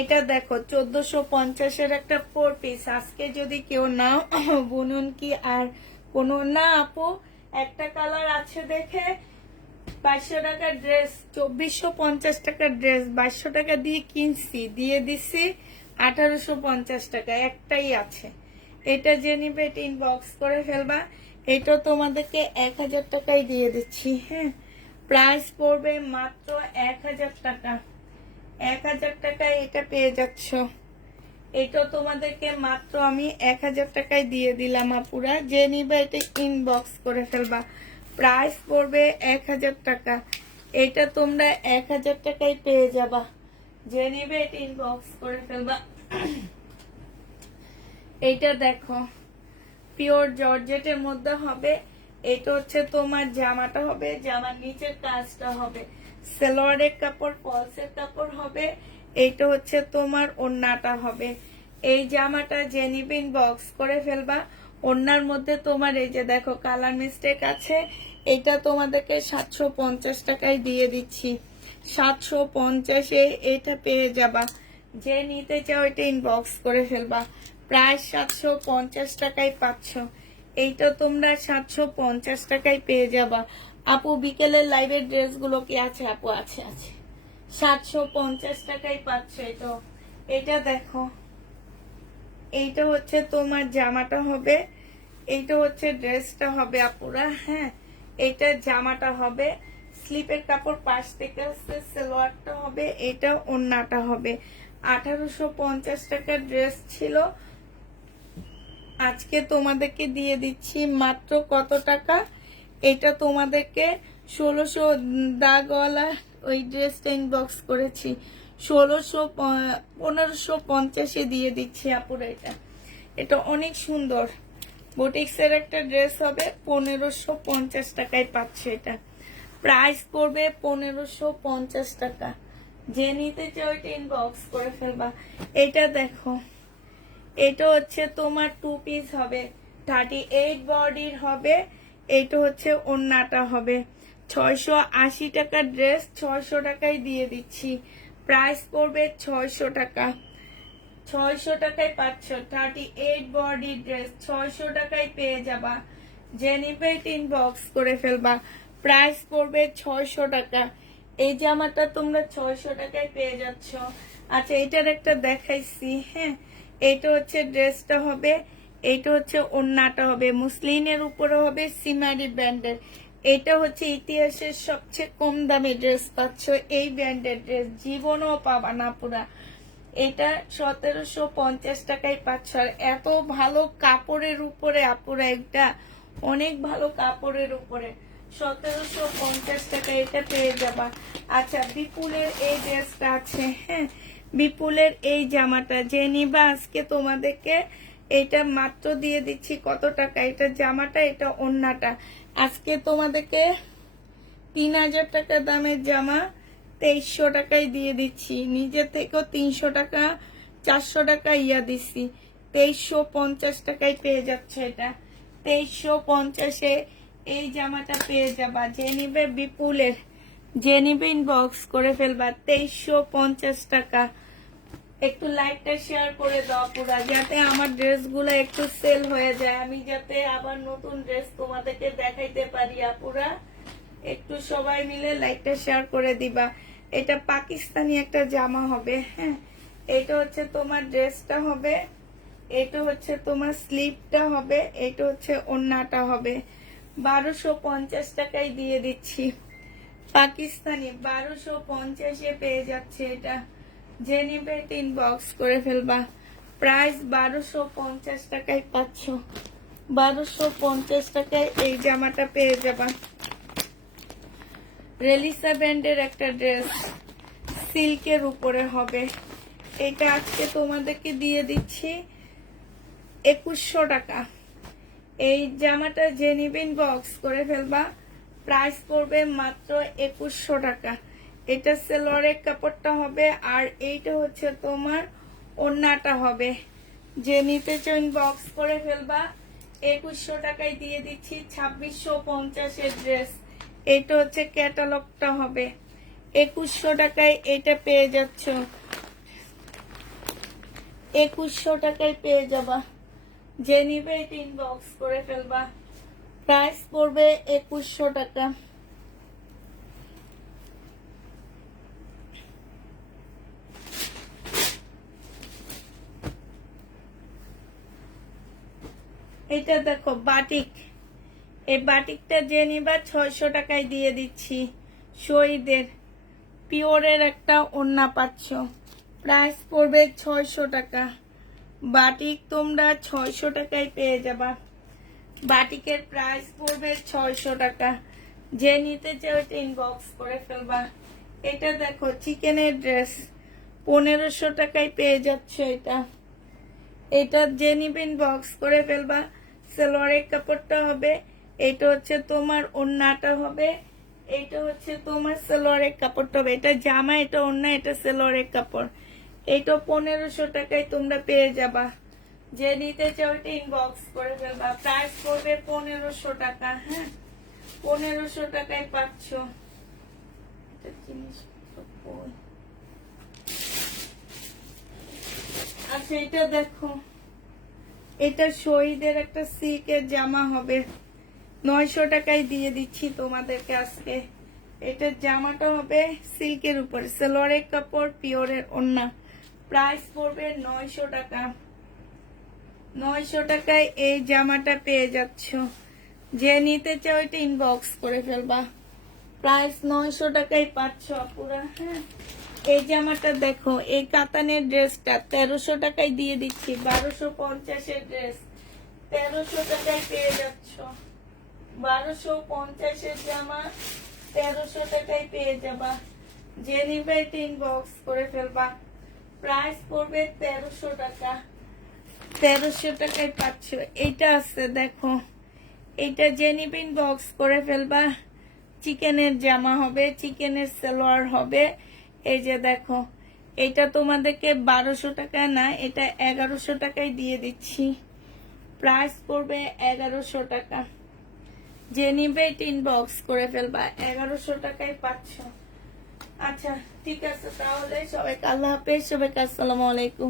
এটা দেখো 1450 একটা 4 পিস। আজকে যদি কেউ নাও বুনুন কি আর কোনো না আপু, একটা কালার আছে দেখে 2200 টাকার ড্রেস, 2450 টাকার ড্রেস 2200 টাকা দিয়ে কিনছি, দিয়ে দিছি 1850 টাকা, একটাই আছে। এটা যে নিবে এটা ইনবক্স করে ফেলবা। এটা তোমাদেরকে 1000 টাকায় দিয়ে দিচ্ছি, হ্যাঁ। প্রাইস পড়বে মাত্র 1000 টাকা। 1000 টাকায় এটা পেয়ে যাচ্ছ। এটা তোমাদেরকে মাত্র আমি 1000 টাকায় দিয়ে দিলাম আপুরা। যে নিবে এটা ইনবক্স করে ফেলবা। প্রাইস পড়বে 1000 টাকা। এটা তোমরা 1000 টাকায় পেয়ে যাবা। যে নিবে এটা ইনবক্স করে ফেলবা। এইটা দেখো পিওর জর্জেটের মধ্যে হবে। এটা হচ্ছে তোমার জামাটা হবে, জামার নিচের কাজটা হবে। সালোয়ারের কাপড় ফলসের কাপড় হবে। এইটা হচ্ছে তোমার ওড়নাটা হবে। এই জামাটা যে নিবে ইনবক্স করে ফেলবা। ওড়নার মধ্যে তোমার এই যে দেখো কালার মিস্টেক আছে, এটা তোমাদেরকে 750 টাকায় দিয়ে দিচ্ছি। 750-এ এটা পেয়ে যাবা। যে নিতে চাও এটা ইনবক্স করে ফেলবা। প্রায় 750 টাকায় পাচ্ছ। এইটা তোমরা 750 টাকায় পেয়ে যাবা। আপু বিকেলের লাইভের ড্রেসগুলো কি আছে? আপু আছে আছে, 750 টাকায় পাচ্ছ। এটা দেখো, এইটা হচ্ছে তোমার জামাটা হবে, এইটা হচ্ছে ড্রেসটা হবে আপুরা। হ্যাঁ, এটা জামাটা হবে, স্লিপের কাপড় পাশ থেকে আসছে, সালোয়ারটা হবে, এটা ওড়নাটা হবে। 1850 টাকার ড্রেস ছিল, আজকে তোমাদেরকে দিয়ে দিচ্ছি মাত্র কত টাকা? এটা তোমাদেরকে 1600 দাগওয়ালা ওই ড্রেসটা ইনবক্স করেছি, 1550-এ দিয়ে দিচ্ছি আপুরা। এটা অনেক সুন্দর বুটিক্সের একটা ড্রেস হবে, 1550 টাকায় পাচ্ছে। এটা প্রাইস পড়বে 1550 টাকা। যে নিতে চাও এটা ইনবক্স করে ফেলবা। এটা দেখো, এটা হচ্ছে তোমার 2 পিস হবে, 38 বডির হবে। এটা হচ্ছে ওড়নাটা হবে। 680 টাকার ড্রেস 600 টাকায় দিয়ে দিচ্ছি। প্রাইস পড়বে 600 টাকা। 600 টাকায় পাচ্ছ 38 বডি ড্রেস, 600 টাকায় পেয়ে যাবা। জেনিফেট ইনবক্স করে ফেলবা। প্রাইস পড়বে 600 টাকা। এই জামাটা তোমরা 600 টাকায় পেয়ে যাচ্ছ। আচ্ছা, এটার একটা দেখাইছি। হ্যাঁ, এটা হচ্ছে ড্রেসটা হবে, এটা হচ্ছে ওড়নাটা হবে, মুসলিনের উপরে হবে সিমারি ব্র্যান্ডের। এটা হচ্ছে ইতিহাসের সবচেয়ে কম দামে ড্রেস পাচ্ছ। এই ব্র্যান্ডের ড্রেস জীবনও পাবা না পুরা। এটা 1750 টাকায় পাচ্ছ। আর এত ভালো কাপড়ের উপরে আপুরা, একটা অনেক ভালো কাপড়ের উপরে 1750 টাকায় এটা পেয়ে যাবা। আচ্ছা, বিপুলের এই ড্রেসটা আছে। হ্যাঁ, বিপুলের এই জামাটা যে নিবা আজকে তোমাদেরকে এটা মাত্র দিয়ে দিচ্ছি কত টাকা? এটা জামাটা, এটা ওড়নাটা আজকে তোমাদেরকে 3000 টাকা দামের জামা 2300 টাকায় দিয়ে দিচ্ছি। নিজে থেকেও 300 টাকা 400 টাকা দিচ্ছি, 2350 টাকায় পেয়ে যাচ্ছে। এটা 2350-এ এই জামাটা পেয়ে যাবা। যে নিবে বিপুলের, যে নিবে ইনবক্স করে ফেলবা। 2350 টাকা। একটু লাইকটা শেয়ার করে দাও পুরা, যাতে আমার ড্রেসগুলো একটু সেল হয়ে যায়, আমি যাতে আবার নতুন ড্রেস তোমাদেরকে দেখাইতে পারি আপুরা। একটু সবাই মিলে লাইকটা শেয়ার করে দিবা। এটা পাকিস্তানি একটা জামা হবে। হ্যাঁ, এটা হচ্ছে তোমার ড্রেসটা হবে, এটা হচ্ছে তোমার স্লিপটা হবে, এটা হচ্ছে ওড়নাটা হবে। 1250 টাকায় দিয়ে দিচ্ছি। পাকিস্তানি 1250-এ পেয়ে যাচ্ছে। এটা যে নিবে ইনবক্স করে ফেলবা। প্রাইস 1250 টাকায় পাচ্ছ। 1250 টাকায় এই জামাটা পেয়ে যাবা। রেলিসা ব্র্যান্ডের একটা ড্রেস সিল্কের উপরে হবে, এটা আজকে তোমাদেরকে দিয়ে দিচ্ছি 2100 টাকা। এই জামাটা যে নিবে ইনবক্স করে ফেলবা। প্রাইস পড়বে মাত্র 2100 টাকা। এটা সেলোয়ারের কাপড়টা হবে, আর এইটা হচ্ছে তোমার ওড়নাটা হবে। যে নিতে চাও ইনবক্স করে ফেলবা। 2100 টাকায় দিয়ে দিচ্ছি 2650-এর ড্রেস। এটা হচ্ছে ক্যাটালগটা হবে। 2100 টাকায় এটা পেয়ে যাচ্ছ, 2100 টাকায় পেয়ে যাবা। যে নিবে এটা ইনবক্স করে ফেলবা। প্রাইস পড়বে 2100 টাকা। এটা দেখো বাটিক, এই বাটিকটা যে নিবা 600 টাকায় দিয়ে দিচ্ছি। শহীদের পিওরের একটা ওড়না পাচ্ছ। প্রাইস পড়বে 600 টাকা। বাটিক তোমরা 600 টাকায় পেয়ে যাবা। বাটিকের প্রাইস পড়বে 600 টাকা। যে নিতে চাও এটা ইনবক্স করে ফেলবা। এটা দেখো চিকেনের ড্রেস 1500 টাকায় পেয়ে যাচ্ছে। এটা যে নিবে ইনবক্স করে ফেলবা। সালোয়ারের কাপড়টা হবে, এটা হচ্ছে তোমার ওড়নাটা হবে, এটা হচ্ছে তোমার সালোয়ারের কাপড়টা হবে। এটা জামা, এটা ওড়না, এটা সালোয়ারের কাপড়। এটা 1500 টাকায় তোমরা পেয়ে যাবা। যে নিতে চাও এটা ইনবক্স করে ফেলবা। প্রাইস পড়বে 1500 টাকা। হ্যাঁ, 1500 টাকায় পাচ্ছ। আচ্ছা, এটা দেখো, এটা শহীদের একটা সিল্কের জামা হবে, 900 টাকায় দিয়ে দিচ্ছি তোমাদেরকে আজকে। এটার জামাটা হবে সিল্কের উপর, সালোয়ারের কাপড়, পিওরের ওড়না। প্রাইস পড়বে 900 টাকা। 900 টাকায় এই জামাটা পেয়ে যাচ্ছ। যে নিতে চাও এটা ইনবক্স করে ফেলবা। প্রাইস 900 টাকায় পাচ্ছ আপুরা। হ্যাঁ, এই জামাটা দেখো, এই কাতানের ড্রেসটা 1300 টাকায় দিয়ে দিচ্ছি। 1250 ড্রেস 1300 টাকায় পেয়ে যাচ্ছ। 1250 জামা 1300 টাকায় পেয়ে যাবা। যে নিবে এটা ইনবক্স করে ফেলবা। প্রাইস পড়বে 1300 টাকা। 1300 টাকায় পাচ্ছ। এটা আছে দেখো, এটা যে নিবে ইনবক্স করে ফেলবা। চিকেনের জামা হবে, চিকেনের সালোয়ার হবে। এই যে দেখো, এটা তোমাদেরকে 1200 টাকা না, এটা 1100 টাকায় দিয়ে দিচ্ছি। প্রাইস পড়বে 1100 টাকা। যে নিবে এটা ইনবক্স করে ফেলবা। 1100 টাকায় পাচ্ছ। আচ্ছা ঠিক আছে, তাহলে সবাইকে আল্লাহ হাফেজ, সবাইকে আসসালামু আলাইকুম।